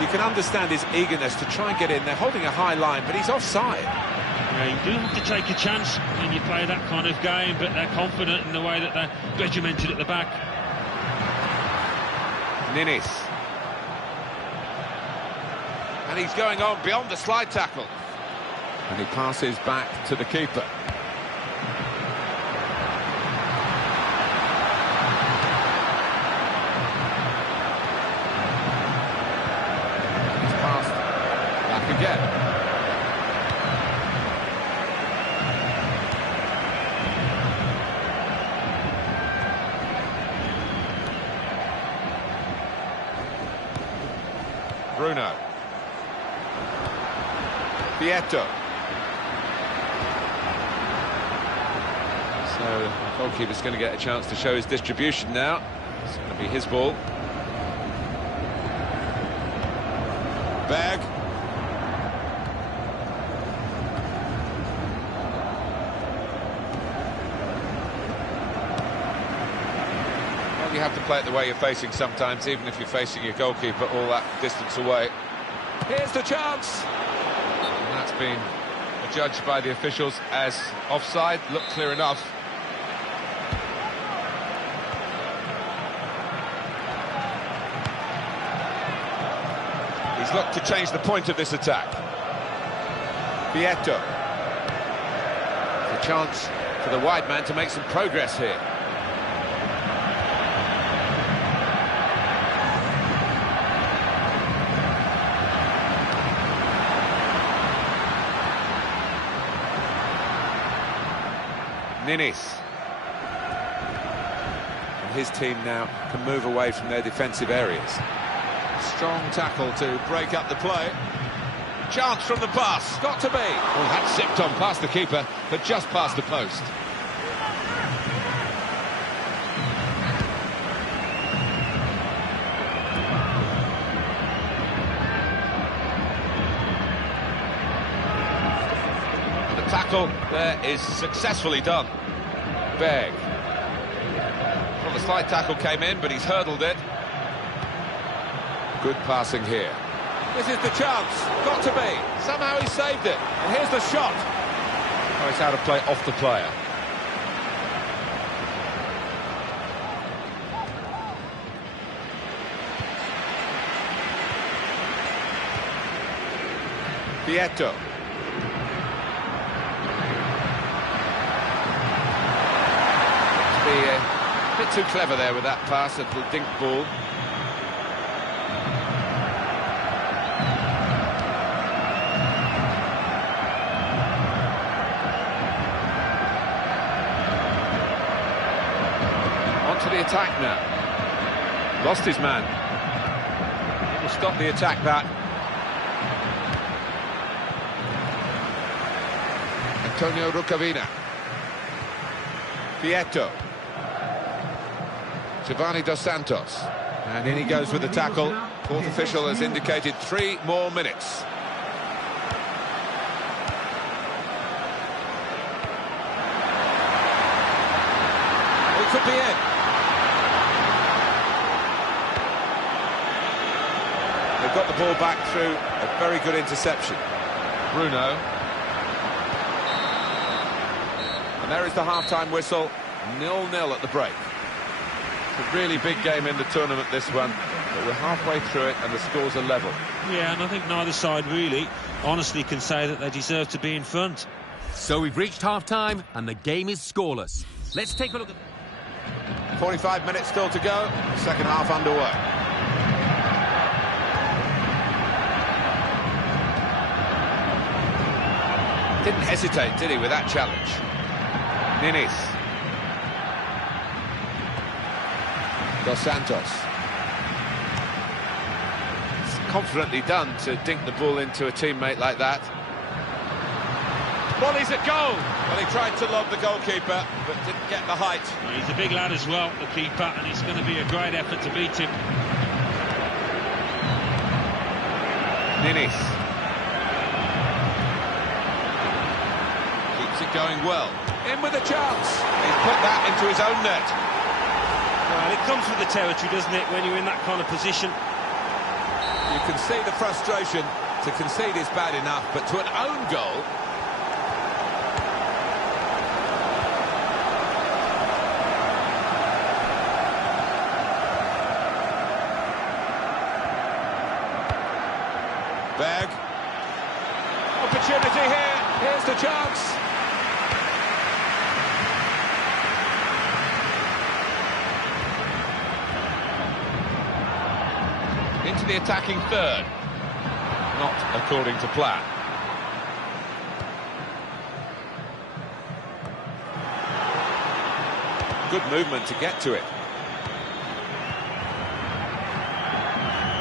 You can understand his eagerness to try and get in. They're holding a high line, but he's offside. Yeah, you do have to take a chance when you play that kind of game, but they're confident in the way that they're regimented at the back. Ninis. And he's going on beyond the slide tackle. And he passes back to the keeper. Again. Bruno. Vieto. So the goalkeeper's going to get a chance to show his distribution now. It's going to be his ball. Berg. Well, you have to play it the way you're facing sometimes, even if you're facing your goalkeeper all that distance away. Here's the chance! And that's been judged by the officials as offside. Looked clear enough. He's looked to change the point of this attack. Vieto. It's a chance for the wide man to make some progress here. Ninis. And his team now can move away from their defensive areas. Strong tackle to break up the play. Chance from the pass. Got to be. Well, that zipped on past the keeper, but just past the post. The tackle there is successfully done. Berg. Well, the slide tackle came in, but he's hurdled it. Good passing here. This is the chance. Got to be. Somehow he saved it. And here's the shot. Oh, it's out of play off the player. Vieto. To be a bit too clever there with that pass, a little dink ball. To the attack now. Lost his man. It will stop the attack, that. Antonio Rucavina. Vieto. Giovanni Dos Santos. And in he goes with the tackle. Fourth official has indicated 3 more minutes. It could be in. They've got the ball back through a very good interception. Bruno. And there is the half-time whistle. 0-0 at the break. It's a really big game in the tournament, this one. But we're halfway through it and the scores are level. Yeah, and I think neither side really honestly can say that they deserve to be in front. So we've reached half-time and the game is scoreless. Let's take a look at... 45 minutes still to go. Second half underway. Didn't hesitate, did he, with that challenge? Ninis. Dos Santos. It's confidently done to dink the ball into a teammate like that. Volley's at goal. Well, he tried to lob the goalkeeper, but didn't get the height. Well, he's a big lad as well, the keeper, and it's going to be a great effort to beat him. Ninis. It going well. In with a chance. He's put that into his own net. Well, it comes with the territory, doesn't it, when you're in that kind of position? You can see the frustration. To concede is bad enough, but to an own goal... Berg. Opportunity here. Here's the chance. Into the attacking third. Not according to plan. Good movement to get to it.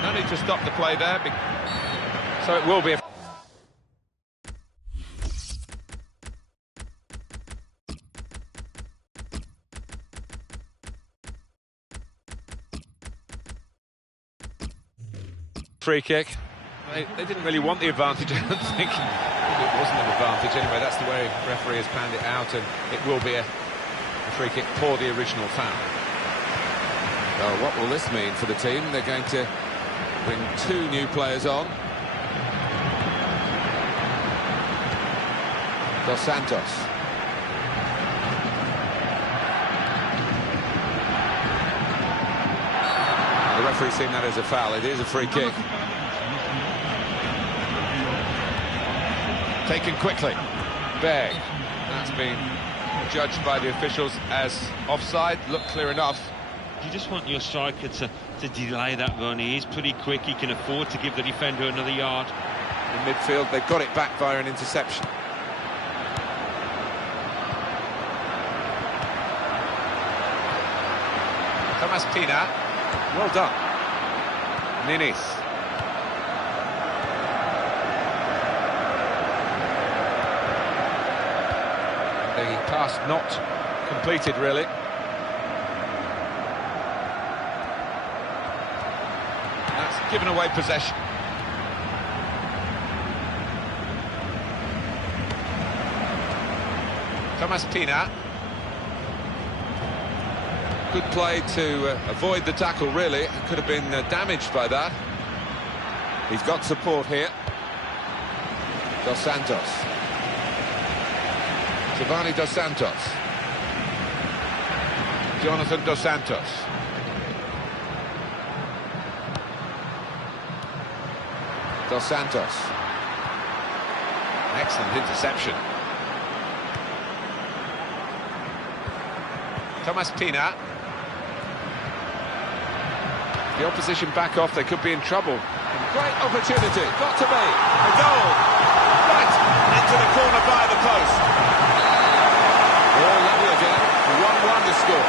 No No need to stop the play there. So it will be a... free kick. They didn't really want the advantage, I don't think. It wasn't an advantage anyway. That's the way the referee has planned it out, and it will be a free kick for the original foul. Well, what will this mean for the team? They're going to bring 2 new players on. Dos Santos. The referee's seen that as a foul. It is a free kick. Taken quickly. Berg. That's been judged by the officials as offside. Looked clear enough. You just want your striker to delay that run. He is pretty quick. He can afford to give the defender another yard. In midfield, they've got it back via an interception. Thomas Pina. Well done. Ninis. The pass not completed, really. That's given away possession. Thomas Pina. Good play to avoid the tackle, really. Could have been damaged by that. He's got support here. Dos Santos. Giovanni Dos Santos. Jonathan Dos Santos. Dos Santos. Excellent interception. Thomas Pina. The opposition back off, they could be in trouble. Great opportunity, got to be. A goal. Right into the corner by the post. All level again. 1-1 to score.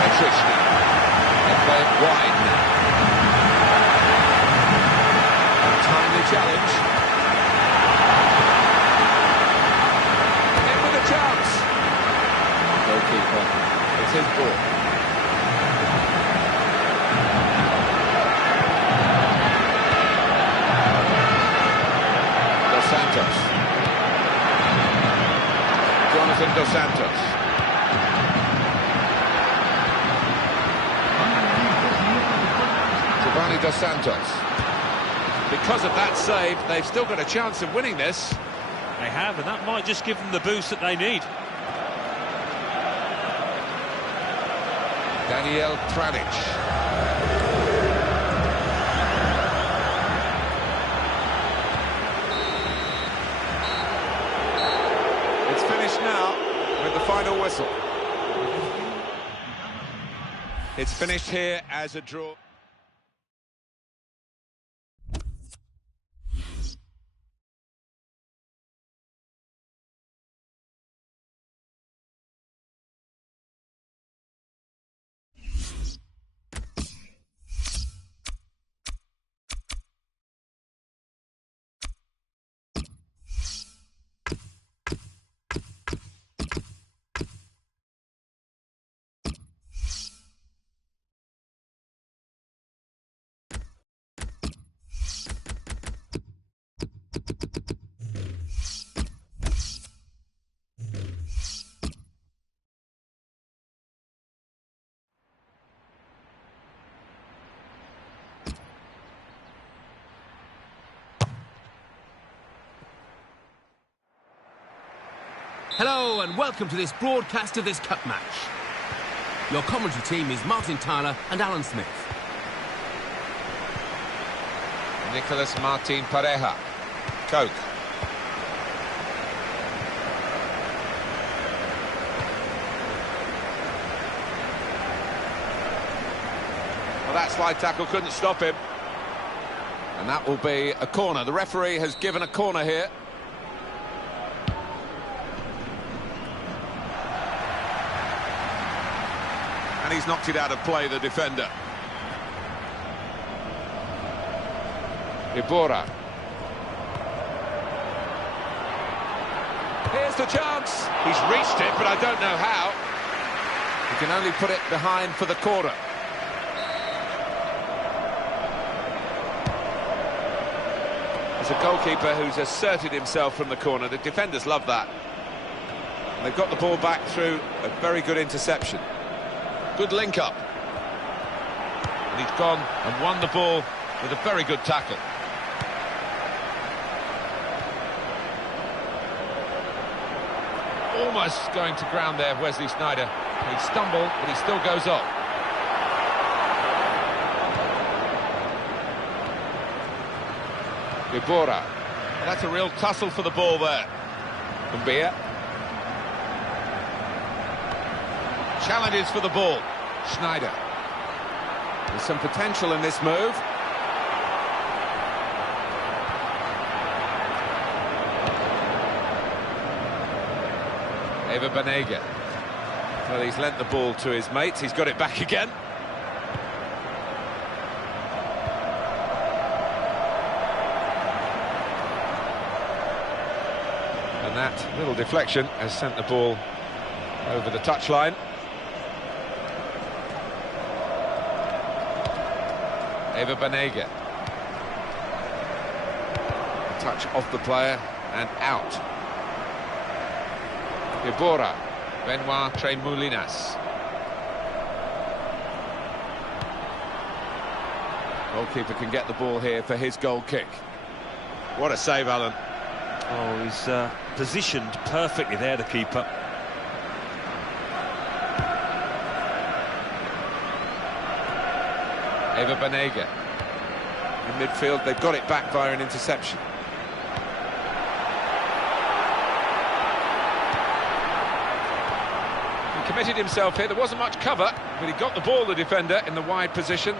Petric now. They play it wide now. Timely challenge. In with a chance. Goalkeeper. It's his ball. Dos Santos. Jonathan Dos Santos. Giovanni Dos Santos. Because of that save, they've still got a chance of winning this. They have, and that might just give them the boost that they need. Daniel Tranic. It's finished now with the final whistle. It's finished here as a draw. Hello and welcome to this broadcast of this cup match. Your commentary team is Martin Tyler and Alan Smith. Nicolas Martin Pareja. Coke. Well, that slide tackle couldn't stop him. And that will be a corner. The referee has given a corner here. And he's knocked it out of play, the defender. Ibora. Here's the chance. He's reached it, but I don't know how. He can only put it behind for the corner. There's a goalkeeper who's asserted himself from the corner. The defenders love that. And they've got the ball back through a very good interception. Good link-up. And he's gone and won the ball with a very good tackle. Almost going to ground there, Wesley Sneijder. He stumbled, but he still goes up. Ibora. That's a real tussle for the ball there. Mbia. Challenges for the ball. Sneijder. There's some potential in this move. Eva Banega. Well, he's lent the ball to his mates. He's got it back again. And that little deflection has sent the ball over the touchline. Eva Banega. A touch off the player and out. Ibora, Benoit Tremoulinas. Goalkeeper can get the ball here for his goal kick. What a save, Alan. Oh, he's positioned perfectly there, the keeper. Eva Banega. In midfield, they've got it back via an interception. Committed himself here. There wasn't much cover, but he got the ball, the defender, in the wide position.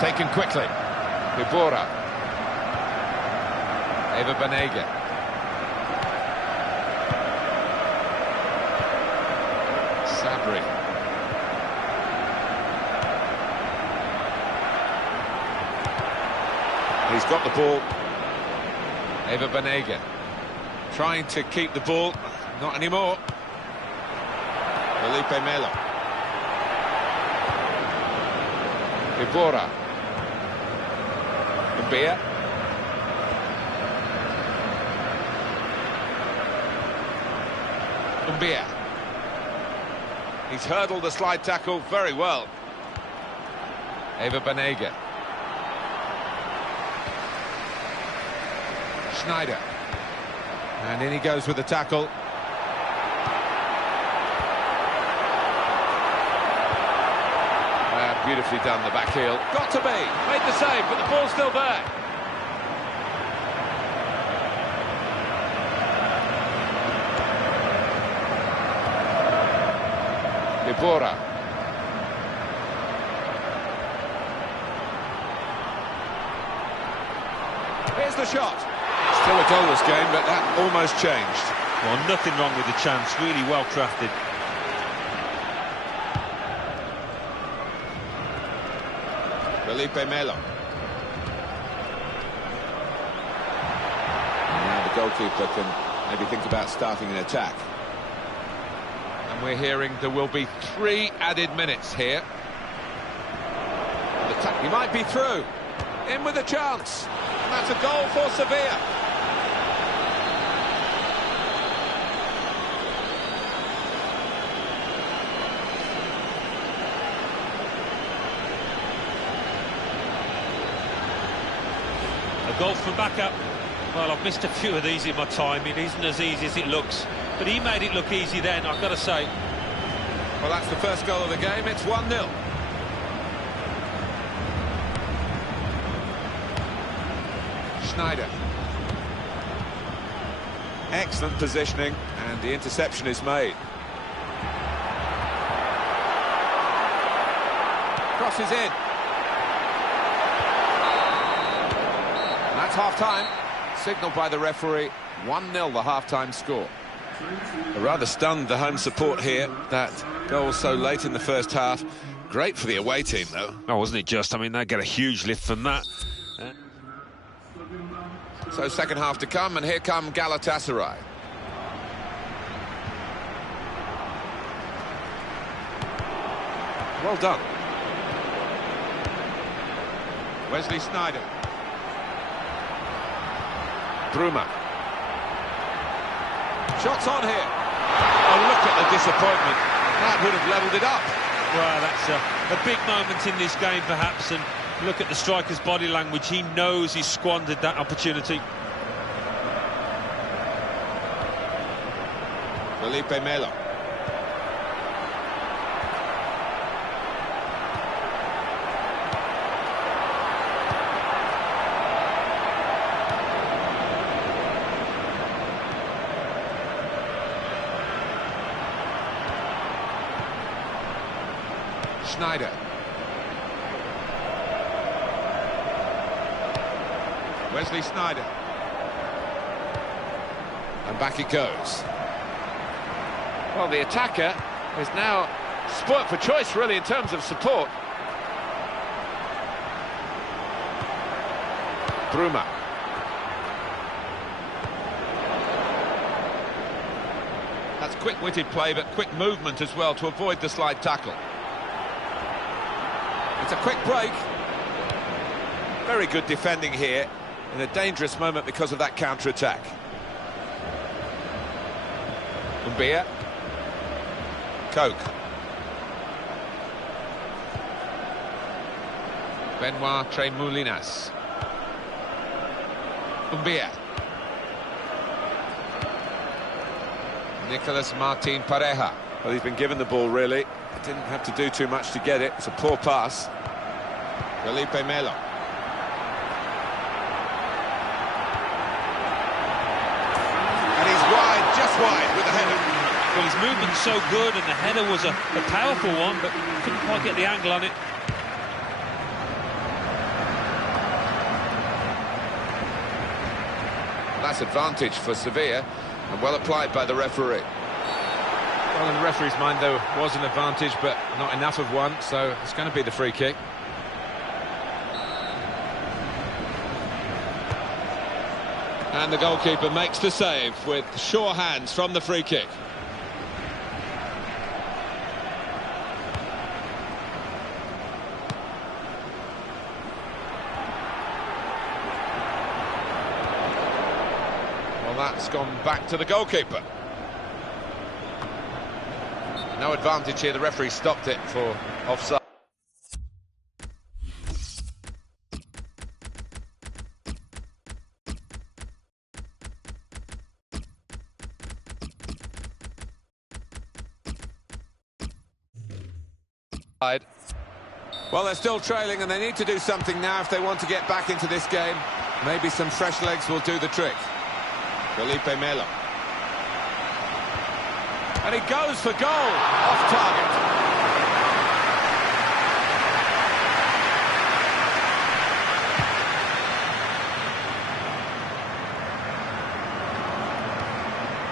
Taken quickly. Ibora. Eva Banega. Sabri. He's got the ball. Eva Banega. Trying to keep the ball. Not anymore. Felipe Melo. Ibora. Mbia. Mbia. He's hurdled the slide tackle very well. Eva Banega. Sneijder. And in he goes with the tackle. Beautifully done, the back heel. Got to be. Made the save, but the ball's still there. Ibora. Here's the shot. Still a goalless game, but that almost changed. Well, nothing wrong with the chance. Really well crafted. Felipe Melo. Now the goalkeeper can maybe think about starting an attack. And we're hearing there will be 3 added minutes here. He might be through. In with a chance. And that's a goal for Sevilla. A goal from back up. Well, I've missed a few of these in my time. It isn't as easy as it looks. But he made it look easy then, I've got to say. Well, that's the first goal of the game. It's 1-0. Sneijder. Excellent positioning, and the interception is made. Crosses in. That's half-time. Signalled by the referee. 1-0 the half-time score. Rather stunned, the home support here. That goal so late in the first half. Great for the away team, though. Oh, wasn't it just? I mean, they get a huge lift from that. So second half to come, and here come Galatasaray. Well done. Wesley Sneijder. Bruma. Shots on here. Oh, look at the disappointment. That would have levelled it up. Well, that's a big moment in this game, perhaps, and look at the striker's body language. He knows he's squandered that opportunity. Felipe Melo. Sneijder. Wesley Sneijder. And back it goes. Well, the attacker is now spoilt for choice, really, in terms of support. Bruma. That's quick-witted play, but quick movement as well to avoid the slide tackle. It's a quick break. Very good defending here in a dangerous moment because of that counter-attack. Umbia. Coke. Benoit Tremoulinas. Umbia. Nicolas Martin Pareja. Well, he's been given the ball, really. Didn't have to do too much to get it. It's a poor pass. Felipe Melo. And he's wide, just wide, with the header. Well, his movement's so good, and the header was a powerful one, but couldn't quite get the angle on it. That's advantage for Sevilla, and well applied by the referee. Well, in the referee's mind, there was an advantage, but not enough of one, so it's going to be the free kick. And the goalkeeper makes the save with sure hands from the free kick. Well, that's gone back to the goalkeeper. No advantage here, the referee stopped it for offside. Well, they're still trailing and they need to do something now if they want to get back into this game. Maybe some fresh legs will do the trick. Felipe Melo. And he goes for goal, off target.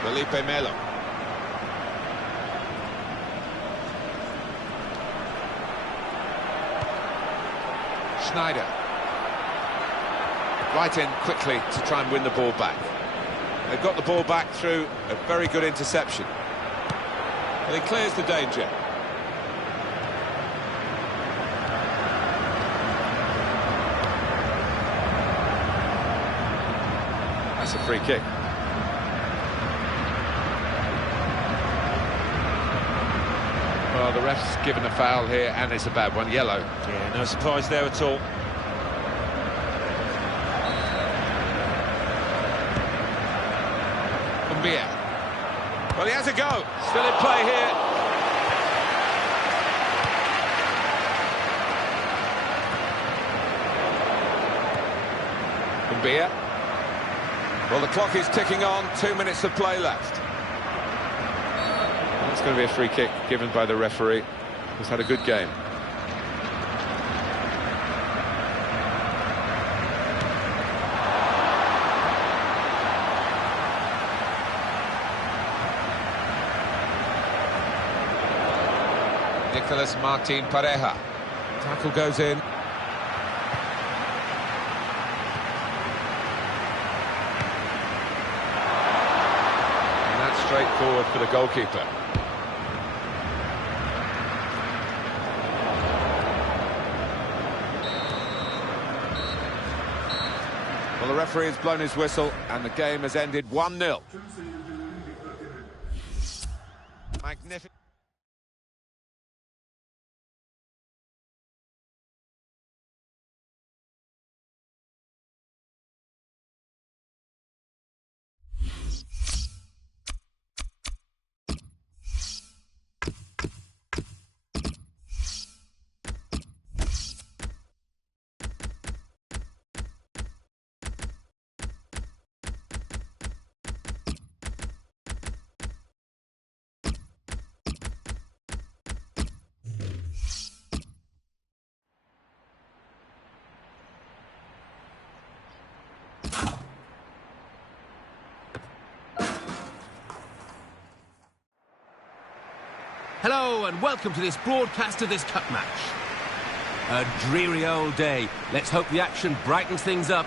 Felipe Melo. Sneijder. Right in quickly to try and win the ball back. They've got the ball back through a very good interception. And he clears the danger. That's a free kick. Well, the ref's given a foul here, and it's a bad one, yellow. Yeah, no surprise there at all. Umbia. Well, he has a go. Still in play here. Umbia. Well, the clock is ticking on. 2 minutes of play left. That's going to be a free kick given by the referee. He's had a good game. Nicolas Martin Pareja. Tackle goes in. And that's straightforward for the goalkeeper. Well, the referee has blown his whistle and the game has ended 1-0. Magnificent. Hello and welcome to this broadcast of this cup match. A dreary old day. Let's hope the action brightens things up.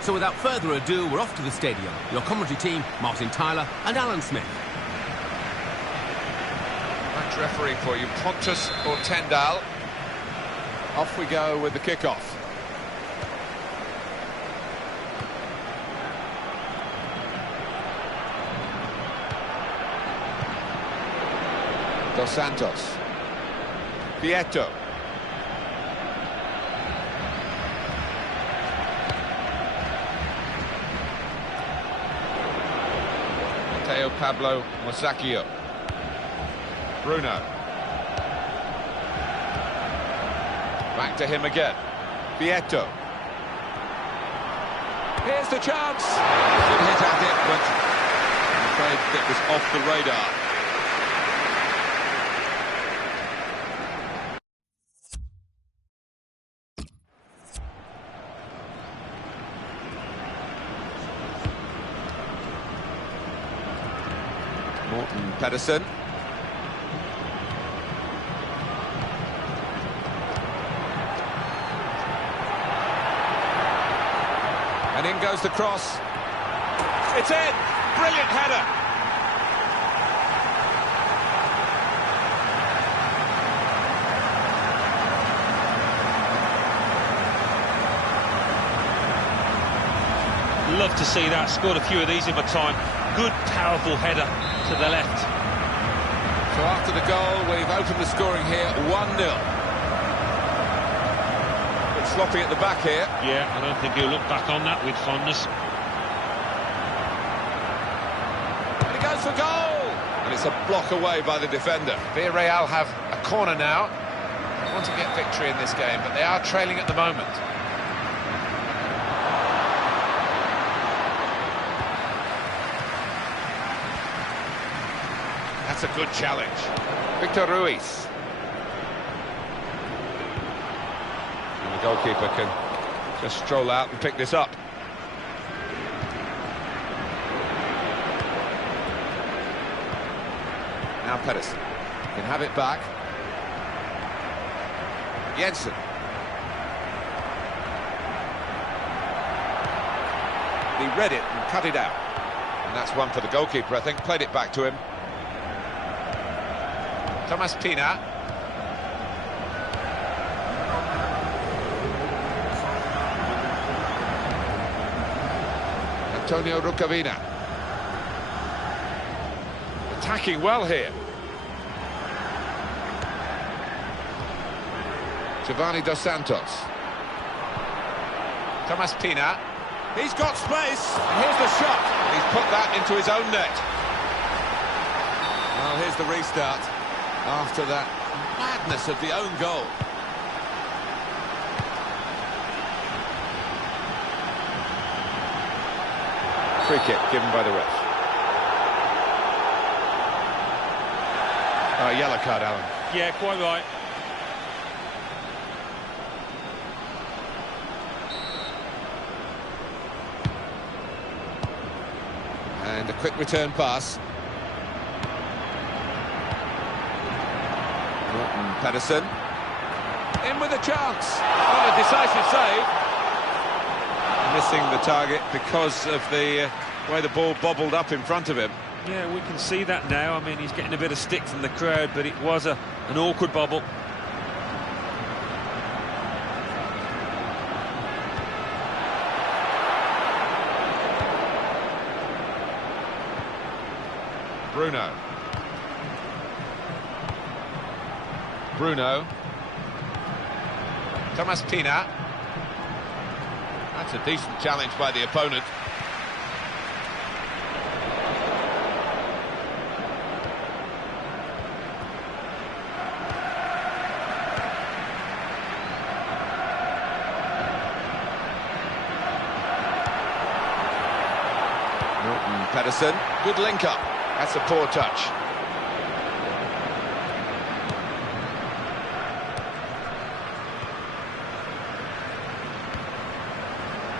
So without further ado, we're off to the stadium. Your commentary team, Martin Tyler and Alan Smith. Match referee for you, Pontus or Tendal. Off we go with the kickoff. Dos Santos. Vieto. Mateo Pablo Mosacchio. Bruno. Back to him again. Vieto. Here's the chance. Good hit at it, but I'm afraid it was off the radar. Morten Pedersen. And in goes the cross. It's in! Brilliant header! Love to see that. Scored a few of these in my time. Good, powerful header to the left. So after the goal, we've opened the scoring here, 1-0. Bit sloppy at the back here. Yeah, I don't think he'll look back on that with fondness. And he goes for goal! And it's a block away by the defender. Villarreal have a corner now. They want to get victory in this game, but they are trailing at the moment. That's a good challenge. Victor Ruiz. And the goalkeeper can just stroll out and pick this up. Now Pedersen can have it back. Jensen. He read it and cut it out. And that's one for the goalkeeper, I think. Played it back to him. Thomas Pina. Antonio Rukavina. Attacking well here. Giovanni Dos Santos. Thomas Pina. He's got space. Here's the shot. He's put that into his own net. Well, here's the restart. After that madness of the own goal. Free kick given by the ref. Yellow card, Alan. Yeah, quite right. And a quick return pass. Pedersen. In with a chance. What a decisive save. Missing the target because of the way the ball bobbled up in front of him. Yeah, we can see that now. I mean, he's getting a bit of stick from the crowd, but it was an awkward bobble. Bruno. Thomas Pina. That's a decent challenge by the opponent. Pedersen, good link up. That's a poor touch.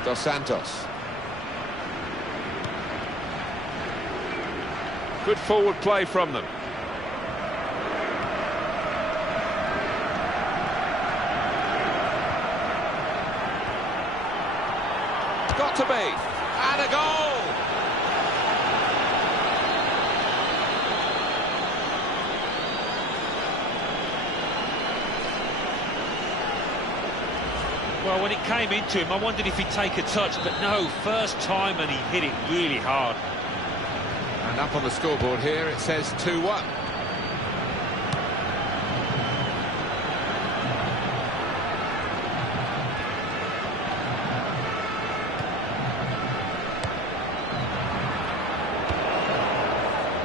Dos Santos. Good forward play from them. Got to be. And a goal! Well, when it came into him, I wondered if he'd take a touch, but no, first time and he hit it really hard. And up on the scoreboard here, it says 2-1.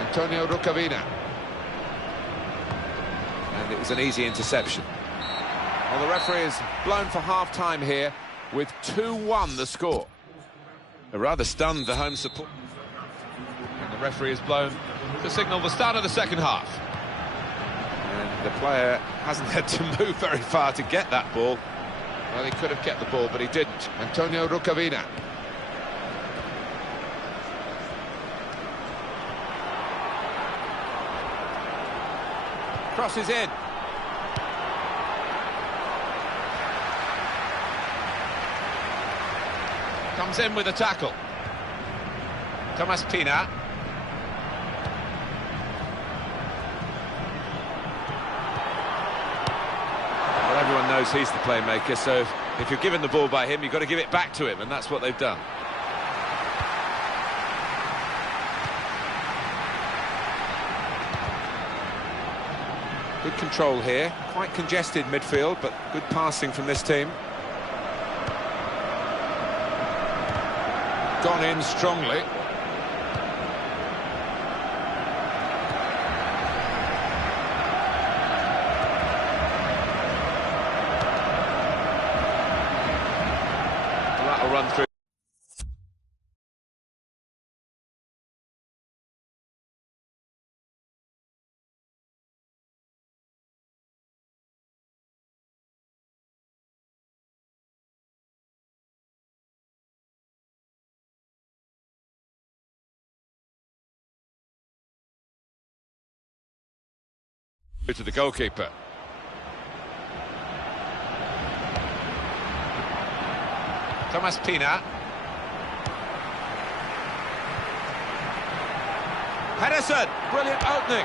Antonio Rukavina. And it was an easy interception. Well, the referee is blown for half-time here with 2-1 the score. They're rather stunned, the home support. And the referee is blown to signal the start of the second half. And the player hasn't had to move very far to get that ball. Well, he could have kept the ball, but he didn't. Antonio Rukavina. Crosses in. Comes in with a tackle. Thomas Pina. Well, everyone knows he's the playmaker, so if you're given the ball by him, you've got to give it back to him, and that's what they've done. Good control here. Quite congested midfield, but good passing from this team. Gone in strongly. Well, that'll run through. To the goalkeeper. Thomas Pina. Pedersen, brilliant opening.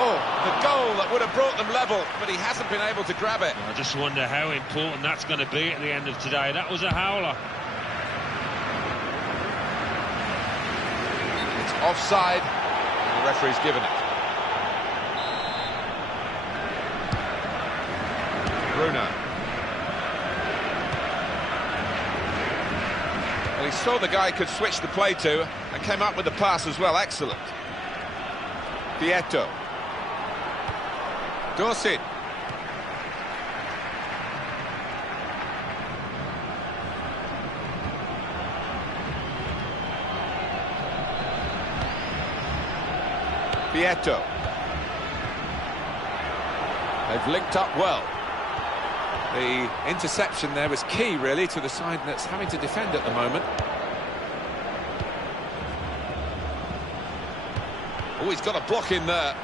Oh, the goal that would have brought them level, but he hasn't been able to grab it. I just wonder how important that's going to be at the end of today. That was a howler. It's offside, and the referee's given it. Bruno. Well, he saw the guy could switch the play to and came up with the pass as well. Excellent. Vieto. Dorset. Vieto. They've linked up well. The interception there was key, really, to the side that's having to defend at the moment. Oh, he's got a block in there.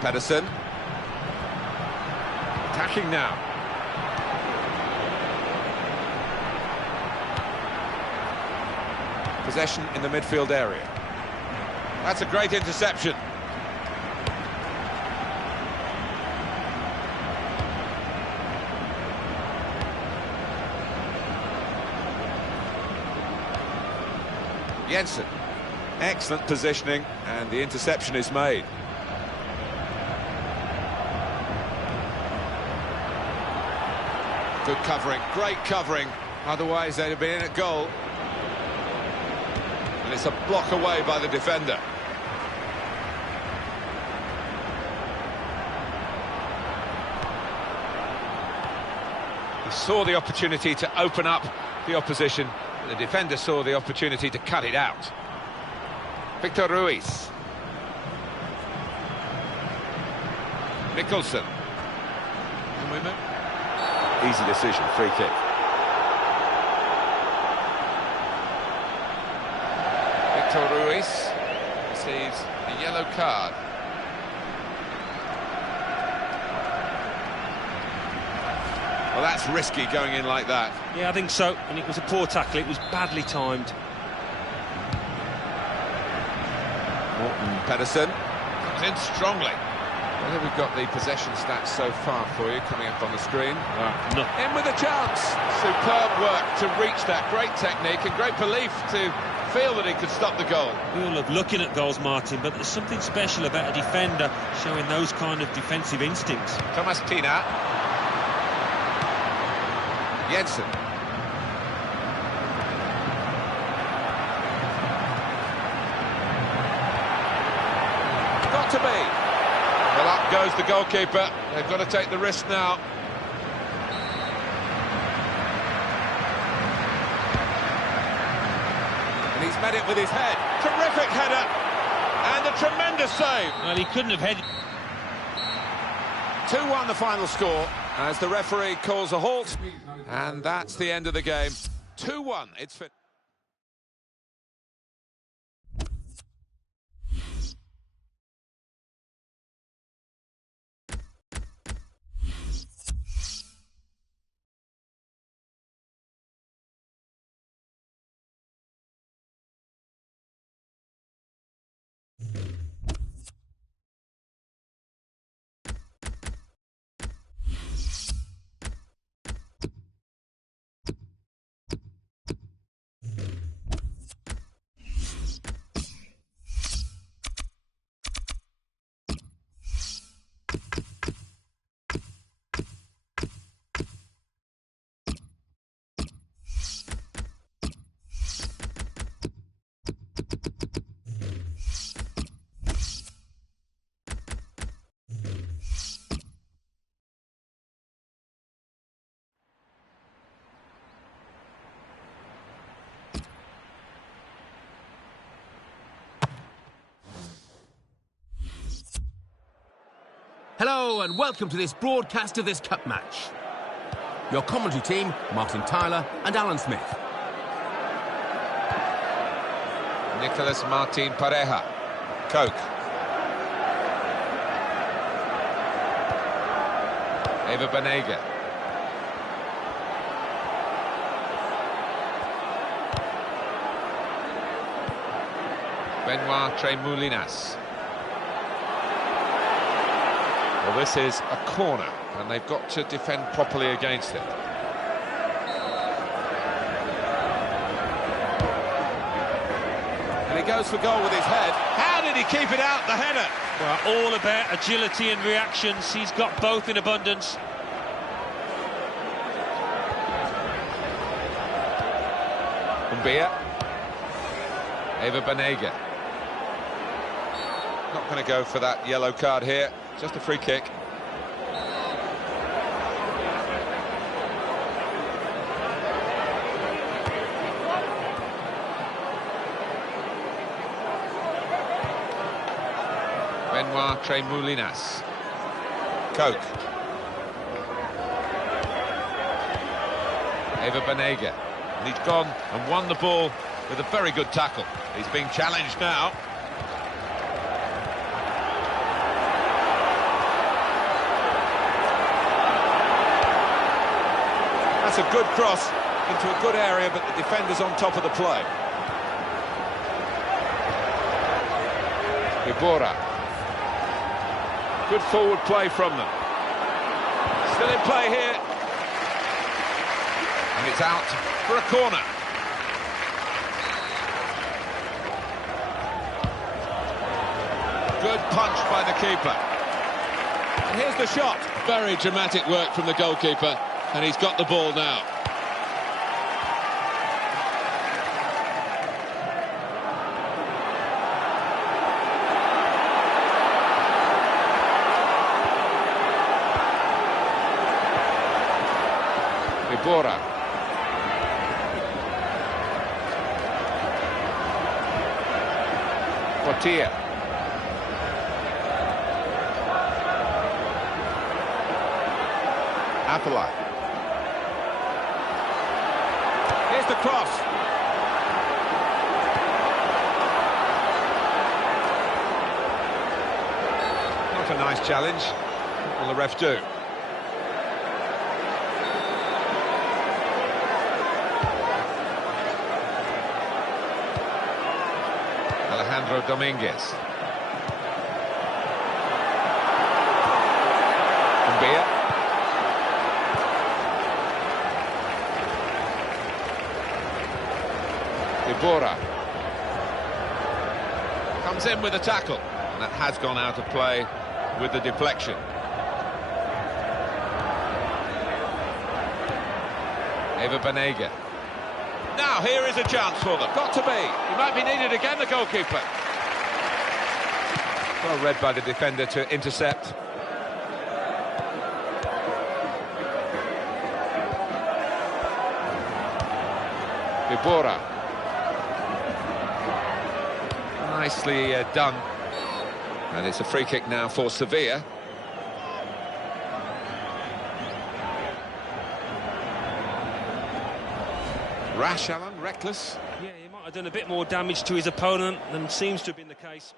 Pedersen. Attacking now. Possession in the midfield area. That's a great interception. Jensen. Excellent positioning, and the interception is made. Good covering, great covering. Otherwise, they'd have been in at goal. And it's a block away by the defender. He saw the opportunity to open up the opposition. The defender saw the opportunity to cut it out. Victor Ruiz. Nicholson. Easy decision, free kick. Victor Ruiz receives a yellow card. Well, that's risky going in like that. Yeah, I think so. And it was a poor tackle. It was badly timed. Pedersen comes in strongly. Well, here we've got the possession stats so far for you coming up on the screen. No. In with a chance. Superb work to reach that. Great technique and great belief to feel that he could stop the goal. We all love looking at goals, Martin, but there's something special about a defender showing those kind of defensive instincts. Thomas Tina. Jensen. Got to be. Well, up goes the goalkeeper. They've got to take the risk now. And he's met it with his head. Terrific header. And a tremendous save. Well, he couldn't have headed. 2-1 the final score as the referee calls a halt. And that's the end of the game. 2-1. It's fit. Hello and welcome to this broadcast of this cup match. Your commentary team, Martin Tyler and Alan Smith. Nicolas Martin Pareja. Coke. Eva Banega. Benoit Tremoulinas. Well, this is a corner, and they've got to defend properly against it. And he goes for goal with his head. How did he keep it out, the header? Well, all about agility and reactions. He's got both in abundance. Umbia. Eva Banega. Not going to go for that yellow card here. Just a free kick. Benoit Tremoulinas. Coke. Eva Banega. And he's gone and won the ball with a very good tackle. He's being challenged now. That's a good cross into a good area, but the defender's on top of the play. Ibora. Good forward play from them. Still in play here. And it's out for a corner. Good punch by the keeper. And here's the shot. Very dramatic work from the goalkeeper, and he's got the ball now. Ibora. Portier. Apolai. Here's the cross. Not a nice challenge. What will the ref do? Alejandro Dominguez. Mbia. Ibora. Comes in with a tackle. And that has gone out of play with the deflection. Eva Banega. Now here is a chance for them. Got to be. He might be needed again, the goalkeeper. Well read by the defender to intercept. Ibora. Nicely done. And it's a free kick now for Sevilla. Rash, Alan, reckless. Yeah, he might have done a bit more damage to his opponent than seems to have been the case.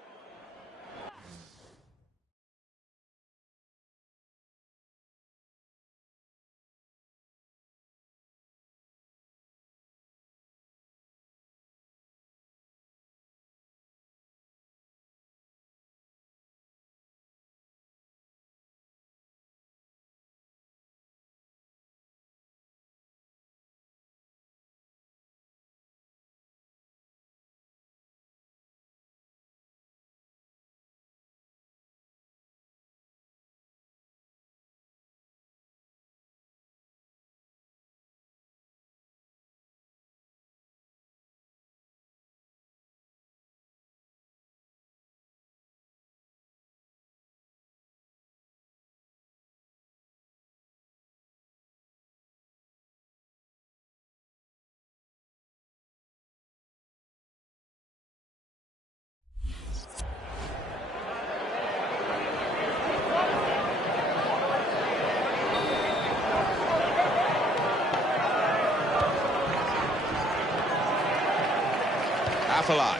Apolai.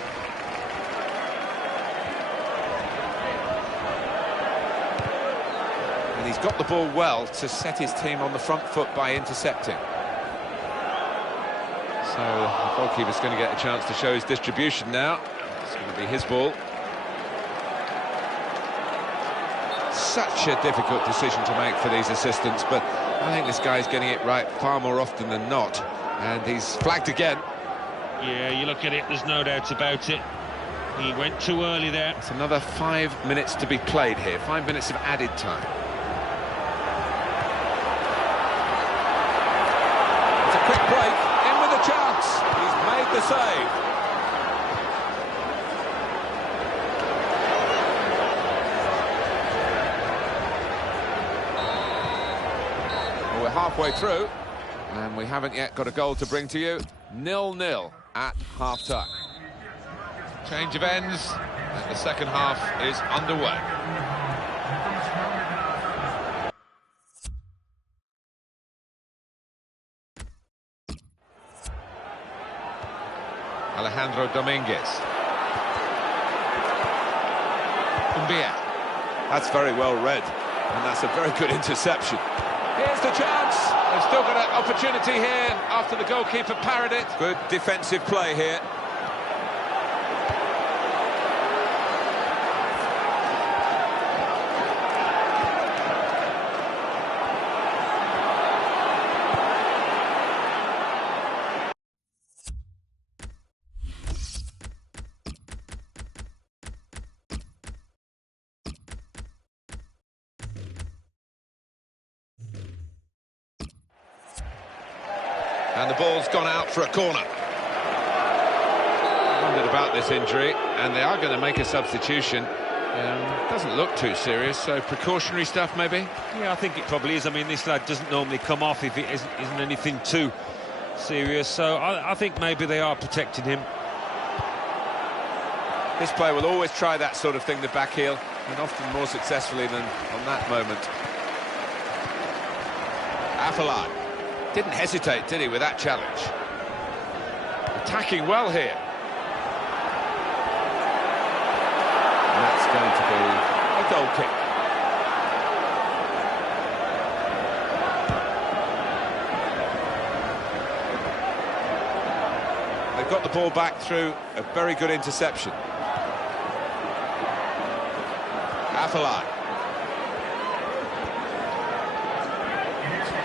And he's got the ball well to set his team on the front foot by intercepting. So the goalkeeper's going to get a chance to show his distribution now. It's going to be his ball. Such a difficult decision to make for these assistants, but I think this guy's getting it right far more often than not. And he's flagged again. Yeah, you look at it, there's no doubt about it. He went too early there. It's another 5 minutes to be played here, 5 minutes of added time. It's a quick break, in with a chance. He's made the save. Well, we're halfway through, and we haven't yet got a goal to bring to you. 0-0 at half-time. Change of ends, and the second half is underway. Alejandro Dominguez. Mbia. That's very well read, and that's a very good interception. Here's the chance. They've still got an opportunity here after the goalkeeper parried it. Good defensive play here. And the ball's gone out for a corner. Wondered about this injury, and they are going to make a substitution. Doesn't look too serious, so precautionary stuff maybe? Yeah, I think it probably is. I mean, this lad doesn't normally come off if it isn't anything too serious, so I think maybe they are protecting him. This player will always try that sort of thing, the back heel, and often more successfully than on that moment. Afellay didn't hesitate, did he, with that challenge? Attacking well here. And that's going to be a goal kick. They've got the ball back through a very good interception. Afellay.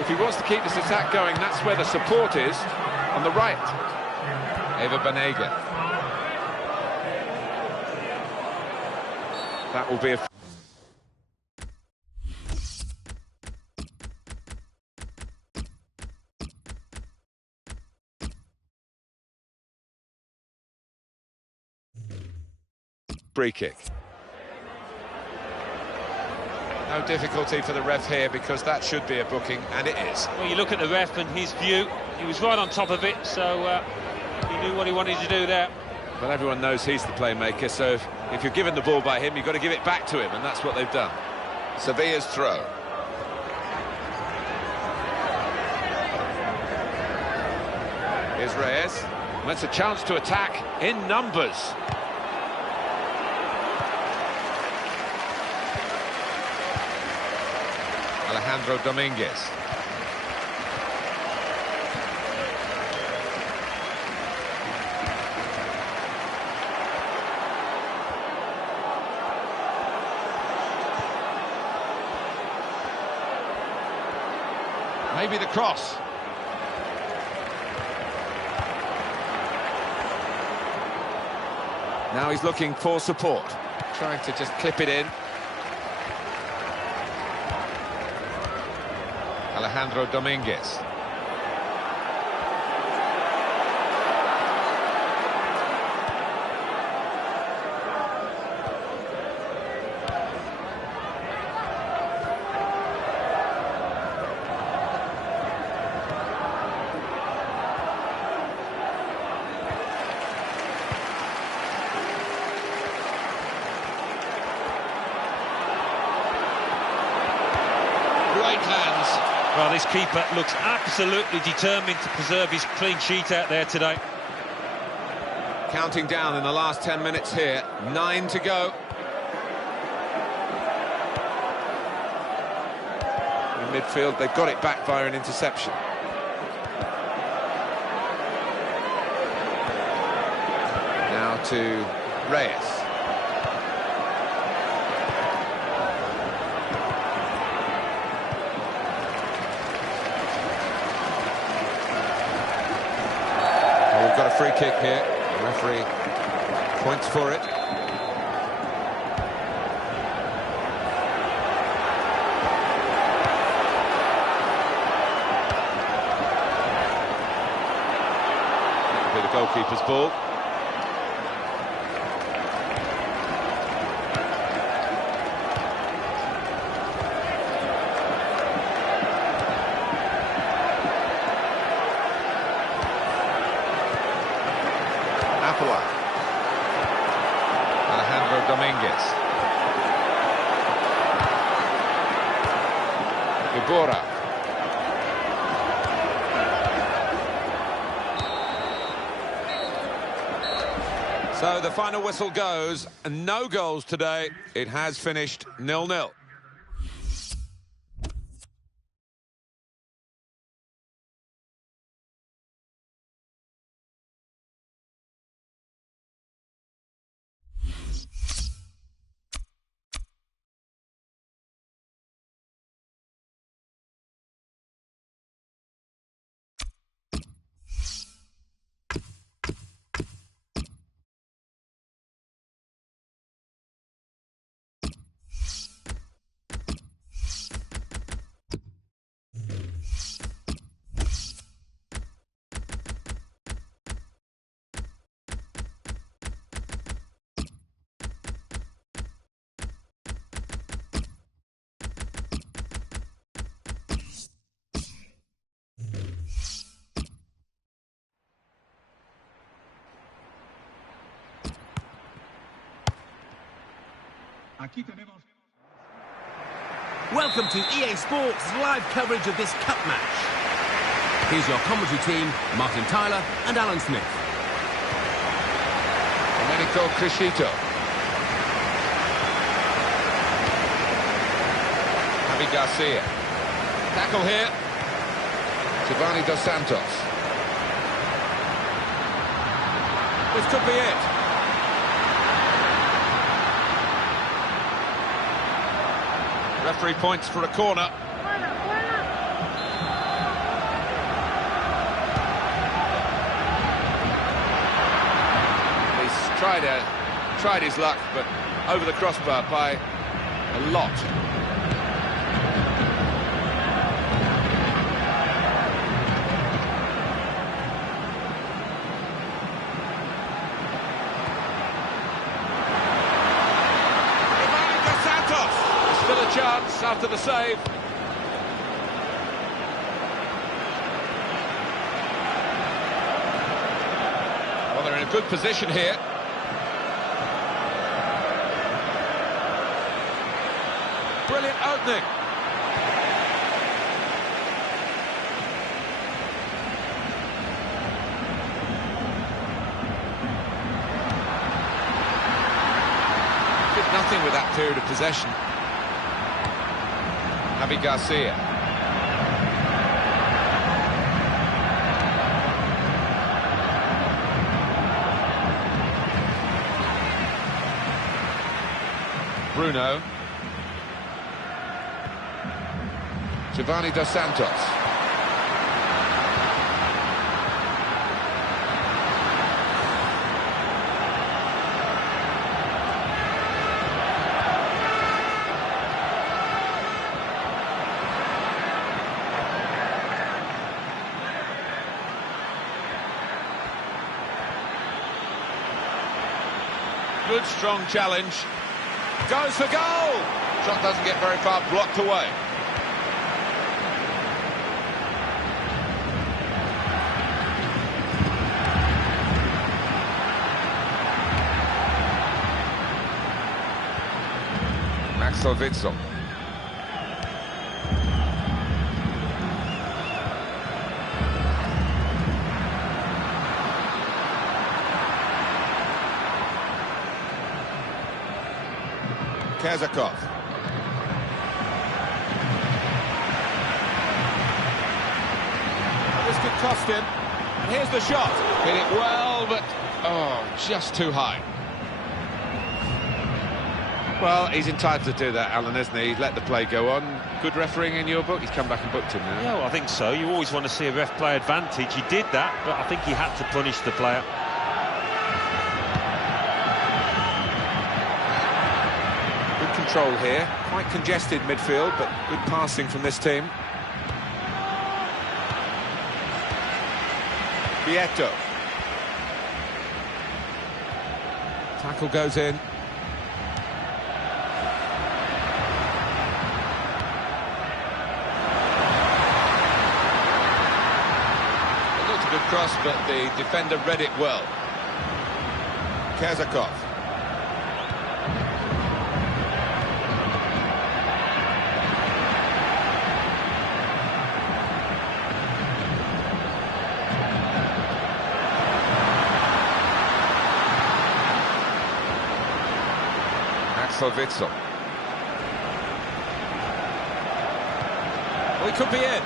If he wants to keep this attack going, that's where the support is, on the right. Eva Banega. That will be a... free kick. No difficulty for the ref here, because that should be a booking, and it is. Well, you look at the ref and his view, he was right on top of it, so he knew what he wanted to do there. But everyone knows he's the playmaker, so if you're given the ball by him, you've got to give it back to him, and that's what they've done. Sevilla's throw. Here's Reyes. And that's a chance to attack in numbers. Alejandro Dominguez. Maybe the cross. Now he's looking for support, trying to just clip it in. Alejandro Dominguez. Great hands. Well, this keeper looks absolutely determined to preserve his clean sheet out there today. Counting down in the last 10 minutes here. 9 to go. In midfield, they've got it back via an interception. Now to Reyes. Got a free kick here. The referee points for it. That'll be the goalkeeper's ball. Alejandro Dominguez. Iborra. So the final whistle goes, and no goals today. It has finished 0-0. Aquí tenemos... Welcome to EA Sports live coverage of this cup match. Here's your commentary team, Martin Tyler and Alan Smith. Domenico Crescito. Javi Garcia. Tackle here. Giovanni Dos Santos. This could be it. Referee points for a corner. He's tried his luck, but over the crossbar by a lot. Still a chance after the save. Well, they're in a good position here. Brilliant opening. Did nothing with that period of possession. Javi Garcia. Bruno. Giovanni Dos Santos. Good, strong challenge. Goes for goal! Shot doesn't get very far, blocked away. Axel Witsel. Kazakov. This could cost him. And here's the shot. Hit it well, but just too high. Well, he's entitled to do that, Alan, isn't he? He's let the play go on. Good refereeing in your book. He's come back and booked him now. Yeah, well, I think so. You always want to see a ref play advantage. He did that, but I think he had to punish the player. Good control here. Quite congested midfield, but good passing from this team. Vieto. Tackle goes in. Good cross, but the defender read it well. Kazakov. Axel Witsel. Well, he could be in.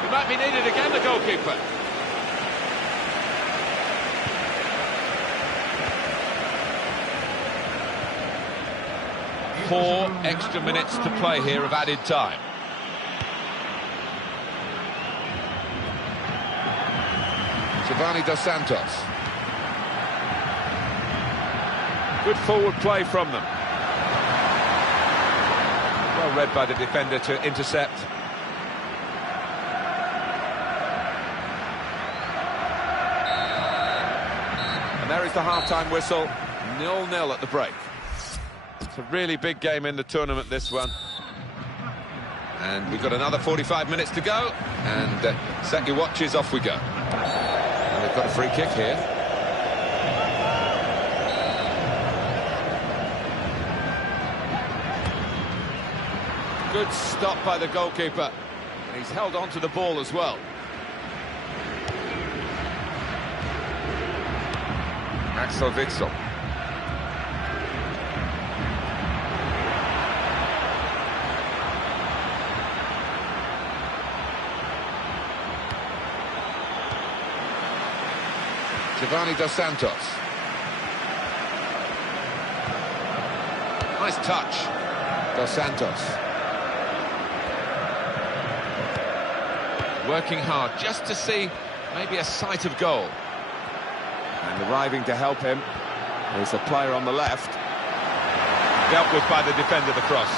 He might be needed again, the goalkeeper. 4 extra minutes to play here of added time. Giovanni Dos Santos. Good forward play from them. Well read by the defender to intercept. And there is the half-time whistle. 0-0 at the break. It's a really big game in the tournament, this one. And we've got another 45 minutes to go. And set your watches, off we go. And they've got a free kick here. Good stop by the goalkeeper. And he's held on to the ball as well. Axel Witsel. Giovanni Dos Santos. Nice touch. Dos Santos. Working hard just to see maybe a sight of goal. And arriving to help him is a player on the left. Dealt with by the defender, the cross.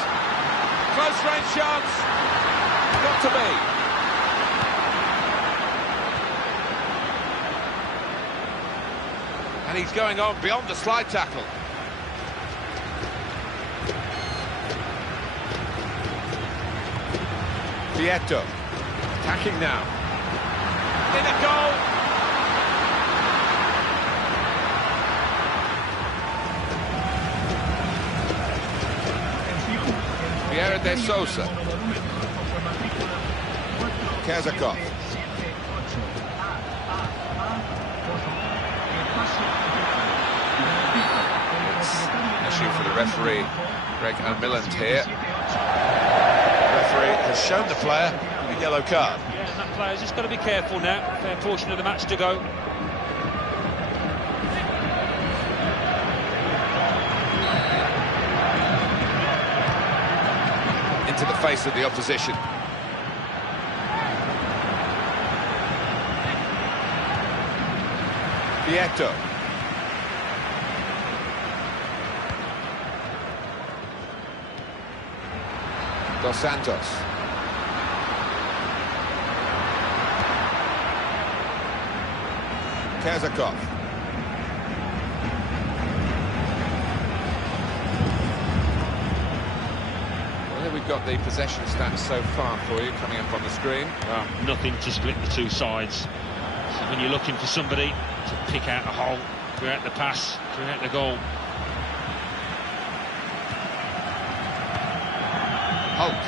Close range chance. Got to be. And he's going on beyond the slide tackle. Vieto, attacking now. In a goal! Vieira de Sousa. Kazakov. Issue for the referee, Greg O'Milland here. The referee has shown the player a yellow card. Yeah, and that player's just got to be careful now. Fair portion of the match to go. Into the face of the opposition. Vieto. Dos Santos. Kazakov. Well, we've got the possession stats so far for you coming up on the screen. Well, nothing to split the two sides. So when you're looking for somebody to pick out a hole, create the pass, create the goal. Holt.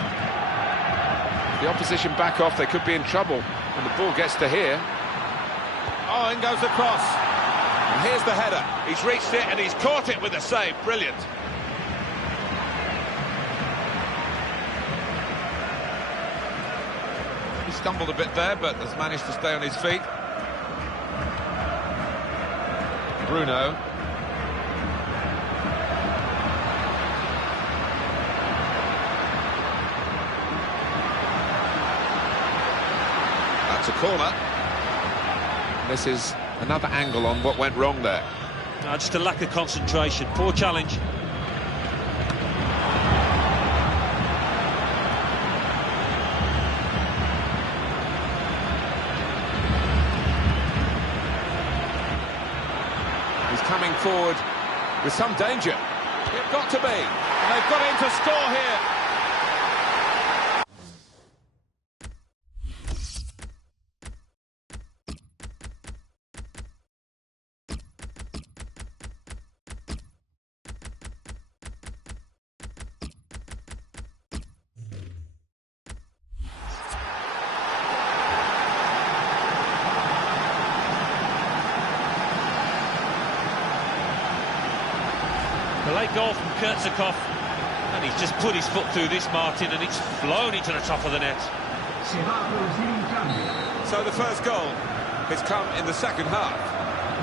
The opposition back off, they could be in trouble when the ball gets to here. Oh, in goes the cross. And here's the header. He's reached it and he's caught it with a save. Brilliant. He stumbled a bit there, but has managed to stay on his feet. Bruno. That's a corner. This is another angle on what went wrong there. Just a lack of concentration. Poor challenge. He's coming forward with some danger. It's got to be. And they've got him to score here. The late goal from Kurtzakov, and he's just put his foot through this, Martin, and it's flown into the top of the net. So the first goal has come in the second half.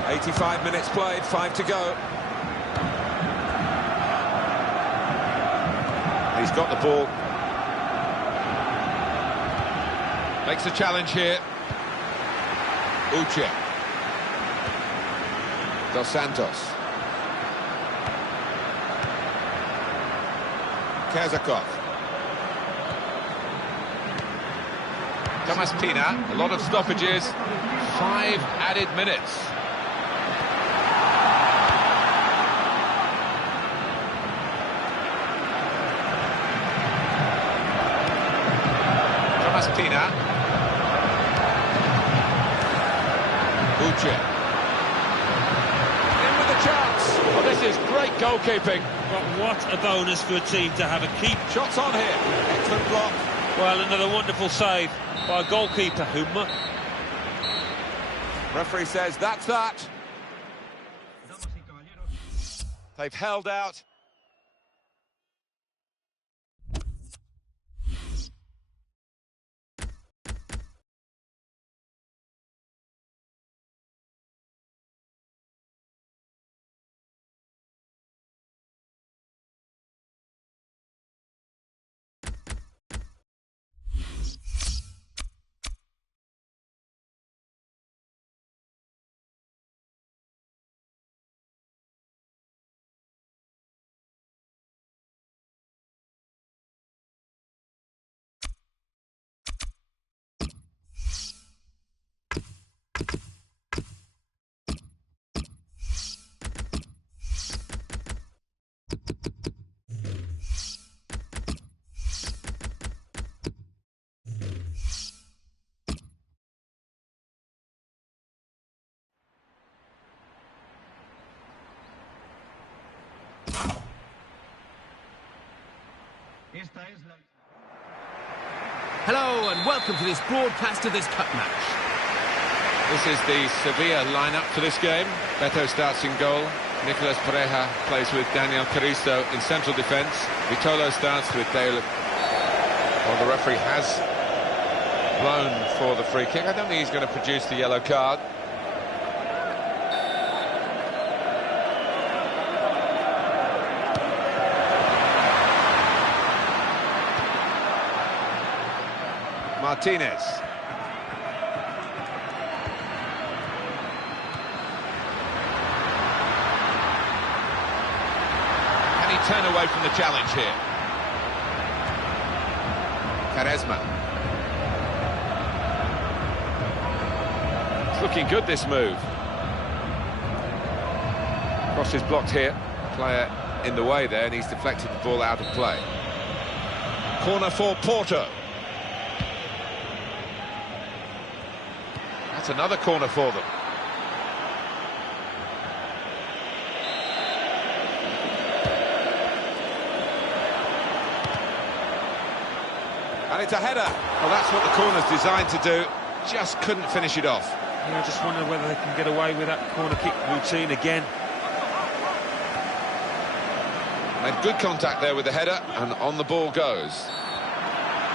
85 minutes played, 5 to go. He's got the ball. Makes a challenge here. Uche. Dos Santos. Kazakov. Thomas Pina, a lot of stoppages, 5 added minutes. Thomas Pina. Uche. In with the chance. Oh, this is great goalkeeping. But what a bonus for a team to have a keep. Shots on here. Excellent block. Well, another wonderful save by a goalkeeper who... Referee says that's that. They've held out. Hello and welcome to this broadcast of this cup match. This is the Sevilla lineup for this game. Beto starts in goal. Nicolas Pareja plays with Daniel Carrizo in central defence. Vitolo starts with Dale. Well, the referee has blown for the free kick. I don't think he's going to produce the yellow card. Martinez. Can he turn away from the challenge here? Quaresma. It's looking good, this move. Cross is blocked here. Player in the way there, and he's deflected the ball out of play. Corner for Porto. That's another corner for them. And it's a header. Well, that's what the corner's designed to do. Just couldn't finish it off. I just wonder whether they can get away with that corner kick routine again. Made good contact there with the header, and on the ball goes.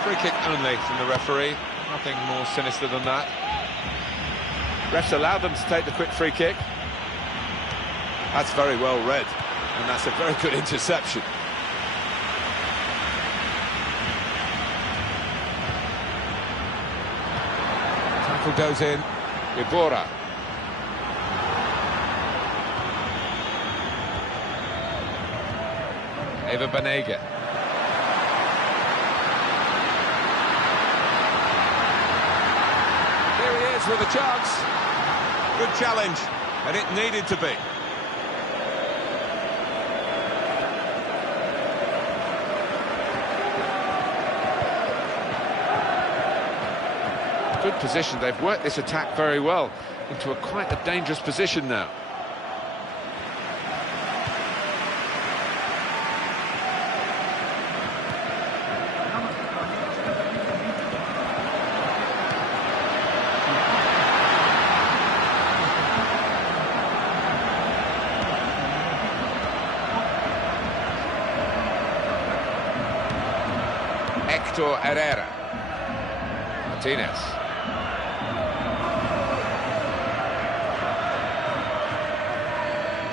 Free kick only from the referee. Nothing more sinister than that. Refs allowed them to take the quick free kick. That's very well read, and that's a very good interception. Tackle goes in. Iborra. Eva Banega. Here he is with a chance. Good challenge, and it needed to be. Good position. They've worked this attack very well into quite a dangerous position now. Herrera. Martinez.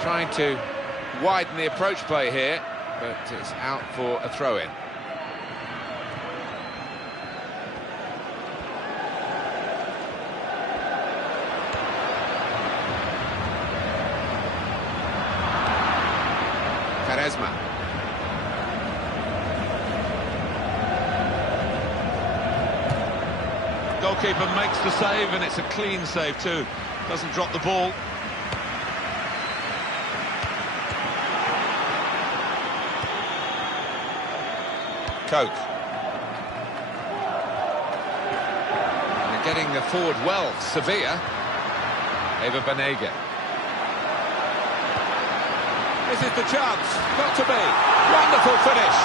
Trying to widen the approach play here, but it's out for a throw-in. Quaresma. Goalkeeper makes the save, and it's a clean save too. Doesn't drop the ball. Coke. They're getting forward well, Sevilla. Eva Banega. This is the chance. Got to be. Wonderful finish.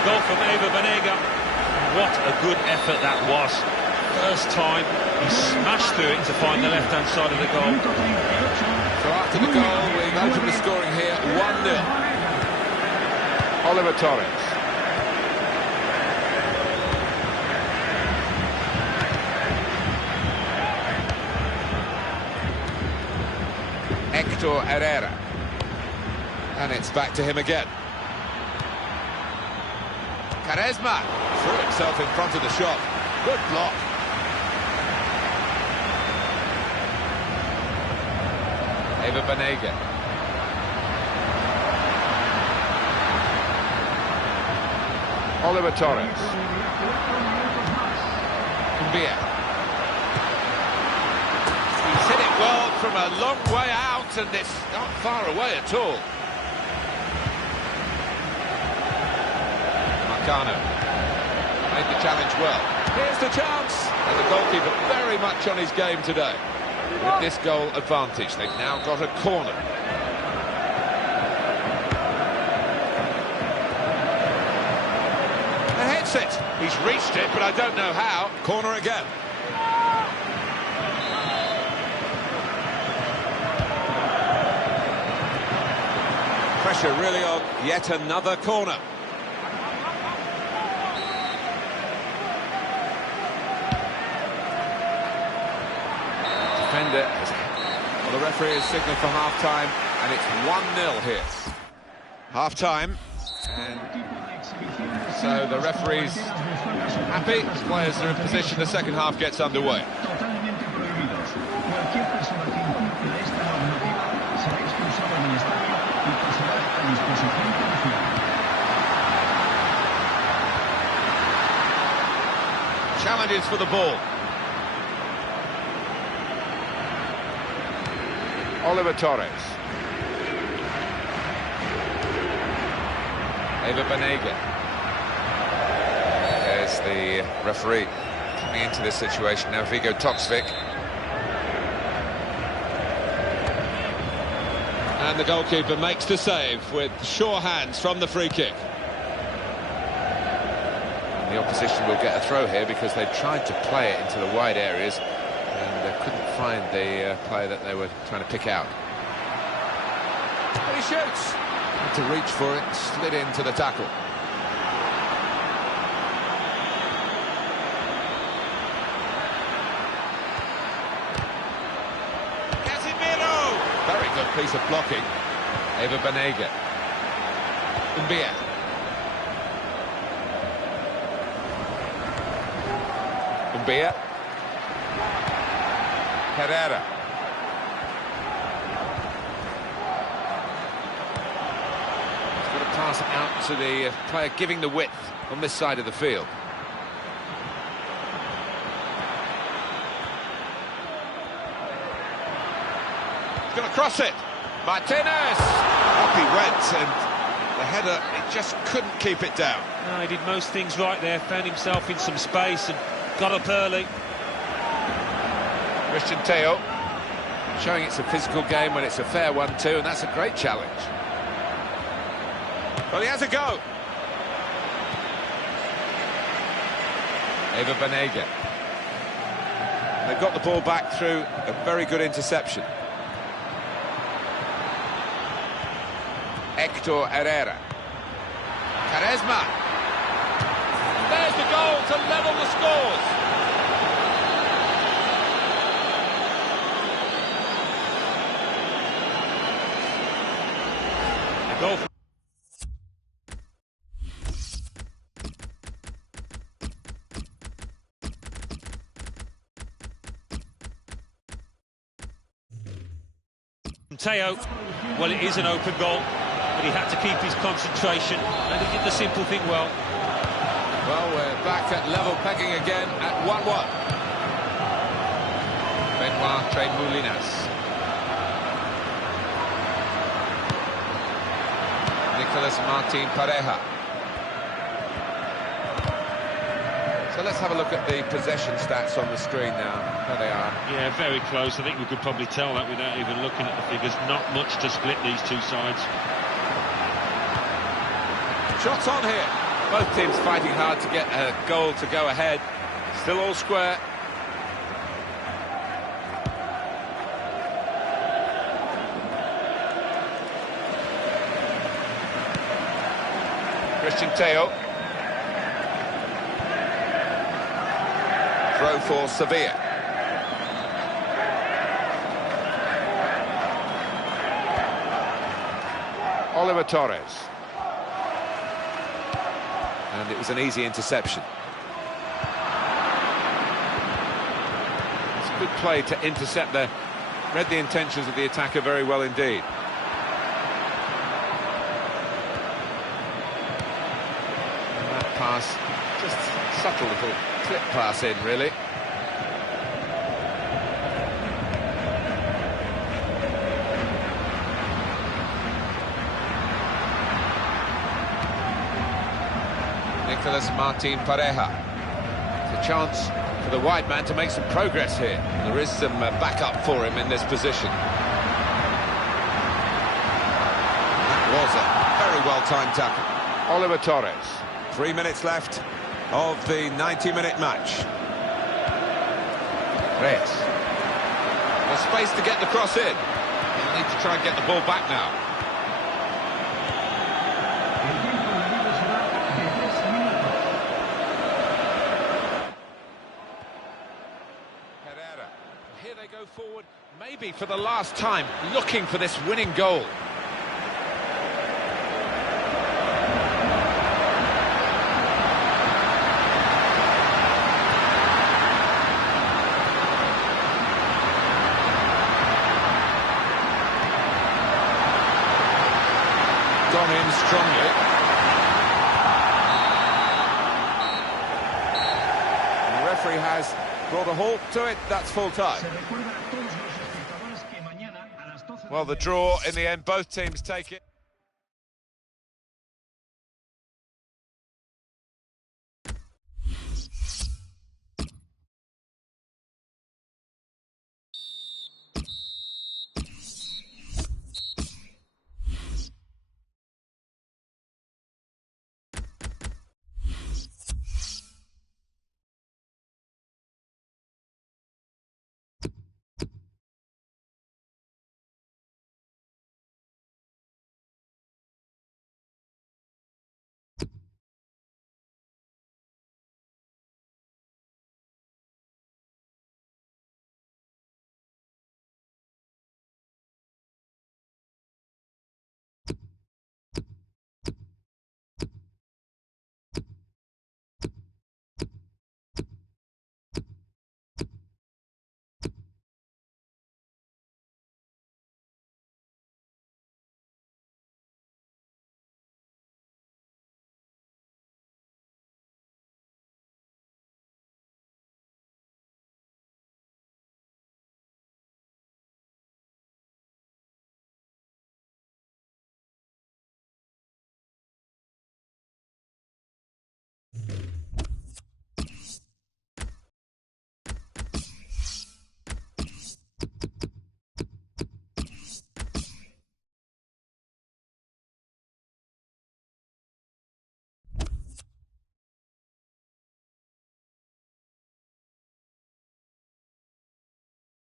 Goal from Eva Banega. What a good effort that was. First time, he smashed through it to find the left-hand side of the goal. So after the goal, we've opened the scoring here, 1-0. Oliver Torres. Hector Herrera. And it's back to him again. Quaresma threw himself in front of the shot. Good block. Eva Banega. Oliver Torres. Mbia. He's hit it well from a long way out, and it's not far away at all. Marcano made the challenge well. Here's the chance, and the goalkeeper very much on his game today. With this goal advantage, they've now got a corner. And hits it. He's reached it, but I don't know how. Corner again. Pressure really on. Yet another corner. Defender. Well, the referee has signalled for half-time, and it's 1-0 here. Half-time, and so the referee's happy. Players are in position. The second half gets underway. Challenges for the ball. Oliver Torres. Eva Banega. There's the referee coming into this situation now, Vigo Toksvik. And the goalkeeper makes the save with sure hands from the free kick. And the opposition will get a throw here because they tried to play it into the wide areas and couldn't find the player that they were trying to pick out. But he shoots. Had to reach for it, slid into the tackle. Casemiro! Very good piece of blocking. Eva Banega. Mbia. Mbia. Herrera. He's got to pass it out to the player giving the width on this side of the field. He's going to cross it. Martinez! Up he went, and the header, it just couldn't keep it down. No, he did most things right there, found himself in some space and got up early. Christian Teo showing it's a physical game when it's a fair one too, and that's a great challenge. Well, he has a go. Eva Banega. They've got the ball back through a very good interception. Hector Herrera. Quaresma. There's the goal to level the scores. Goal. Teo, well, it is an open goal, but he had to keep his concentration, and he did the simple thing well. Well, we're back at level pegging again at 1-1. Benoit Tremoulinas. Nicolas Martin Pareja. So let's have a look at the possession stats on the screen now. There they are. Yeah, very close. I think we could probably tell that without even looking at the figures. Not much to split these two sides. Shots on here. Both teams fighting hard to get a goal to go ahead. Still all square. Christian Teo. Throw for Sevilla. Oliver Torres. And it was an easy interception. It's a good play to intercept there. Read the intentions of the attacker very well indeed. And that pass, just subtle little clip pass in, really. Nicolas Martin Pareja. It's a chance for the wide man to make some progress here. There is some backup for him in this position. That was a very well-timed tackle. Oliver Torres. 3 minutes left of the 90-minute match. Reyes. There's space to get the cross in. He'll need to try and get the ball back now. Here they go forward, maybe for the last time, looking for this winning goal. Gone in strongly. And the referee has brought a halt to it. That's full time. Well, the draw in the end, both teams take it.